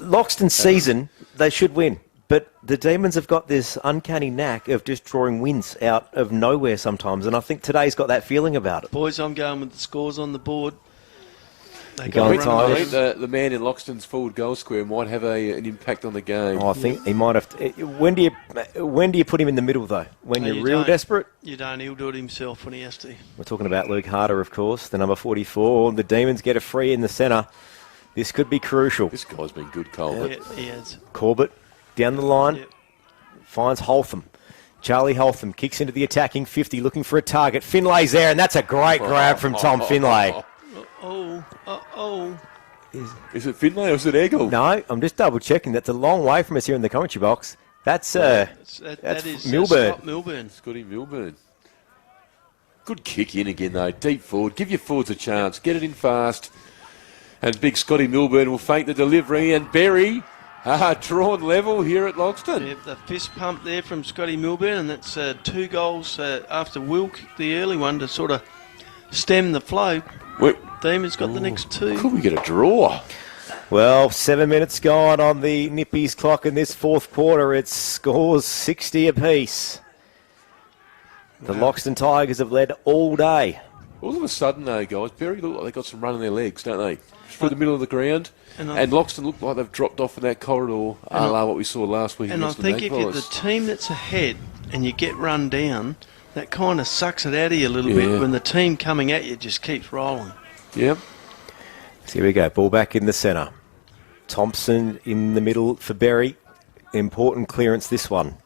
Loxton's season, they should win. But the Demons have got this uncanny knack of just drawing wins out of nowhere sometimes. And I think today's got that feeling about it. Boys, I'm going with the scores on the board. I think the man in Loxton's forward goal square might have an impact on the game. Oh, I think he might have. When do you put him in the middle, though? When you're real desperate? You don't. He'll do it himself when he has to. We're talking about Luke Harder, of course, the number 44. The Demons get a free in the centre. This could be crucial. This guy's been good, Corbett. Yeah, he has. Corbett down the line, finds Holtham. Charlie Holtham kicks into the attacking 50, looking for a target. Finlay's there, and that's a great grab from Tom Finlay. Is it Finlay or is it Eggle? No, I'm just double checking. That's a long way from us here in the commentary box. That's Milburn. Scott Milburn. Scotty Milburn. Good kick in again though. Deep forward. Give your forwards a chance. Get it in fast. And big Scotty Milburn will fake the delivery. And Berri, drawn level here at Loxton. Yeah, the fist pump there from Scotty Milburn, and that's 2 goals after Will kicked the early one to sort of stem the flow. Demons got the next 2. Could we get a draw? Well, 7 minutes gone on the Nippies clock in this fourth quarter. It scores 60 apiece. The Loxton Tigers have led all day. All of a sudden, though, guys, Berri look like they got some run in their legs, don't they? Through the middle of the ground. And Loxton look like they've dropped off in that corridor, a la what we saw last week. And I think if you're the team that's ahead and you get run down, that kind of sucks it out of you a little bit when the team coming at you just keeps rolling. Yep. So here we go. Ball back in the centre. Thompson in the middle for Berri. Important clearance, this one.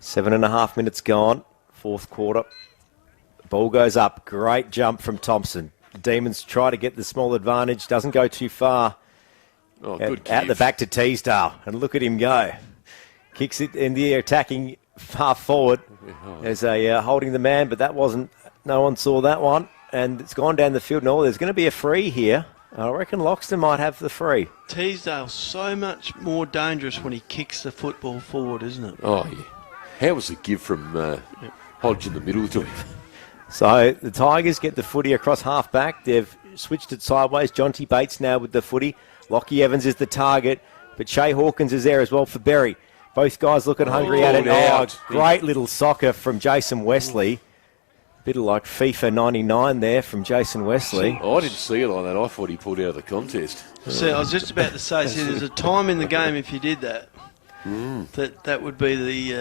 7.5 minutes gone. Fourth quarter. Ball goes up. Great jump from Thompson. The Demons try to get the small advantage. Doesn't go too far. Oh, good out the back to Teasdale. And look at him go. Kicks it in the air, attacking far forward. There's a holding the man, but that wasn't... No one saw that one. And it's gone down the field. No, there's going to be a free here. I reckon Loxton might have the free. Teasdale's so much more dangerous when he kicks the football forward, isn't it? Oh, yeah. How was the give from Hodge in the middle to him? So the Tigers get the footy across half-back. They've switched it sideways. Jonty Bates now with the footy. Lockie Evans is the target, but Shea Hawkins is there as well for Berri. Both guys looking hungry at it. Oh, great little soccer from Jason Wesley. Bit of like FIFA 99 there from Jason Wesley. I didn't see it like that. I thought he pulled out of the contest. See, I was just about to say, there's a time in the game if you did that, that would be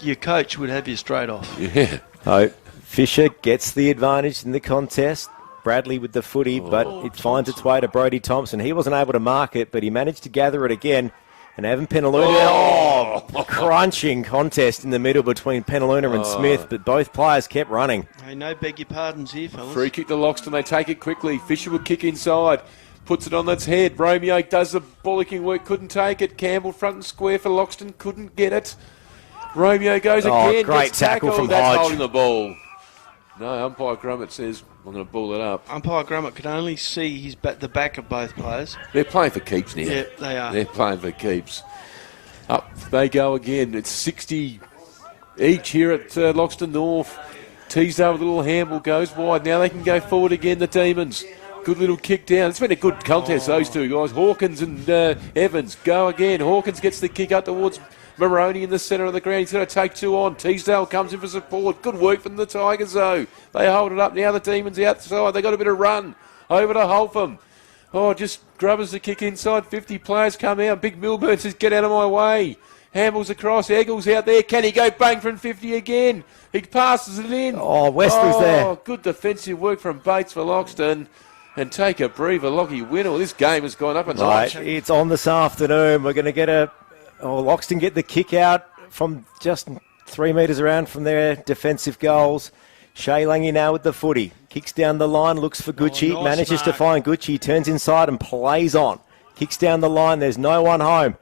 your coach would have you straight off. Yeah. Oh, Fisher gets the advantage in the contest. Bradley with the footy, but it finds its way to Brody Thompson. He wasn't able to mark it, but he managed to gather it again. And Evan Penaluna, crunching contest in the middle between Penaluna and Smith, but both players kept running. Hey, no beg your pardons here, fellas. Free kick to Loxton, they take it quickly. Fisher will kick inside, puts it on its head. Romeo does the bollocking work, couldn't take it. Campbell front and square for Loxton, couldn't get it. Romeo goes again, great gets tackle tackled. from That's Hodge. holding the ball. No, umpire Grummett says, I'm going to ball it up. Umpire Grummett could only see the back of both players. They're playing for keeps now. Yeah, they are. They're playing for keeps. Up they go again. It's 60 each here at Loxton North. Teasdale with a little handball goes wide. Now they can go forward again, the Demons. Good little kick down. It's been a good contest, those two guys. Hawkins and Evans go again. Hawkins gets the kick up towards Maroney in the centre of the ground. He's going to take 2 on. Teasdale comes in for support. Good work from the Tigers, though. They hold it up now. The Demons outside. They got a bit of run. Over to Holpham. Oh, just Grubbers the kick inside. 50 players come out. Big Milburn says, get out of my way. Hambles across. Eggles out there. Can he go bang from 50 again? He passes it in. Oh, Wesley's there. Good defensive work from Bates for Loxton. And take a breather, Lockie Winnell. This game has gone up a notch. Right, it's on this afternoon. We're going to get Loxton get the kick out from just 3 metres around from their defensive goals. Shay Lange now with the footy. Kicks down the line, looks for Gucci. Nice manages to mark. find Gucci. Turns inside and plays on. Kicks down the line. There's no one home.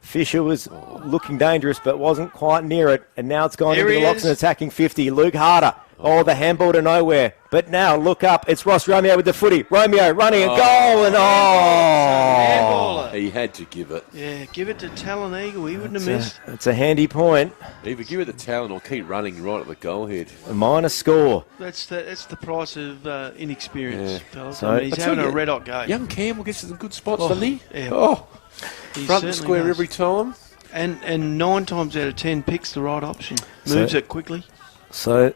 Fisher was looking dangerous but wasn't quite near it. And now it's gone There into the he Loxton is. attacking 50. Luke Harder. Oh, the handball to nowhere. But now, look up. It's Ross Romeo with the footy. Romeo running a goal and Handballer. He had to give it. Yeah, give it to Talon Eagle. He wouldn't have missed. It's a handy point. Either give it the talent or keep running right at the goal head. A minor score. That's the price of inexperience, Yeah. fellas. So- I mean, he's I tell having a you, red hot game. Young Campbell gets some good spots, Oh, doesn't he? yeah. Oh, He front and certainly square does. every time. And 9 times out of 10 picks the right option. Moves it quickly. So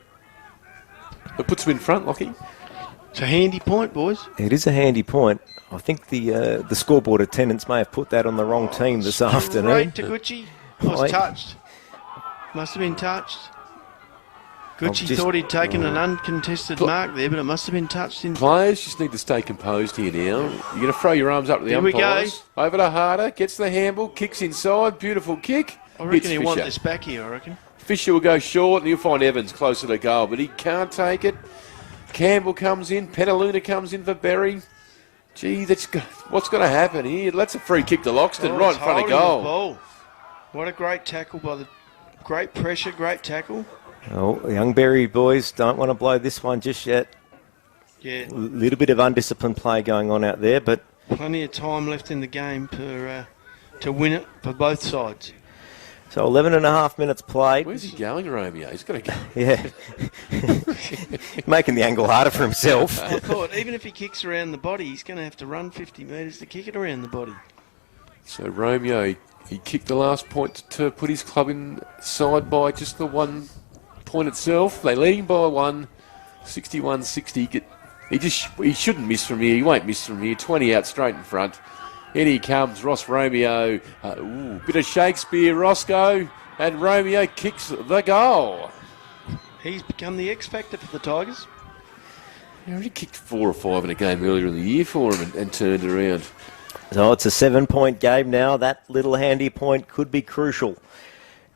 It puts him in front, Lockie. It's a handy point, boys. it is a handy point. I think the scoreboard attendants may have put that on the wrong team this afternoon. Right to Gucci. Was Right. touched. Must have been touched. Gucci just- thought he'd taken an uncontested mark there, but it must have been touched in. Players just need to stay composed here now. You're going to throw your arms up to the Here we go. umpires. Over to Harder, gets the handball, kicks inside, beautiful kick. I Hits reckon he'll want Fisher. this back here, I reckon. Fisher will go short, and you'll find Evans closer to goal, but he can't take it. Campbell comes in, Penaluna comes in for Berri. Gee, what's going to happen here? That's a free kick to Loxton, right it's in front of holding the goal. ball. What a great tackle by the great pressure, great tackle. Oh, the young Berry boys don't want to blow this one just yet. Yeah, A little bit of undisciplined play going on out there, but plenty of time left in the game to win it for both sides. so 11 and a half minutes played. Where's he going, Romeo? He's got to go. Yeah. Making the angle harder for himself. I thought even if he kicks around the body, he's going to have to run 50 metres to kick it around the body. So Romeo, he kicked the last point to put his club inside by just the 1 point itself. They lead him by 1, 61-60. He shouldn't miss from here. He won't miss from here. 20 out straight in front. In he comes, Ross Romeo. Bit of Shakespeare, Roscoe, and Romeo kicks the goal. He's become the X factor for the Tigers. He already kicked 4 or 5 in a game earlier in the year for him and turned around. So it's a 7-point game now. That little handy point could be crucial.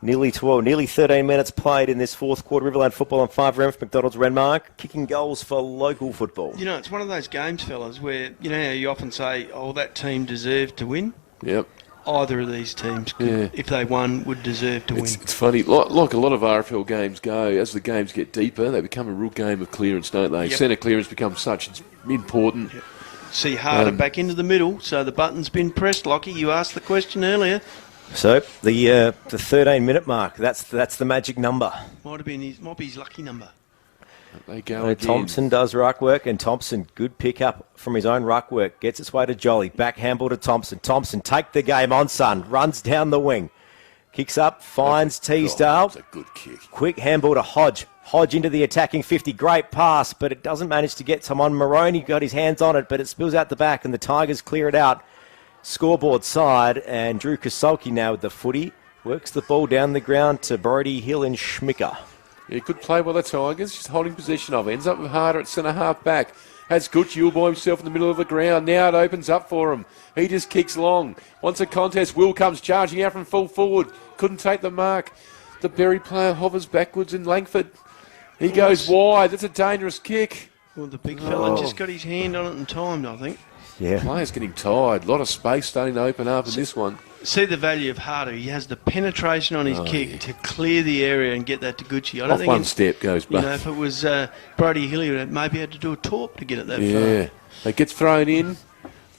Nearly 13 minutes played in this fourth quarter. Riverland football on 5 Renf, McDonald's Renmark. Kicking goals for local football. You know, it's one of those games, fellas, where, you know how you often say, oh, that team deserved to win? Yep. Either of these teams, could, if they won, would deserve to win. It's funny, like a lot of RFL games go, as the games get deeper, they become a real game of clearance, don't they? Yep. Centre clearance becomes such important. Yep. See Harder back into the middle, so the button's been pressed. Lockie, you asked the question earlier. So the 13-minute mark, that's the magic number. Might be his lucky number. They go again. Thompson does ruck work, and Thompson, good pick up from his own ruck work. Gets its way to Jolly. Back handball to Thompson. Thompson, take the game on, son. Runs down the wing. Kicks up, finds Teasdale. That's a good kick. Quick handball to Hodge. Hodge into the attacking 50. Great pass, but it doesn't manage to get someone. Maroney got his hands on it, but it spills out the back, and the Tigers clear it out. Scoreboard side, and Drew Kosolki now with the footy. Works the ball down the ground to Brody, Hill and Schmicker. Yeah, good play by the Tigers, just holding possession of it. Ends up with Harder at centre half back. Has Gucci all by himself in the middle of the ground. Now it opens up for him. He just kicks long. Once a contest, Will comes charging out from full forward. Couldn't take the mark. The Berry player hovers backwards in Langford. He goes wide. That's a dangerous kick. Well, the big fella just got his hand on it and timed, I think. Yeah. Players getting tired. A lot of space starting to open up in this one. see the value of Harder. He has the penetration on his kick to clear the area and get that to Gucci. I don't Off think one step goes back. if it was Brody Hilliard, maybe had to do a torp to get it that Yeah. far. It gets thrown in.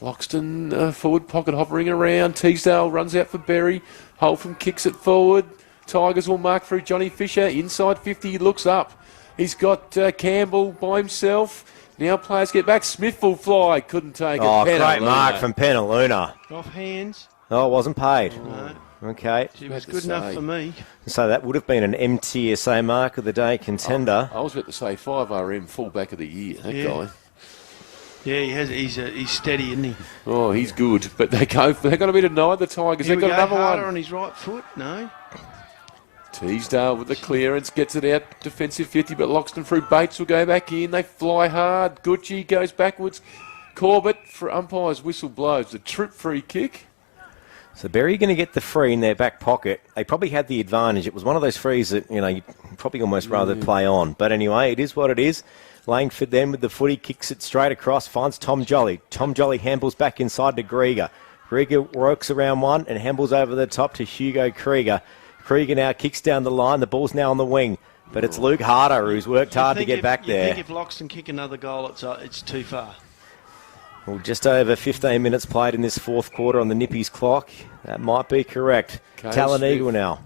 Loxton forward pocket hovering around. Teasdale runs out for Berri. Holford kicks it forward. Tigers will mark through Johnny Fisher. Inside 50, he looks up. He's got Campbell by himself. Now players get back. Smith will fly. Couldn't take it. Oh, Penaluna. great mark from Penaluna. Off hands. Oh, it wasn't paid. No, Okay. it was to good enough say. for me. So that would have been an MTSA mark of the day contender. I was about to say 5RM fullback of the year. That guy. Yeah, he has. He's steady, isn't he? Oh, he's good. But they got to be denied, the Tigers. Here They've we got go, another Harder one. on his right foot. No. Teasdale with the clearance, gets it out, defensive 50, but Loxton through Bates will go back in. They fly hard. Gucci goes backwards. Corbett for umpire's whistle blows. A trip free kick. So Berri going to get the free in their back pocket. They probably had the advantage. It was one of those frees that, you'd probably almost rather play on. But anyway, it is what it is. Langford then with the footy, kicks it straight across, finds Tom Jolly. Tom Jolly handles back inside to Grieger. Grieger works around one and handles over the top to Hugo Krieger. Krieger now kicks down the line. The ball's now on the wing. But it's Luke Harder who's worked hard to get back there. I think if Loxton kick another goal, it's too far. Well, just over 15 minutes played in this fourth quarter on the Nippies clock. That might be correct. Talon Eagle now.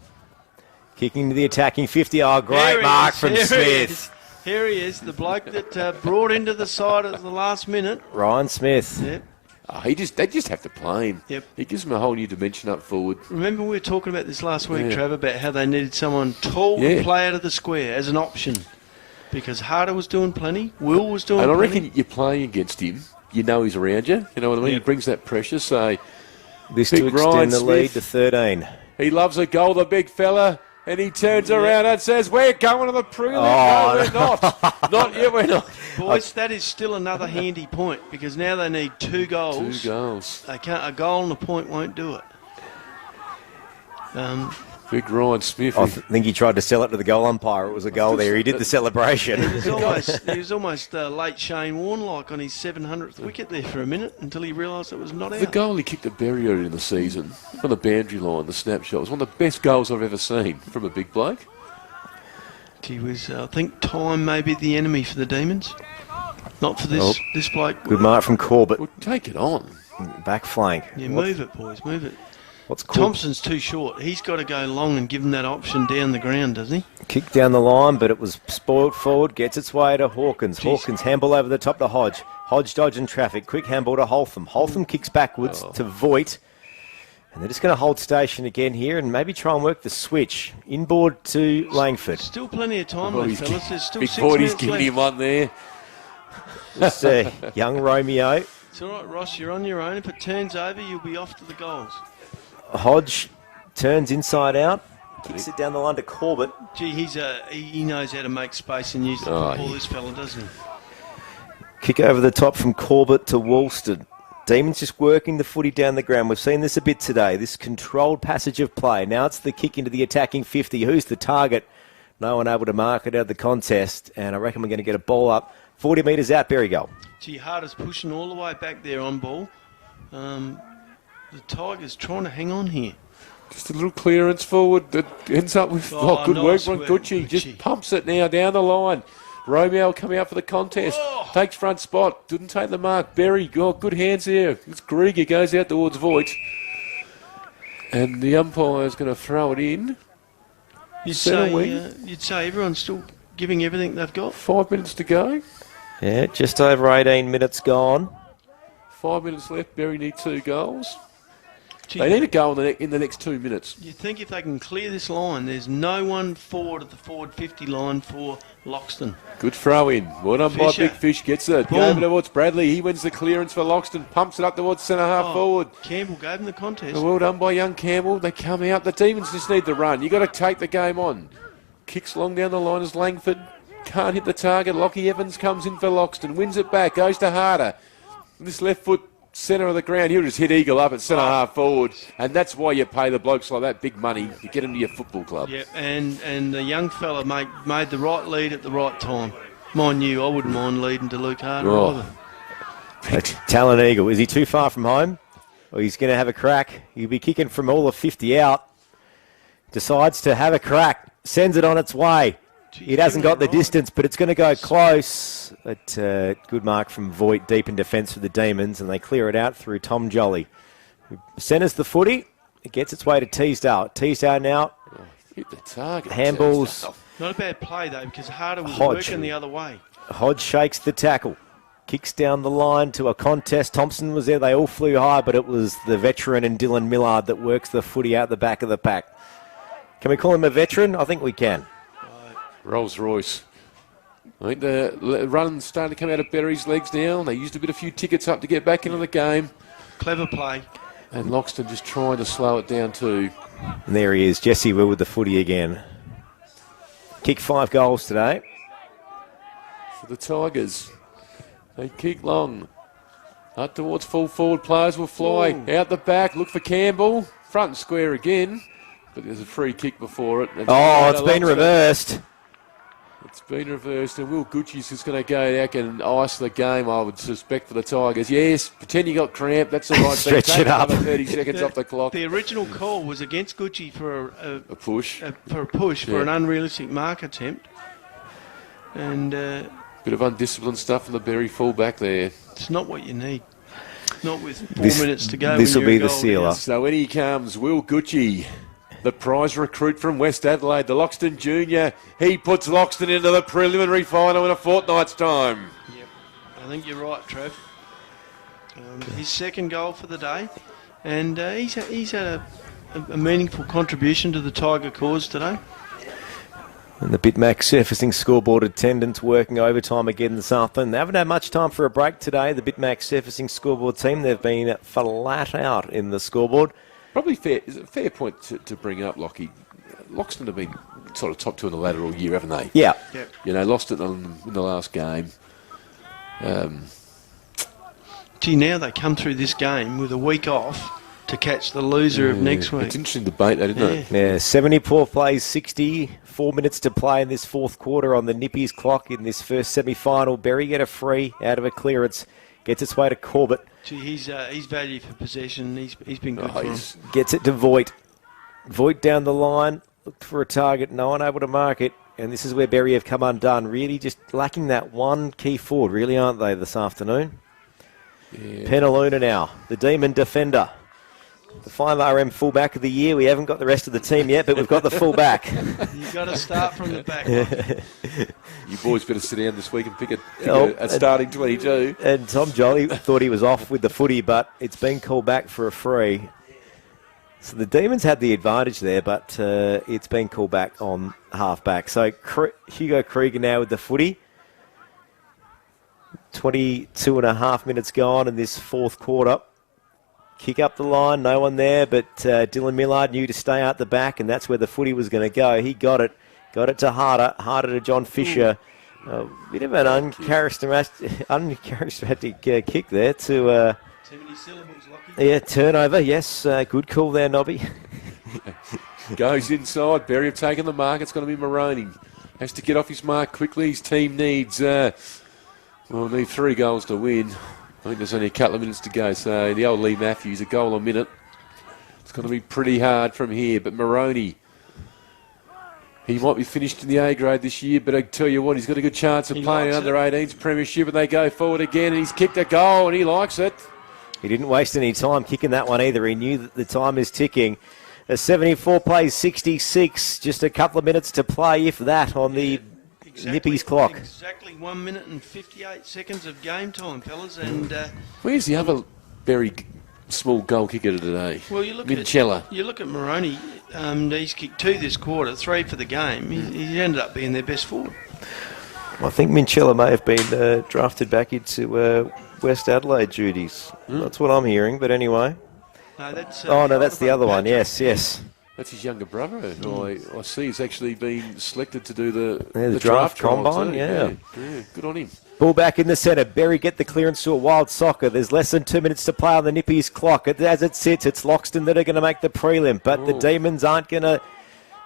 Kicking to the attacking 50. Oh, great mark from Smith. Here he is, the bloke that brought into the side at the last minute. Ryan Smith. Yep. Oh, they just have to play him. Yep. He gives them a whole new dimension up forward. Remember we were talking about this last week, Trav, about how they needed someone tall to play out of the square as an option. Because Harder was doing plenty, Will was doing And I plenty. reckon you're playing against him. You know he's around you. You know what I mean? He brings that pressure. So This Big to extend Ryan the lead Smith. to 13. he loves a goal, the big fella. And he turns around and says, we're going to the prelim. No, we're not. Not yet, we're not. Boys, that is still another handy point because now they need 2 goals. 2 goals. They can't. A goal and a point won't do it. Big Ryan Smith. I think he tried to sell it to the goal umpire. It was a goal there. He did the celebration. He was almost late Shane Warne like on his 700th wicket there for a minute until he realised it was not The out. goal he kicked at Berri earlier in the season, on the boundary line, the snapshot, was one of the best goals I've ever seen from a big bloke. He was, I think, time may be the enemy for the Demons. Not for this bloke. Good mark from Corbett. Well, take it on. Back flank. Yeah, move it, boys, move it. What's Corbett? Thompson's too short. He's got to go long and give him that option down the ground, doesn't he? Kick down the line, but it was spoiled forward. Gets its way to Hawkins. Hawkins handball over the top to Hodge. Hodge dodging traffic. Quick handball to Holtham. Holtham kicks backwards to Voigt. And they're just going to hold station again here and maybe try and work the switch. Inboard to Langford. Still plenty of time Oh, left, fellas. There's still Big 6 boy, he's minutes giving left. him one there. It's young Romeo. It's all right, Ross. You're on your own. If it turns over, you'll be off to the goals. Hodge turns inside out. Kicks it down the line to Corbett. Gee, he knows how to make space and use the football, this fella, doesn't he? Kick over the top from Corbett to Woolston. Demons just working the footy down the ground. We've seen this a bit today, this controlled passage of play. Now it's the kick into the attacking 50. Who's the target? No one able to mark it out of the contest. And I reckon we're going to get a ball up 40 metres out, Berri goal. Gee, Harder's pushing all the way back there on ball. The Tigers trying to hang on here. Just a little clearance forward that ends up with good nice work from work, Gucci. Gucci. Just pumps it now down the line. Romeo coming out for the contest. Takes front spot. Didn't take the mark. Berri, good hands there. It's Grieger goes out towards Voigt. And the umpire's going to throw it in. You'd Centre wing. say everyone's still giving everything they've got. 5 minutes to go. Yeah, just over 18 minutes gone. 5 minutes left. Berri need 2 goals. Gee, They need a goal in the next 2 minutes. you think if they can clear this line, there's no one forward at the forward 50 line for Loxton. Good throw in. Well done by Fisher. Big Fish. Gets it. Boom. Over towards Bradley. He wins the clearance for Loxton. Pumps it up towards centre half forward. Campbell gave him the contest. Well done by young Campbell. They come out. The Demons just need the run. You got to take the game on. Kicks long down the line as Langford. Can't hit the target. Lockie Evans comes in for Loxton. Wins it back. Goes to Harder. This left foot centre of the ground. He'll just hit Eagle up at centre half forward. And that's why you pay the blokes like that big money. You get them to your football club. Yeah, and the young fella made the right lead at the right time. Mind you, I wouldn't mind leading to Luke Harder Oh. either. Talon Eagle. Is he too far from home? Well, he's going to have a crack. He'll be kicking from all of 50 out. Decides to have a crack. Sends it on its way. It hasn't got the distance, but it's going to go close. But good mark from Voigt deep in defence for the Demons, and they clear it out through Tom Jolly. Centres the footy. It gets its way to Teasdale. Teasdale now. Hit the target. Handballs. Not a bad play, though, because Harder was Hodge. working the other way. Hodge shakes the tackle. Kicks down the line to a contest. Thompson was there. They all flew high, but it was the veteran and Dylan Millard that works the footy out the back of the pack. Can we call him a veteran? I think we can. Rolls Royce. I think the run starting to come out of Berri's legs now. They used a few tickets up to get back into the game. Clever play. And Loxton just trying to slow it down too. And there he is, Jesse Will with the footy again. Kicked 5 goals today. For the Tigers. They kick long. Up towards full forward. Players will fly. Ooh. Out the back. Look for Campbell. Front and square again. But there's a free kick before it. Oh, it's been reversed. It's been reversed, and Will Gucci's just going to go back and ice the game, I would suspect, for the Tigers. Yes, pretend you got cramped. That's the right thing. Stretch it up. Another 30 seconds off the clock. The original call was against Gucci for A push. for an unrealistic mark attempt. And Bit of undisciplined stuff from the Berri fullback there. it's not what you need. Not with 4 This- minutes to go. this when will you're be a the goal sealer. down. So in he comes, Will Gucci, the prize recruit from West Adelaide, the Loxton Junior. He puts Loxton into the preliminary final in a fortnight's time. Yep, I think you're right, Trev. His second goal for the day, and he's had a meaningful contribution to the Tiger cause today. And the Bitmax surfacing scoreboard attendance working overtime again this afternoon. They haven't had much time for a break today. The Bitmax surfacing scoreboard team, they've been flat out in the scoreboard. Probably fair. Is it a fair point to bring up, Lockie? Loxton have been sort of top 2 in the ladder all year, haven't they? Yeah. Yep. You know, lost it in the last game. Gee, now they come through this game with a week off to catch the loser of next week. It's an interesting debate, though, isn't it? Yeah, 74 plays, 60, 4 minutes to play in this fourth quarter on the Nippies clock in this first semi-final. Berri get a free out of a clearance, gets its way to Corbett, Gee, he's value for possession. He's been good for him. gets it to Voigt. Voigt down the line, looked for a target, no one able to mark it. And this is where Berri have come undone. Really just lacking that one key forward, really, aren't they, this afternoon? Yeah. Penaluna now, the Demon defender. The 5RM fullback of the year. We haven't got the rest of the team yet, but we've got the fullback. You've got to start from the back. You boys better sit down this week and pick Oh, a starting 22. And Tom Jolly thought he was off with the footy, but it's been called back for a free. So the Demons had the advantage there, but it's been called back on half-back. So Hugo Krieger now with the footy. 22 and a half minutes gone in this fourth quarter. Kick up the line, no one there, but Dylan Millard knew to stay out the back, and that's where the footy was going to go. He got it to Harder to John Fisher. A bit of an uncharismatic kick there to... Too many syllables, Lockie. yeah, turnover, yes. Good call there, Nobby. Goes inside. Berri have taken the mark. It's going to be Maroney. Has to get off his mark quickly. His team needs... need 3 goals to win. I think there's only a couple of minutes to go. So the old Lee Matthews, a goal a minute. It's going to be pretty hard from here. But Maroney, he might be finished in the A grade this year, but I tell you what, he's got a good chance of playing under 18s premiership, and they go forward again, and he's kicked a goal, and he likes it. He didn't waste any time kicking that one either. He knew that the time is ticking. A 74 plays 66, just a couple of minutes to play, if that, on the Nippies clock. Exactly 1 minute and 58 seconds of game time, fellas. And Where's the other very small goal kicker today? well, you look Minchella. at Maroney. He's kicked 2 this quarter, 3 for the game. He ended up being their best forward. I think Minchella may have been drafted back into West Adelaide duties. That's what I'm hearing, but anyway. No, that's That's the other one. Yes. That's his younger brother. I see he's actually been selected to do the draft trial combine, too. yeah. Good on him. Ball back in the centre. Berri get the clearance to a wild soccer. There's less than 2 minutes to play on the Nippies clock. As it sits, it's Loxton that are going to make the prelim, but the Demons aren't going to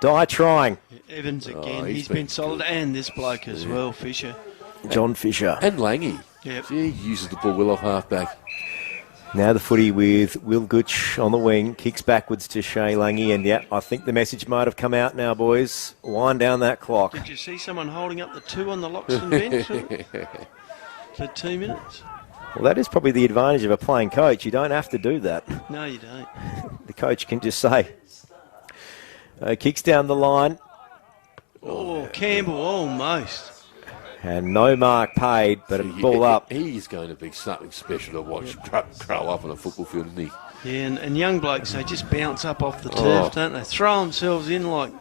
die trying. Evans again. he's He's been been solid, and this bloke as well, Fisher. John Fisher. And Langy. Yep. He uses the ball well off halfback. Now the footy with Will Gooch on the wing, kicks backwards to Shay Lange, and yeah, I think the message might have come out now, boys. Wind down that clock. Did you see someone holding up the 2 on the Loxton bench for 2 minutes? Well, that is probably the advantage of a playing coach. You don't have to do that. No, you don't. The coach can just say. Kicks down the line. Oh, Campbell, almost. And no mark paid, but a ball up. He's going to be something special to watch grow up on a football field, isn't he? Yeah, and young blokes, they just bounce up off the turf, don't they? Throw themselves in like...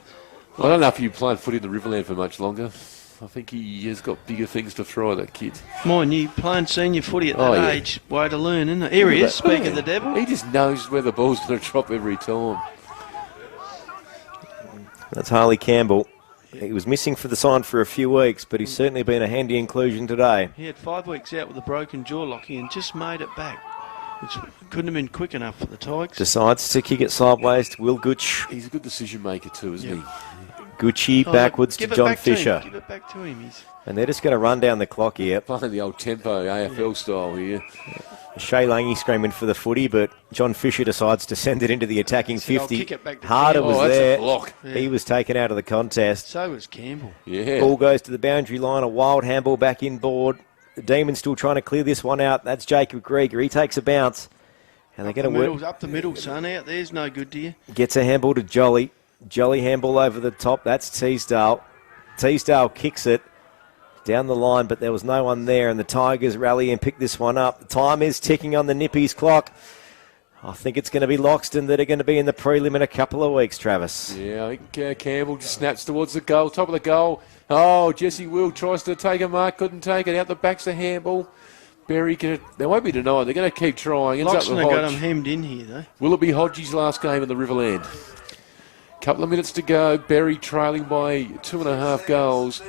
I don't know if you played footy in the Riverland for much longer. I think he has got bigger things to throw at that kid. Mind you, playing senior footy at that age, way to learn, isn't it? Here he is, speaking of the devil. He just knows where the ball's going to drop every time. That's Harley Campbell. He was missing for the side for a few weeks, but he's certainly been a handy inclusion today. He had 5 weeks out with a broken jaw, Lockie, and just made it back, which couldn't have been quick enough for the Tigers. Decides to kick it sideways to Will Gooch. He's a good decision maker too, isn't he? Gucci backwards to John Fisher. Give it back to him. And they're just going to run down the clock here. Playing the old tempo AFL style here. Shay Lange screaming for the footy, but John Fisher decides to send it into the attacking 50. Kick it back to Harder Campbell. was there. A block. Yeah. He was taken out of the contest. So was Campbell. Yeah. Ball goes to the boundary line. A wild handball back inboard. The Demons still trying to clear this one out. That's Jacob Grieger. He takes a bounce. And they're going to work. Up the middle, son. Out there's no good to you. Gets a handball to Jolly. Jolly handball over the top. That's Teasdale. Teasdale kicks it down the line, but there was no one there, and the Tigers rally and pick this one up. The time is ticking on the Nippies clock. I think it's going to be Loxton that are going to be in the prelim in a couple of weeks, Travis. Yeah, I think Campbell just snaps towards the goal, top of the goal. Oh, Jesse Will tries to take a mark, couldn't take it. Out the back's the handball. Berri, they won't be denied. They're going to keep trying. Ends up Loxton with have got Hodge. him hemmed in here, though. Will it be Hodge's last game in the Riverland? Couple of minutes to go. Berri trailing by 2.5 goals.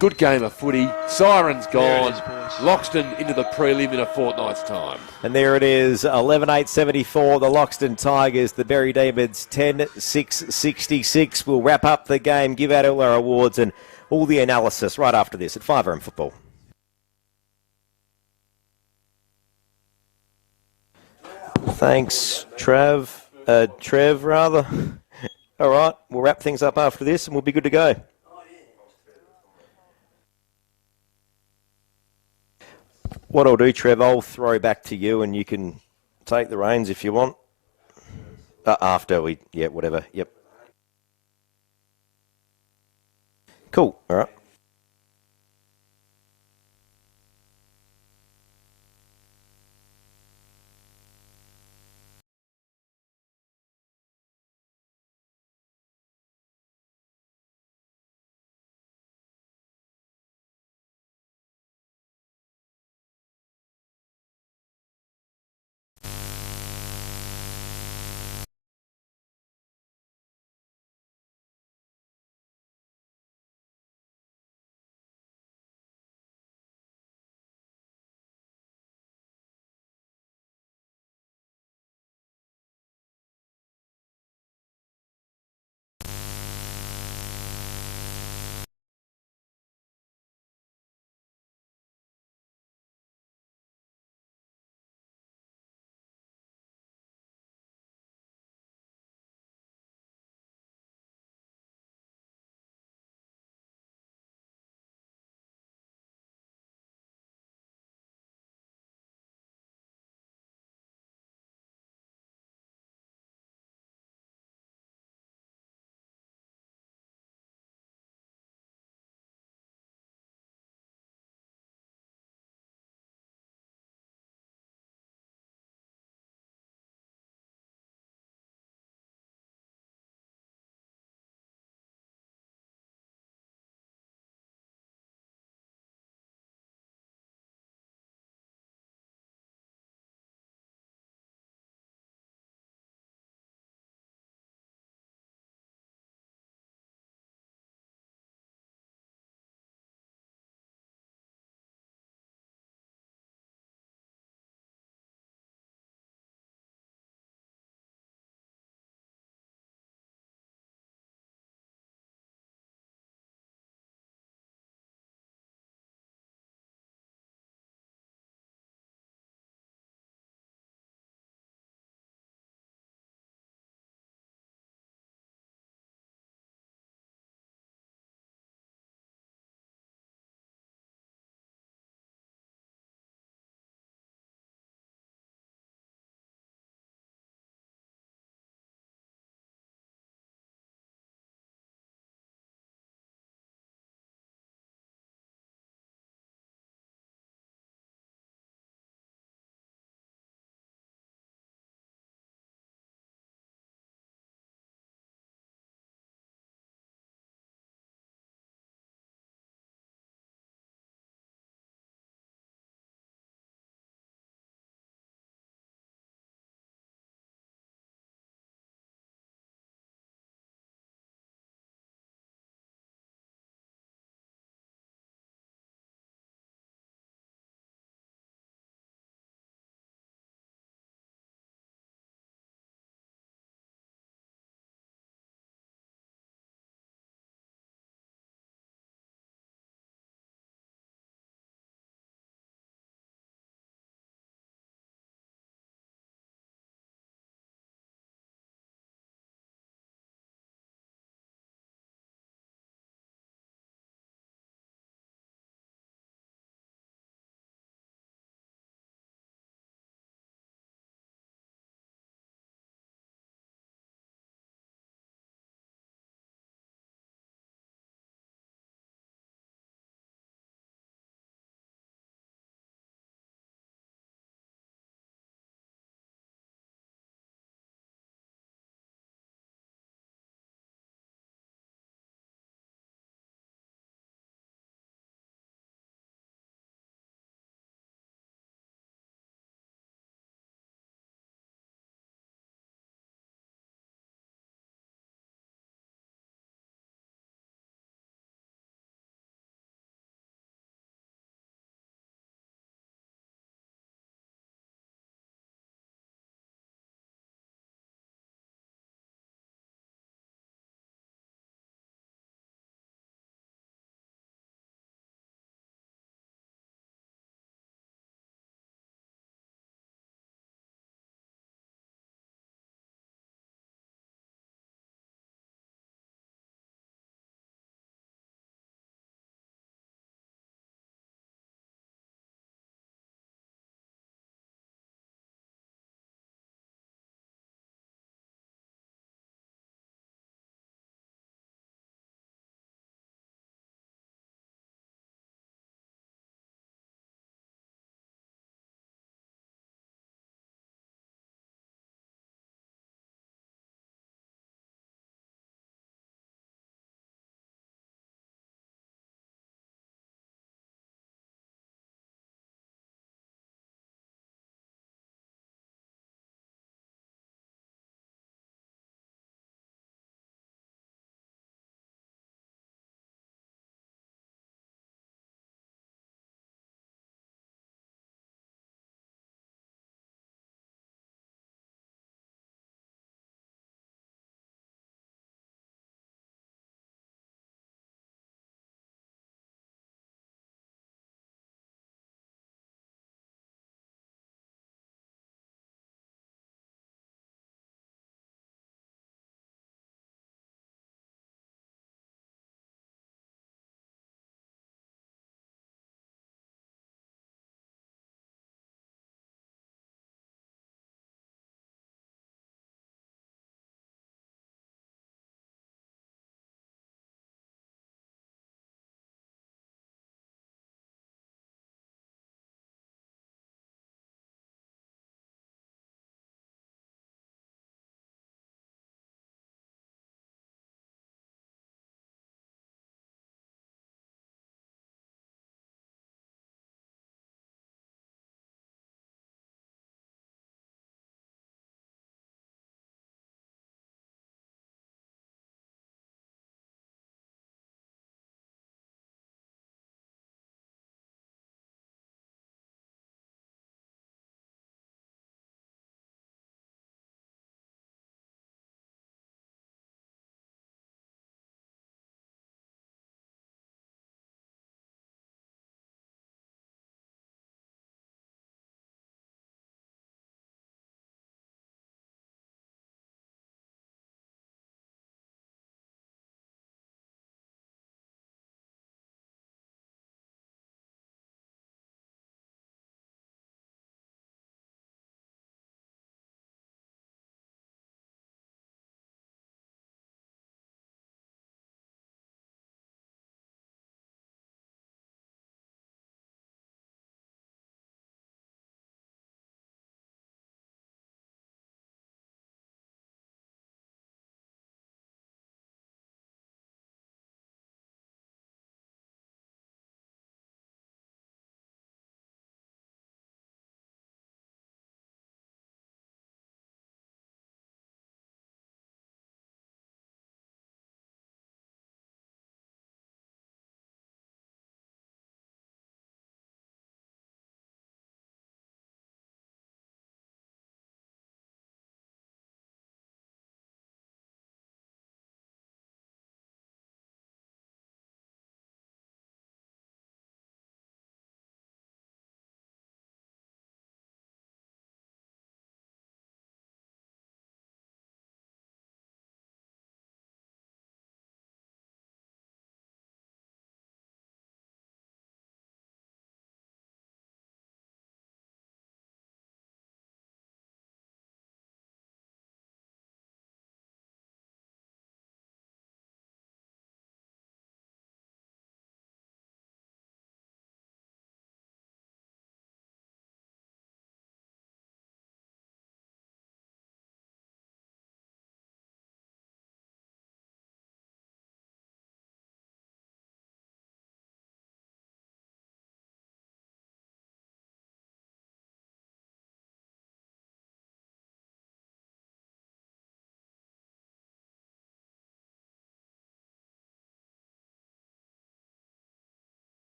Good game of footy. Siren's gone. There it is, boys. Loxton into the prelim in a fortnight's time. And there it is, 11-8-74, the Loxton Tigers, the Berri Demons 10-6-66. We'll wrap up the game, give out all our awards and all the analysis right after this at 5RM Football. Thanks, Trev. All right, we'll wrap things up after this and we'll be good to go. What I'll do, Trev, I'll throw back to you and you can take the reins if you want. After we, whatever, yep. Cool, all right.